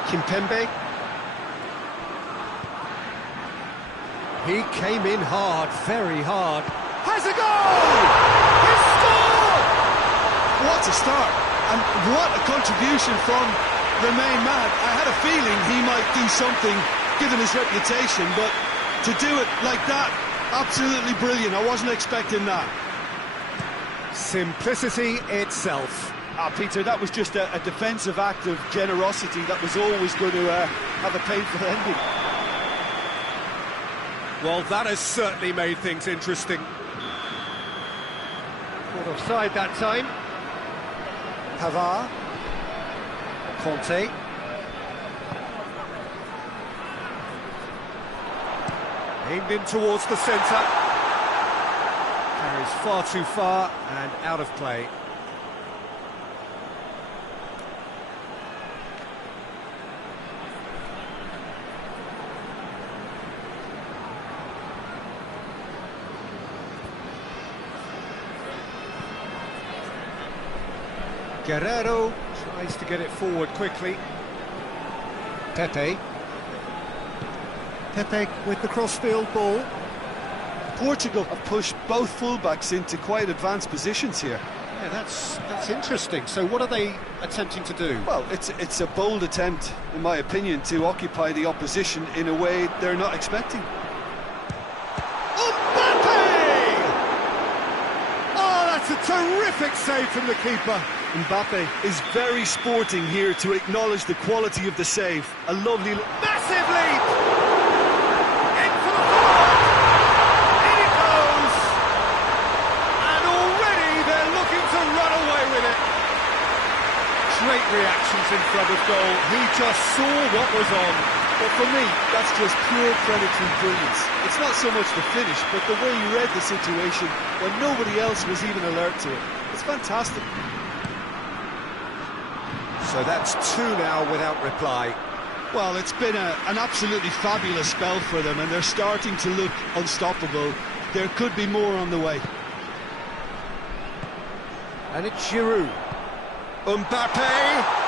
Kimpembe. He came in hard, very hard. Has a goal! He scored! What a start, and what a contribution from the main man. I had a feeling he might do something, given his reputation, but to do it like that, absolutely brilliant. I wasn't expecting that. Simplicity itself. Peter, that was just a defensive act of generosity that was always going to have a painful ending. Well, that has certainly made things interesting. Caught offside that time. Pavard. Conte. Aimed in towards the centre. Carries far too far and out of play. Guerrero tries to get it forward quickly. Pepe. Pepe with the crossfield ball. Portugal have pushed both fullbacks into quite advanced positions here. Yeah, that's interesting. So what are they attempting to do? Well, it's a bold attempt, in my opinion, to occupy the opposition in a way they're not expecting. Mbappe! Oh, that's a terrific save from the keeper. Mbappe is very sporting here to acknowledge the quality of the save. A lovely... Massive leap! In for the forward! In it goes! And already they're looking to run away with it. goal. He just saw what was on. But for me, that's just pure predatory brilliance. It's not so much the finish, but the way he read the situation when nobody else was even alert to it. It's fantastic. So that's two now without reply. Well, it's been an absolutely fabulous spell for them, and they're starting to look unstoppable. There could be more on the way. And it's Giroud. Mbappe.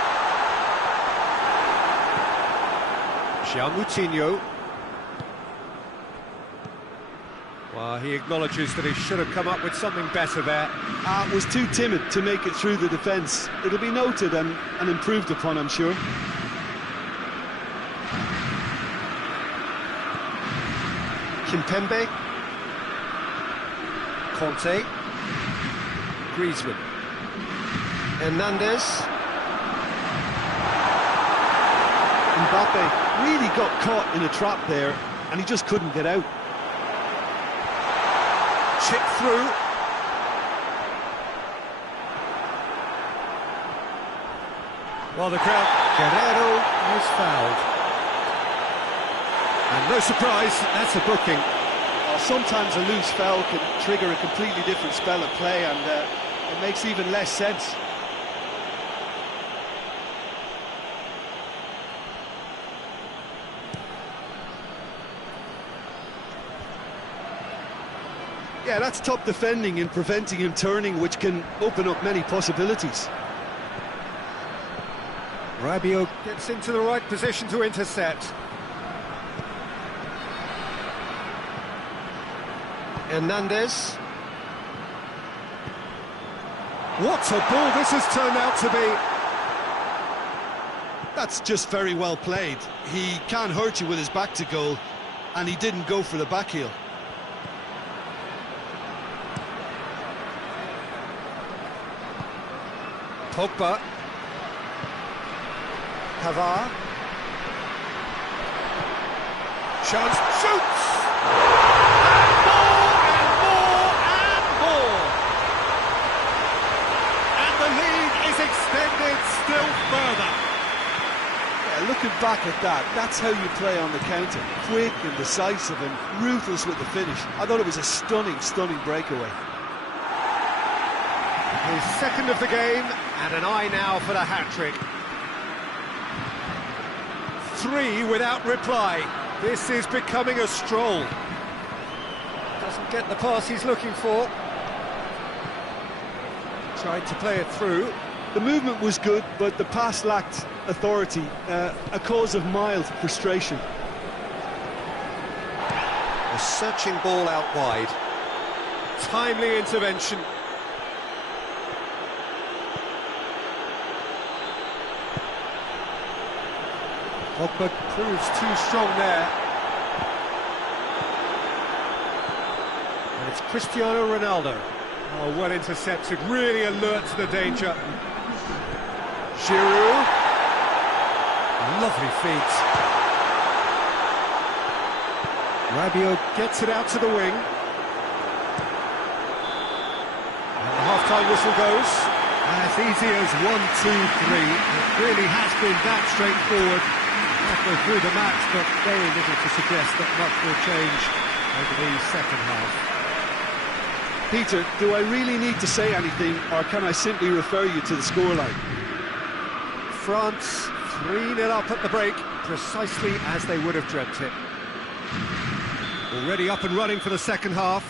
João Moutinho. Well, he acknowledges that he should have come up with something better there. Was too timid to make it through the defence. It'll be noted and improved upon, I'm sure. Kimpembe. Conte. Griezmann. Hernandez. Mbappe really got caught in a trap there, and he just couldn't get out. Chip through. Well, the crowd. Guerrero is fouled. And no surprise, that's a booking. Well, sometimes a loose foul can trigger a completely different spell of play, and it makes even less sense. Yeah, that's top defending and preventing him turning, which can open up many possibilities. Rabiot gets into the right position to intercept. Hernandez. What a ball this has turned out to be. That's just very well played. He can't hurt you with his back to goal, and he didn't go for the back heel. Pogba. Pavard. Chance, shoots! And more, and more, and more! And the lead is extended still further. Yeah, looking back at that, that's how you play on the counter. Quick and decisive and ruthless with the finish. I thought it was a stunning, stunning breakaway. His second of the game, and an eye now for the hat-trick. 3 without reply. This is becoming a stroll. Doesn't get the pass he's looking for. Tried to play it through. The movement was good, but the pass lacked authority, a cause of mild frustration. A searching ball out wide. Timely intervention. Pogba proves too strong there. And it's Cristiano Ronaldo. Oh, well intercepted, really alert to the danger. Giroud. Lovely feet. Rabiot gets it out to the wing. And the half-time whistle goes. As easy as 1, 2, 3. It really has been that straightforward. Halfway through the match, but very little to suggest that much will change over the second half. Peter, do I really need to say anything, or can I simply refer you to the scoreline? France 3-0 up at the break, precisely as they would have dreamt it. Already up and running for the second half.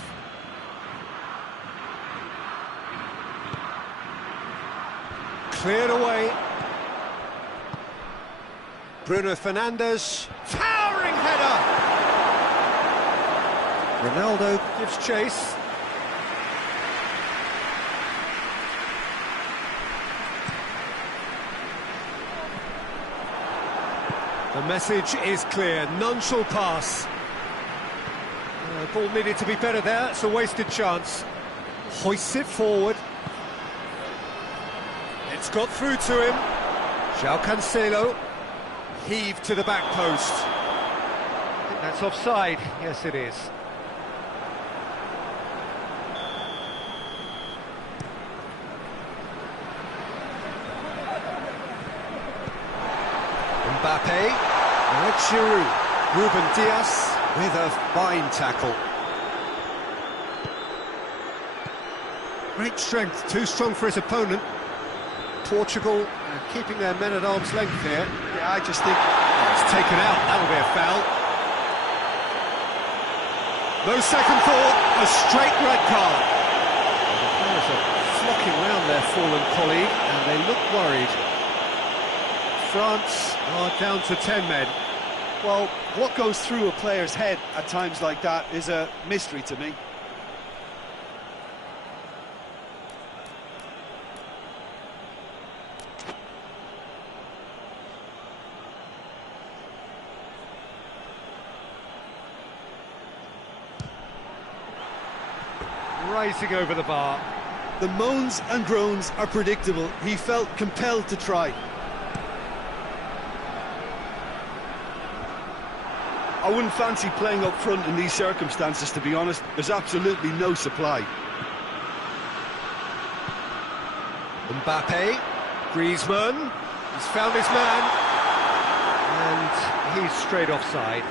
Cleared away. Bruno Fernandes, towering header! Ronaldo gives chase. The message is clear, none shall pass. The ball needed to be better there, it's a wasted chance. Hoists it forward. It's got through to him. João Cancelo. Heave to the back post. I think that's offside. Yes, it is. Mbappe. Now it's Giroud. Ruben Dias with a fine tackle. Great strength, too strong for his opponent. Portugal keeping their men at arm's length here. Yeah, I just think... It's taken out, that'll be a foul. No second thought, a straight red card. The players are flocking around their fallen colleague and they look worried. France are down to 10 men. Well, what goes through a player's head at times like that is a mystery to me. Rising over the bar. The moans and groans are predictable. He felt compelled to try. I wouldn't fancy playing up front in these circumstances, to be honest. There's absolutely no supply. Mbappe, Griezmann, he's found his man, and he's straight offside.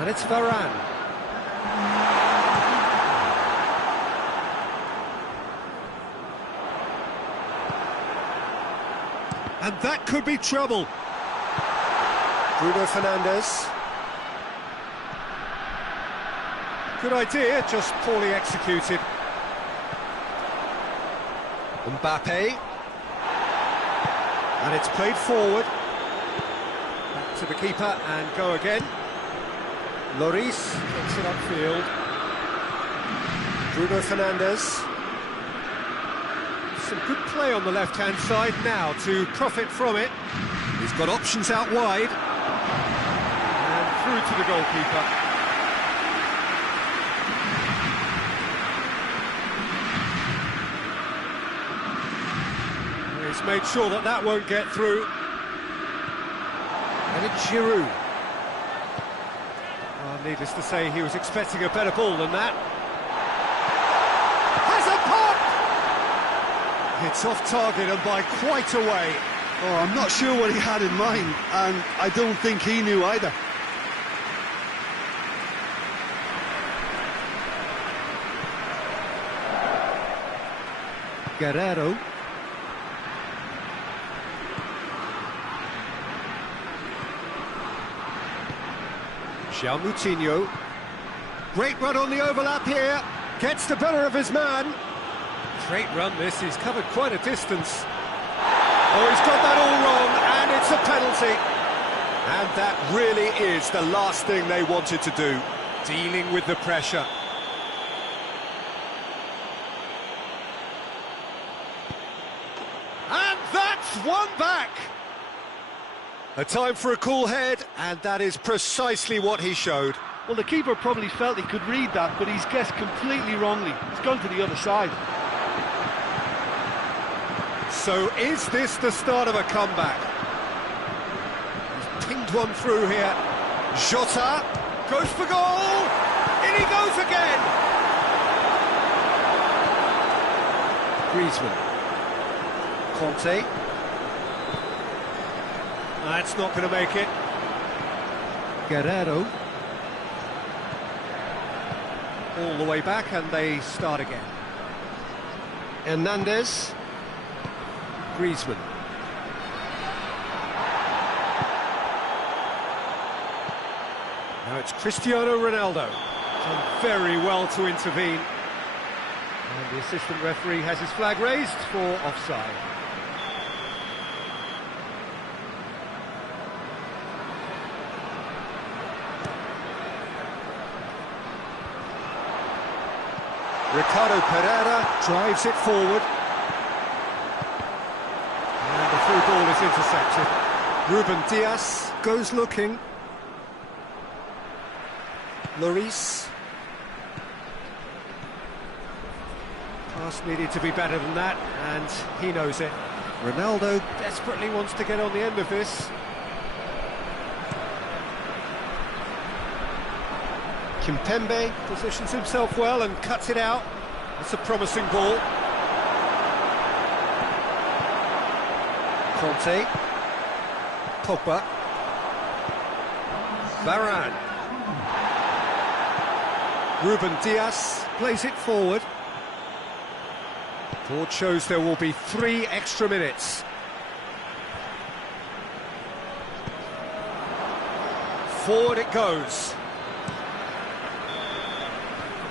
And it's Varane. And that could be trouble. Bruno Fernandes. Good idea, just poorly executed. Mbappe. And it's played forward. Back to the keeper and go again. Lloris takes it upfield. Bruno Fernandes. Some good play on the left-hand side now to profit from it. He's got options out wide. And through to the goalkeeper. He's made sure that that won't get through. And it's Giroud. Well, needless to say, he was expecting a better ball than that. Has a pop! It's off target and by quite a way. Oh, I'm not sure what he had in mind, and I don't think he knew either. Guerrero. João Moutinho. Great run on the overlap here. Gets the better of his man. Great run this, he's covered quite a distance. Oh, he's got that all wrong, and it's a penalty. And that really is the last thing they wanted to do, dealing with the pressure. And that's one back. A time for a cool head, and that is precisely what he showed. Well, the keeper probably felt he could read that, but he's guessed completely wrongly. He's gone to the other side. So is this the start of a comeback? He's pinged one through here. Jota goes for goal! In he goes again! Griezmann. Conte. That's not going to make it. Guerrero. All the way back and they start again. Hernandez. Griezmann. Now it's Cristiano Ronaldo. Done very well to intervene. And the assistant referee has his flag raised for offside. Ricardo Pereira drives it forward. And the through ball is intercepted. Ruben Dias goes looking. Lloris. Pass needed to be better than that, and he knows it. Ronaldo desperately wants to get on the end of this. Kimpembe positions himself well and cuts it out. It's a promising ball. Conte. Pogba. Varane. Ruben Dias plays it forward. Board shows there will be 3 extra minutes. Forward it goes.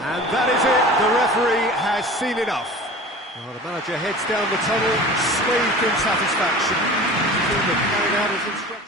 And that is it. The referee has seen enough. Well, the manager heads down the tunnel, swathed in satisfaction. The team have carried out his instructions.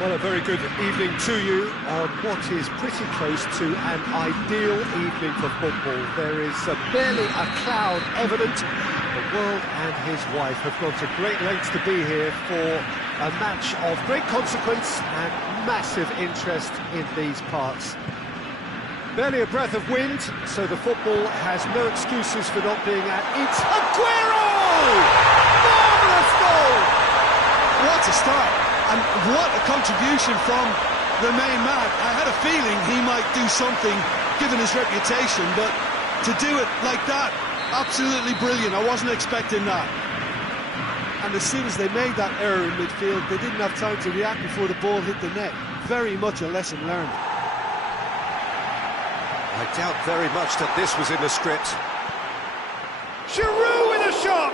Well, a very good evening to you on what is pretty close to an ideal evening for football. There is barely a cloud evident. The world and his wife have gone to great lengths to be here for a match of great consequence and massive interest in these parts. Barely a breath of wind, so the football has no excuses for not being at its Aguero! Marvellous goal! What a start! And what a contribution from the main man. I had a feeling he might do something, given his reputation, but to do it like that, absolutely brilliant. I wasn't expecting that. And as soon as they made that error in midfield, they didn't have time to react before the ball hit the net. Very much a lesson learned. I doubt very much that this was in the script. Giroud with a shot!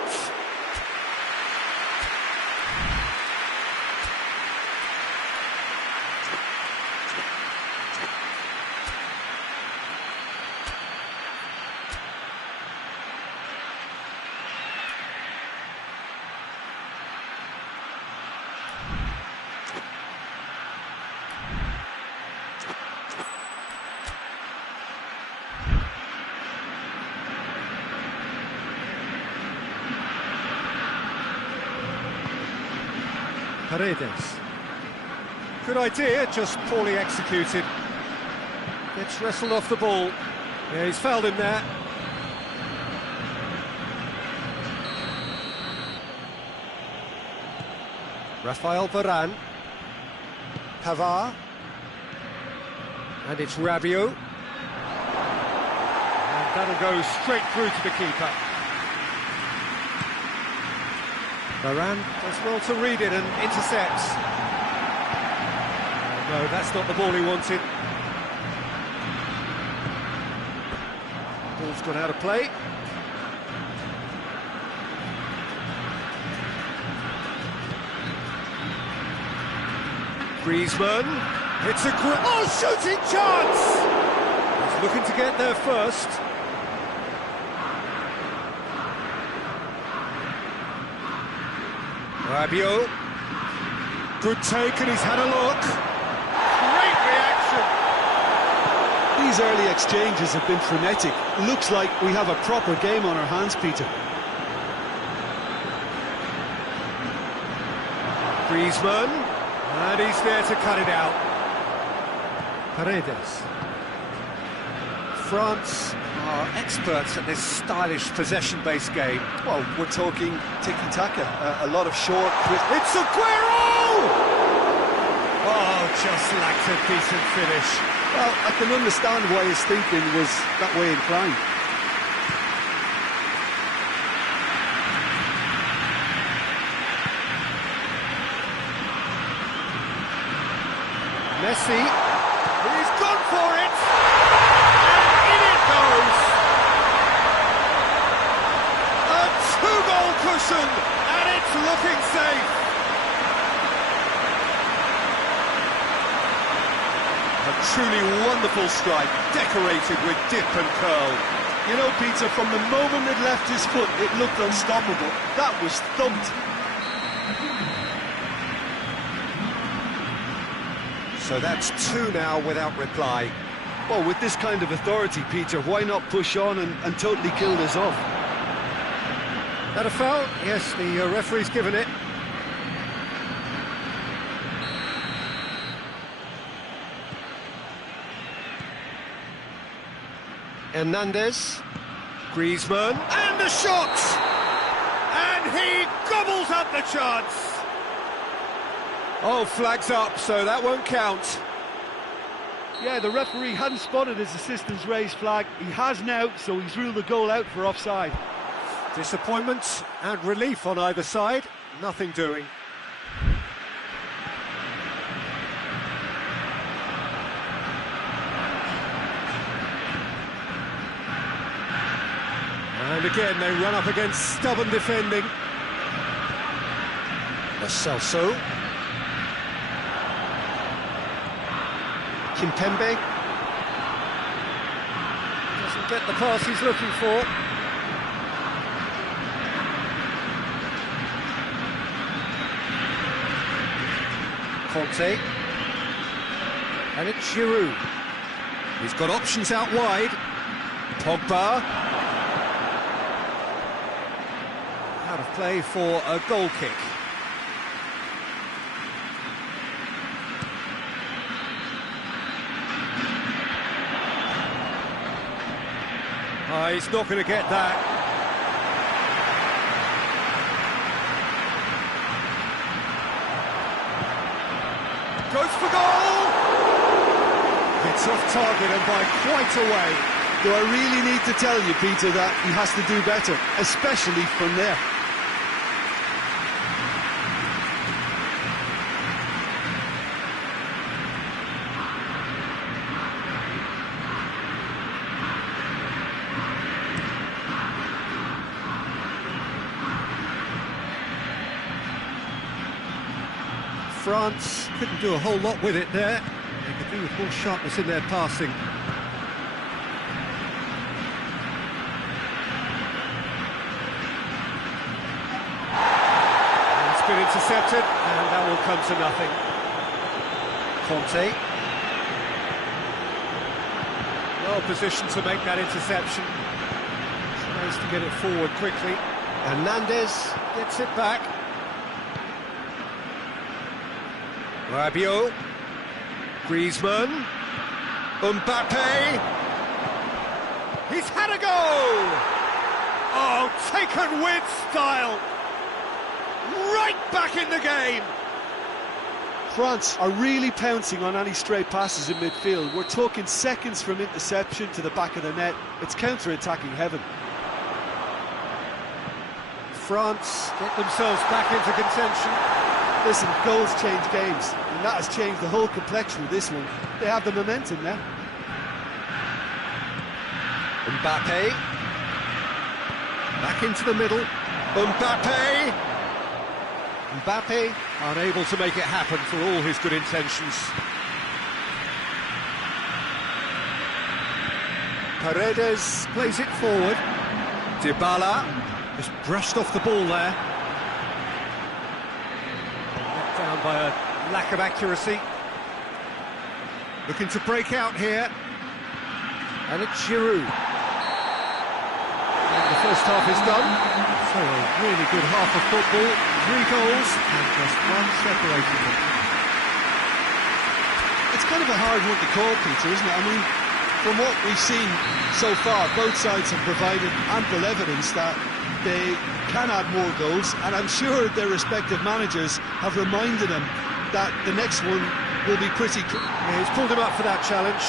Paredes. Good idea, just poorly executed. Gets wrestled off the ball. Yeah, he's fouled him there. Rafael Varane. Pavard. And it's Rabiot. And that'll go straight through to the keeper. Varane does well to read it and intercepts. Oh, no, that's not the ball he wanted. Ball's gone out of play. Griezmann, it's a shooting chance! He's looking to get there first. Rabiot, good take, and he's had a look. Great reaction! These early exchanges have been frenetic. Looks like we have a proper game on our hands, Peter. Griezmann. And he's there to cut it out. Paredes. France are experts at this stylish possession-based game. Well, we're talking tiki-taka, a lot of short... It's Aguero! Oh, just lacked a decent finish. Well, I can understand why his thinking was that way inclined. Messi, he's gone for it, and in it goes! A two-goal cushion, and it's looking safe! A truly wonderful strike, decorated with dip and curl. You know, Peter, from the moment it left his foot, it looked unstoppable. That was thumped. So that's two now without reply. Well, with this kind of authority, Peter, why not push on and totally kill this off? That a foul? Yes, the referee's given it. Hernandez. Griezmann. And the shot! And he gobbles up the chance! Oh, flags up, so that won't count. Yeah, the referee hadn't spotted his assistant's raised flag. He has now, so he's ruled the goal out for offside. Disappointment and relief on either side. Nothing doing. And again, they run up against stubborn defending. Lo Celso. Kimpembe doesn't get the pass he's looking for. Conte, and it's Giroud. He's got options out wide. Pogba, out of play for a goal kick. He's not going to get that. Goes for goal! It's off target and by quite a way. Do I really need to tell you, Peter, that he has to do better, especially from there? France couldn't do a whole lot with it there. They could do with more sharpness in their passing. And it's been intercepted, and that will come to nothing. Conte. Well positioned to make that interception. Tries to get it forward quickly. Hernandez gets it back. Rabiot, Griezmann, Mbappe. He's had a go! Oh, taken with style! Right back in the game! France are really pouncing on any stray passes in midfield. We're talking seconds from interception to the back of the net. It's counter-attacking heaven. France get themselves back into contention. Listen, goals change games, and that has changed the whole complexion of this one. They have the momentum now. Mbappe. Back into the middle. Mbappe. Mbappe unable to make it happen for all his good intentions. Paredes plays it forward. Dybala just brushed off the ball there. Let down by a lack of accuracy. Looking to break out here. And it's Giroud. And the first half is done. So a really good half of football. 3 goals and just one separating them. It's kind of a hard one to call, Peter, isn't it? I mean, from what we've seen so far, both sides have provided ample evidence that they can add more goals, and I'm sure their respective managers have reminded them that the next one will be pretty... Yeah, he's pulled him up for that challenge.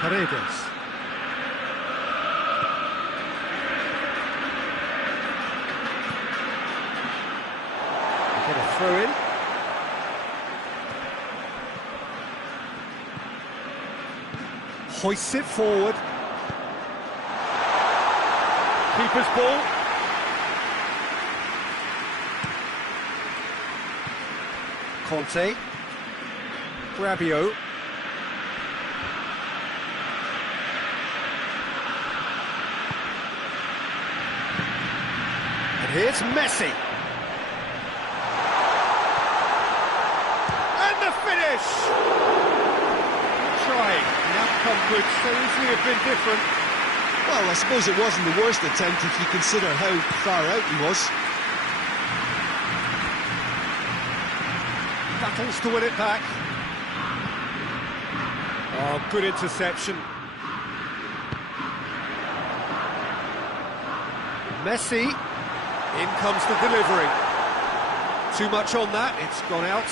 Paredes. Get a throw in. Hoists it forward. Keeper's ball. Conte. Rabiot. Here's Messi. And the finish! Trying. The outcome could so easily have been different. Well, I suppose it wasn't the worst attempt if you consider how far out he was. Battles to win it back. Oh, good interception. Messi. In comes the delivery. Too much on that, it's gone out.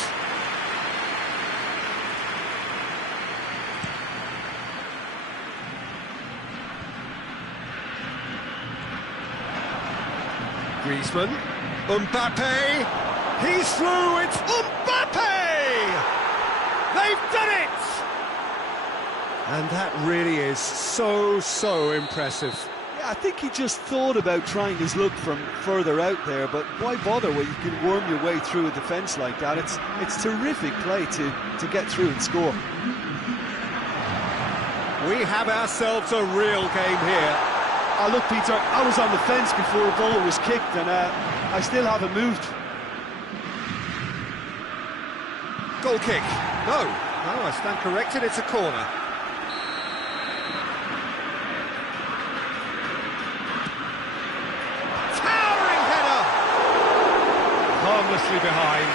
Griezmann. Mbappe. He's through, it's Mbappe! They've done it! And that really is so impressive. I think he just thought about trying his luck from further out there, but why bother when you can worm your way through a defence like that? It's terrific play to get through and score. We have ourselves a real game here. Look, Peter, I was on the fence before the ball was kicked, and I still haven't moved. Goal kick. No, I stand corrected, it's a corner. Harmlessly behind.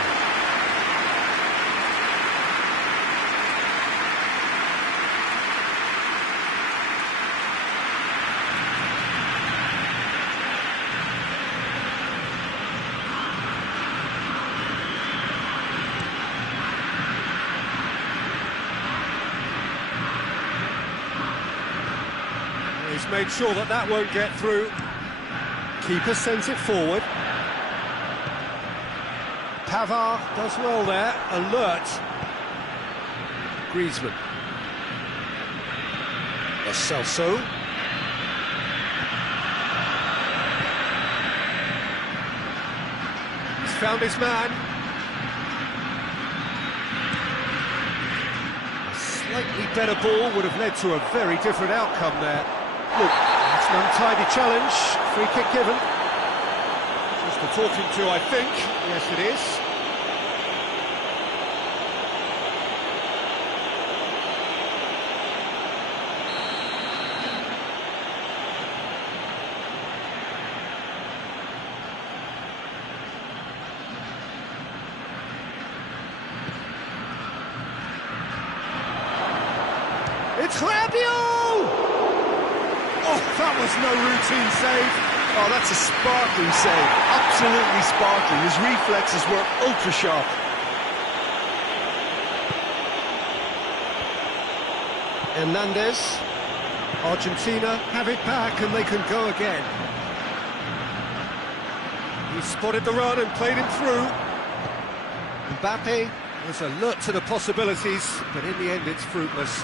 He's made sure that won't get through. Keeper sends it forward. Pavard does well there, alert. Griezmann. Lo Celso. He's found his man. A slightly better ball would have led to a very different outcome there. Look, it's an untidy challenge. Free kick given. Just the talking to, I think. Yes, it is. It's Rabiot! Oh, that was no routine save. Oh, that's a sparkling save. Absolutely sparkling. His reflexes were ultra sharp. Hernandez. Argentina have it back and they can go again. He spotted the run and played him through. Mbappe was alert to the possibilities, but in the end it's fruitless.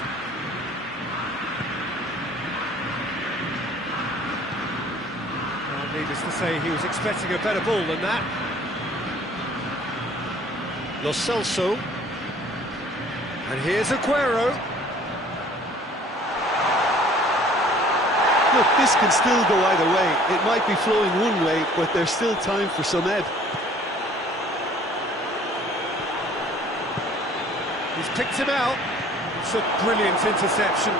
Well, needless to say, he was expecting a better ball than that. Lo Celso. And here's Aguero. Look, this can still go either way. It might be flowing one way, but there's still time for some ebb. He's picked him out. It's a brilliant interception.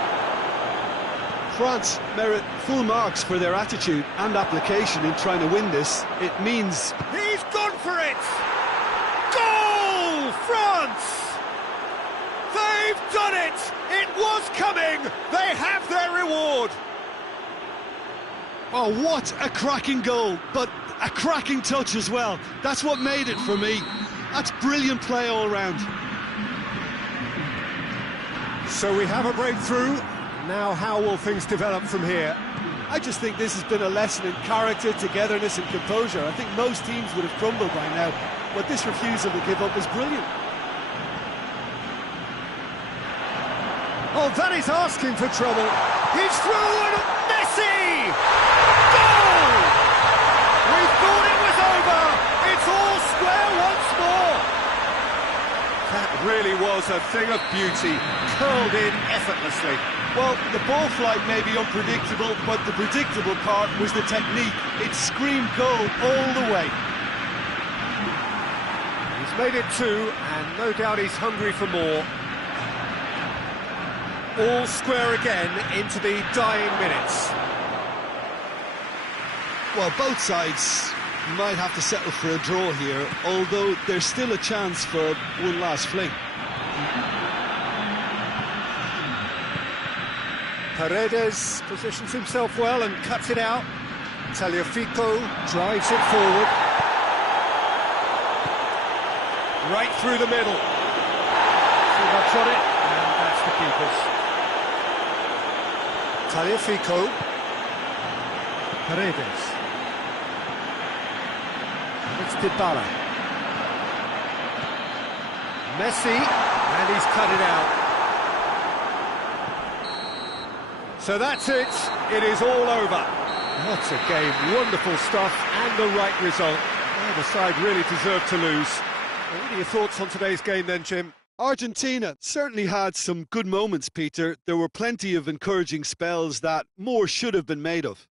France merit full marks for their attitude and application in trying to win this. It means... He's gone for it! Goal! France! They've done it! It was coming! They have their reward! Oh, what a cracking goal, but a cracking touch as well. That's what made it for me. That's brilliant play all round. So we have a breakthrough. Now how will things develop from here? I just think this has been a lesson in character, togetherness and composure. I think most teams would have crumbled by now, but this refusal to give up is brilliant. Oh, that is asking for trouble. He's through and Messi! Goal! We thought it was over. It's all square once more. That really was a thing of beauty, curled in effortlessly. Well, the ball flight may be unpredictable, but the predictable part was the technique. It screamed goal all the way. He's made it two, and no doubt he's hungry for more. All square again into the dying minutes. Well, both sides might have to settle for a draw here, although there's still a chance for one last fling. Paredes positions himself well and cuts it out. Tagliafico drives it forward. Right through the middle. Too much on it, and that's the keeper's. Tagliafico. Paredes. It's Dybala. Messi, and he's cut it out. So that's it. It is all over. What a game. Wonderful stuff and the right result. Neither side really deserved to lose. Well, what are your thoughts on today's game then, Jim? Argentina certainly had some good moments, Peter. There were plenty of encouraging spells that more should have been made of.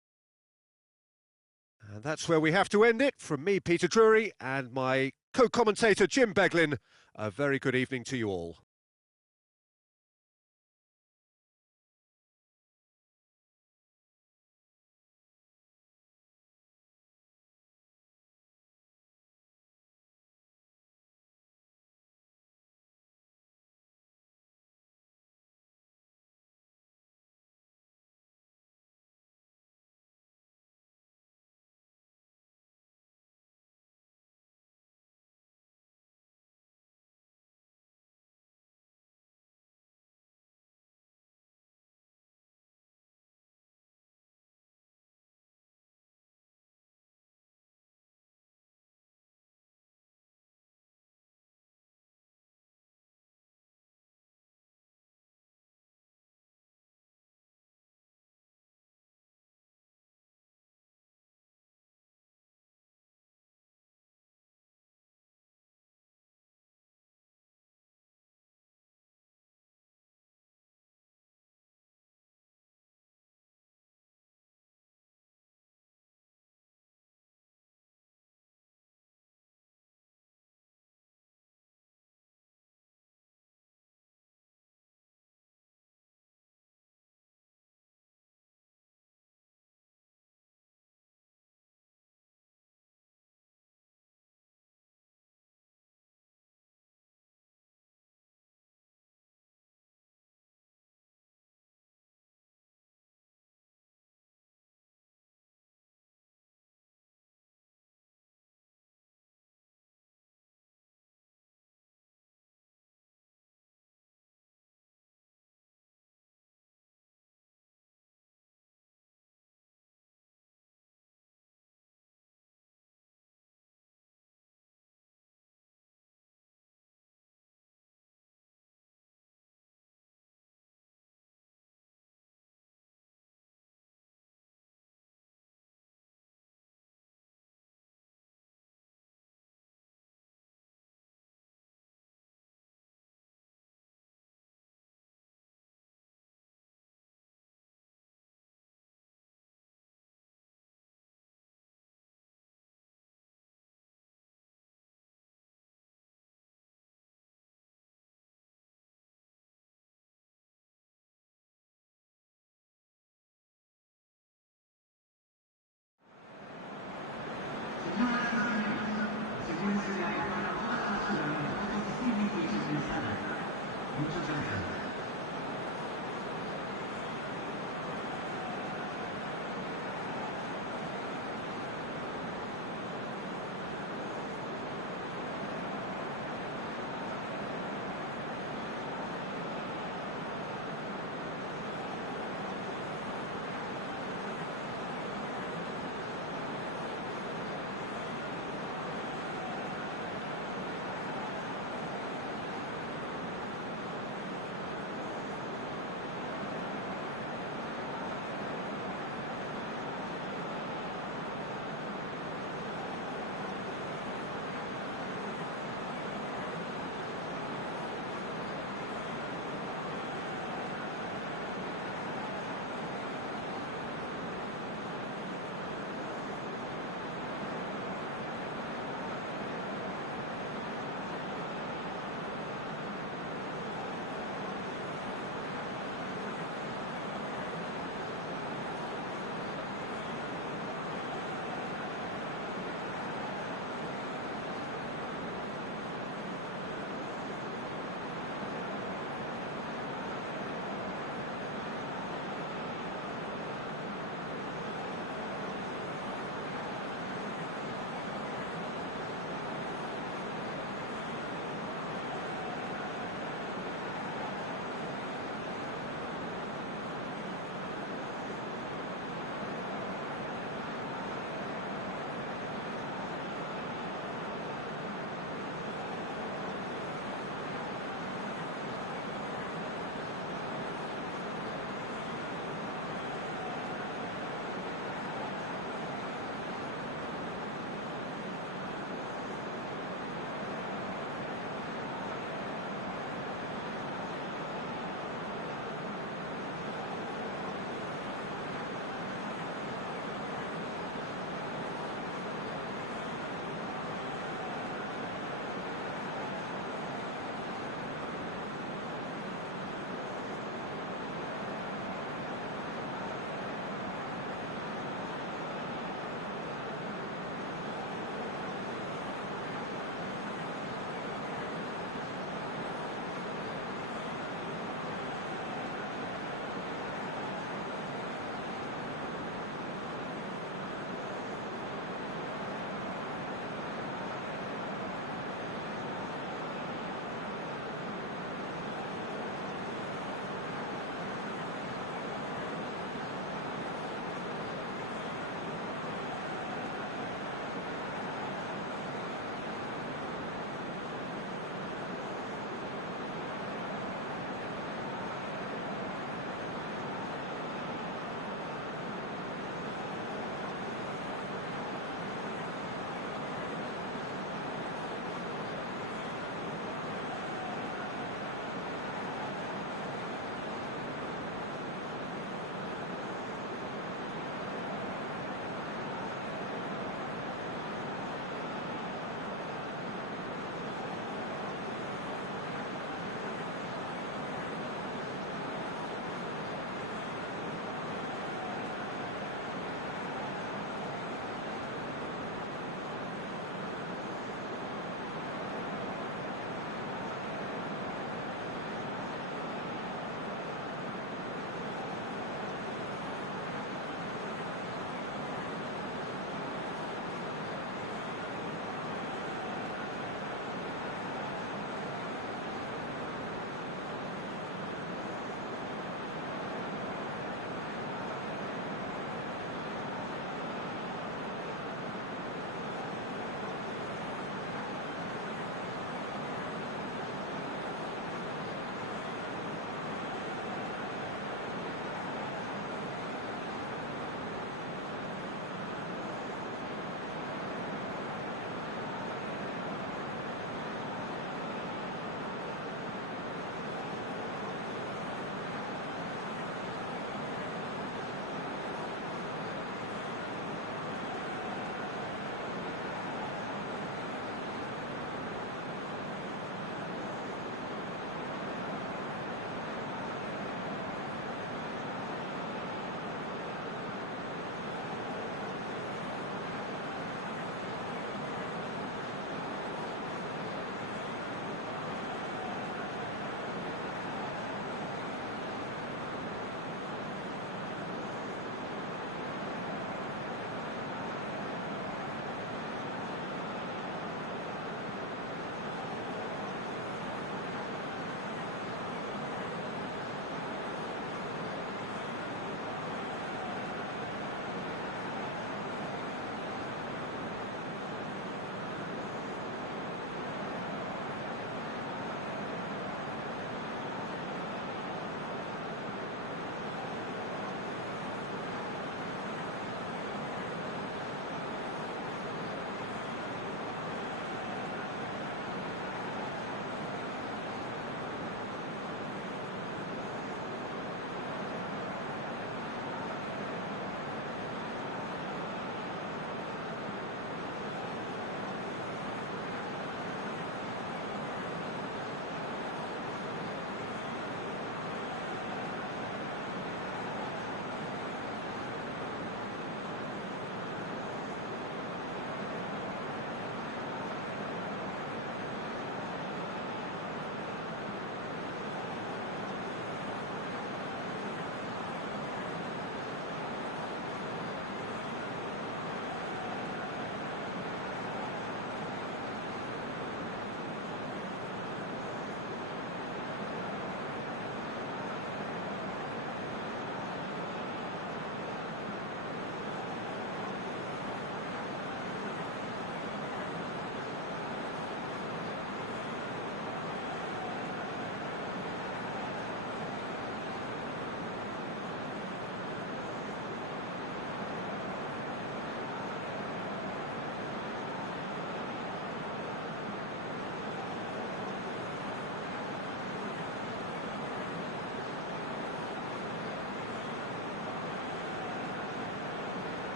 And that's where we have to end it. From me, Peter Drury, and my co-commentator, Jim Beglin, a very good evening to you all.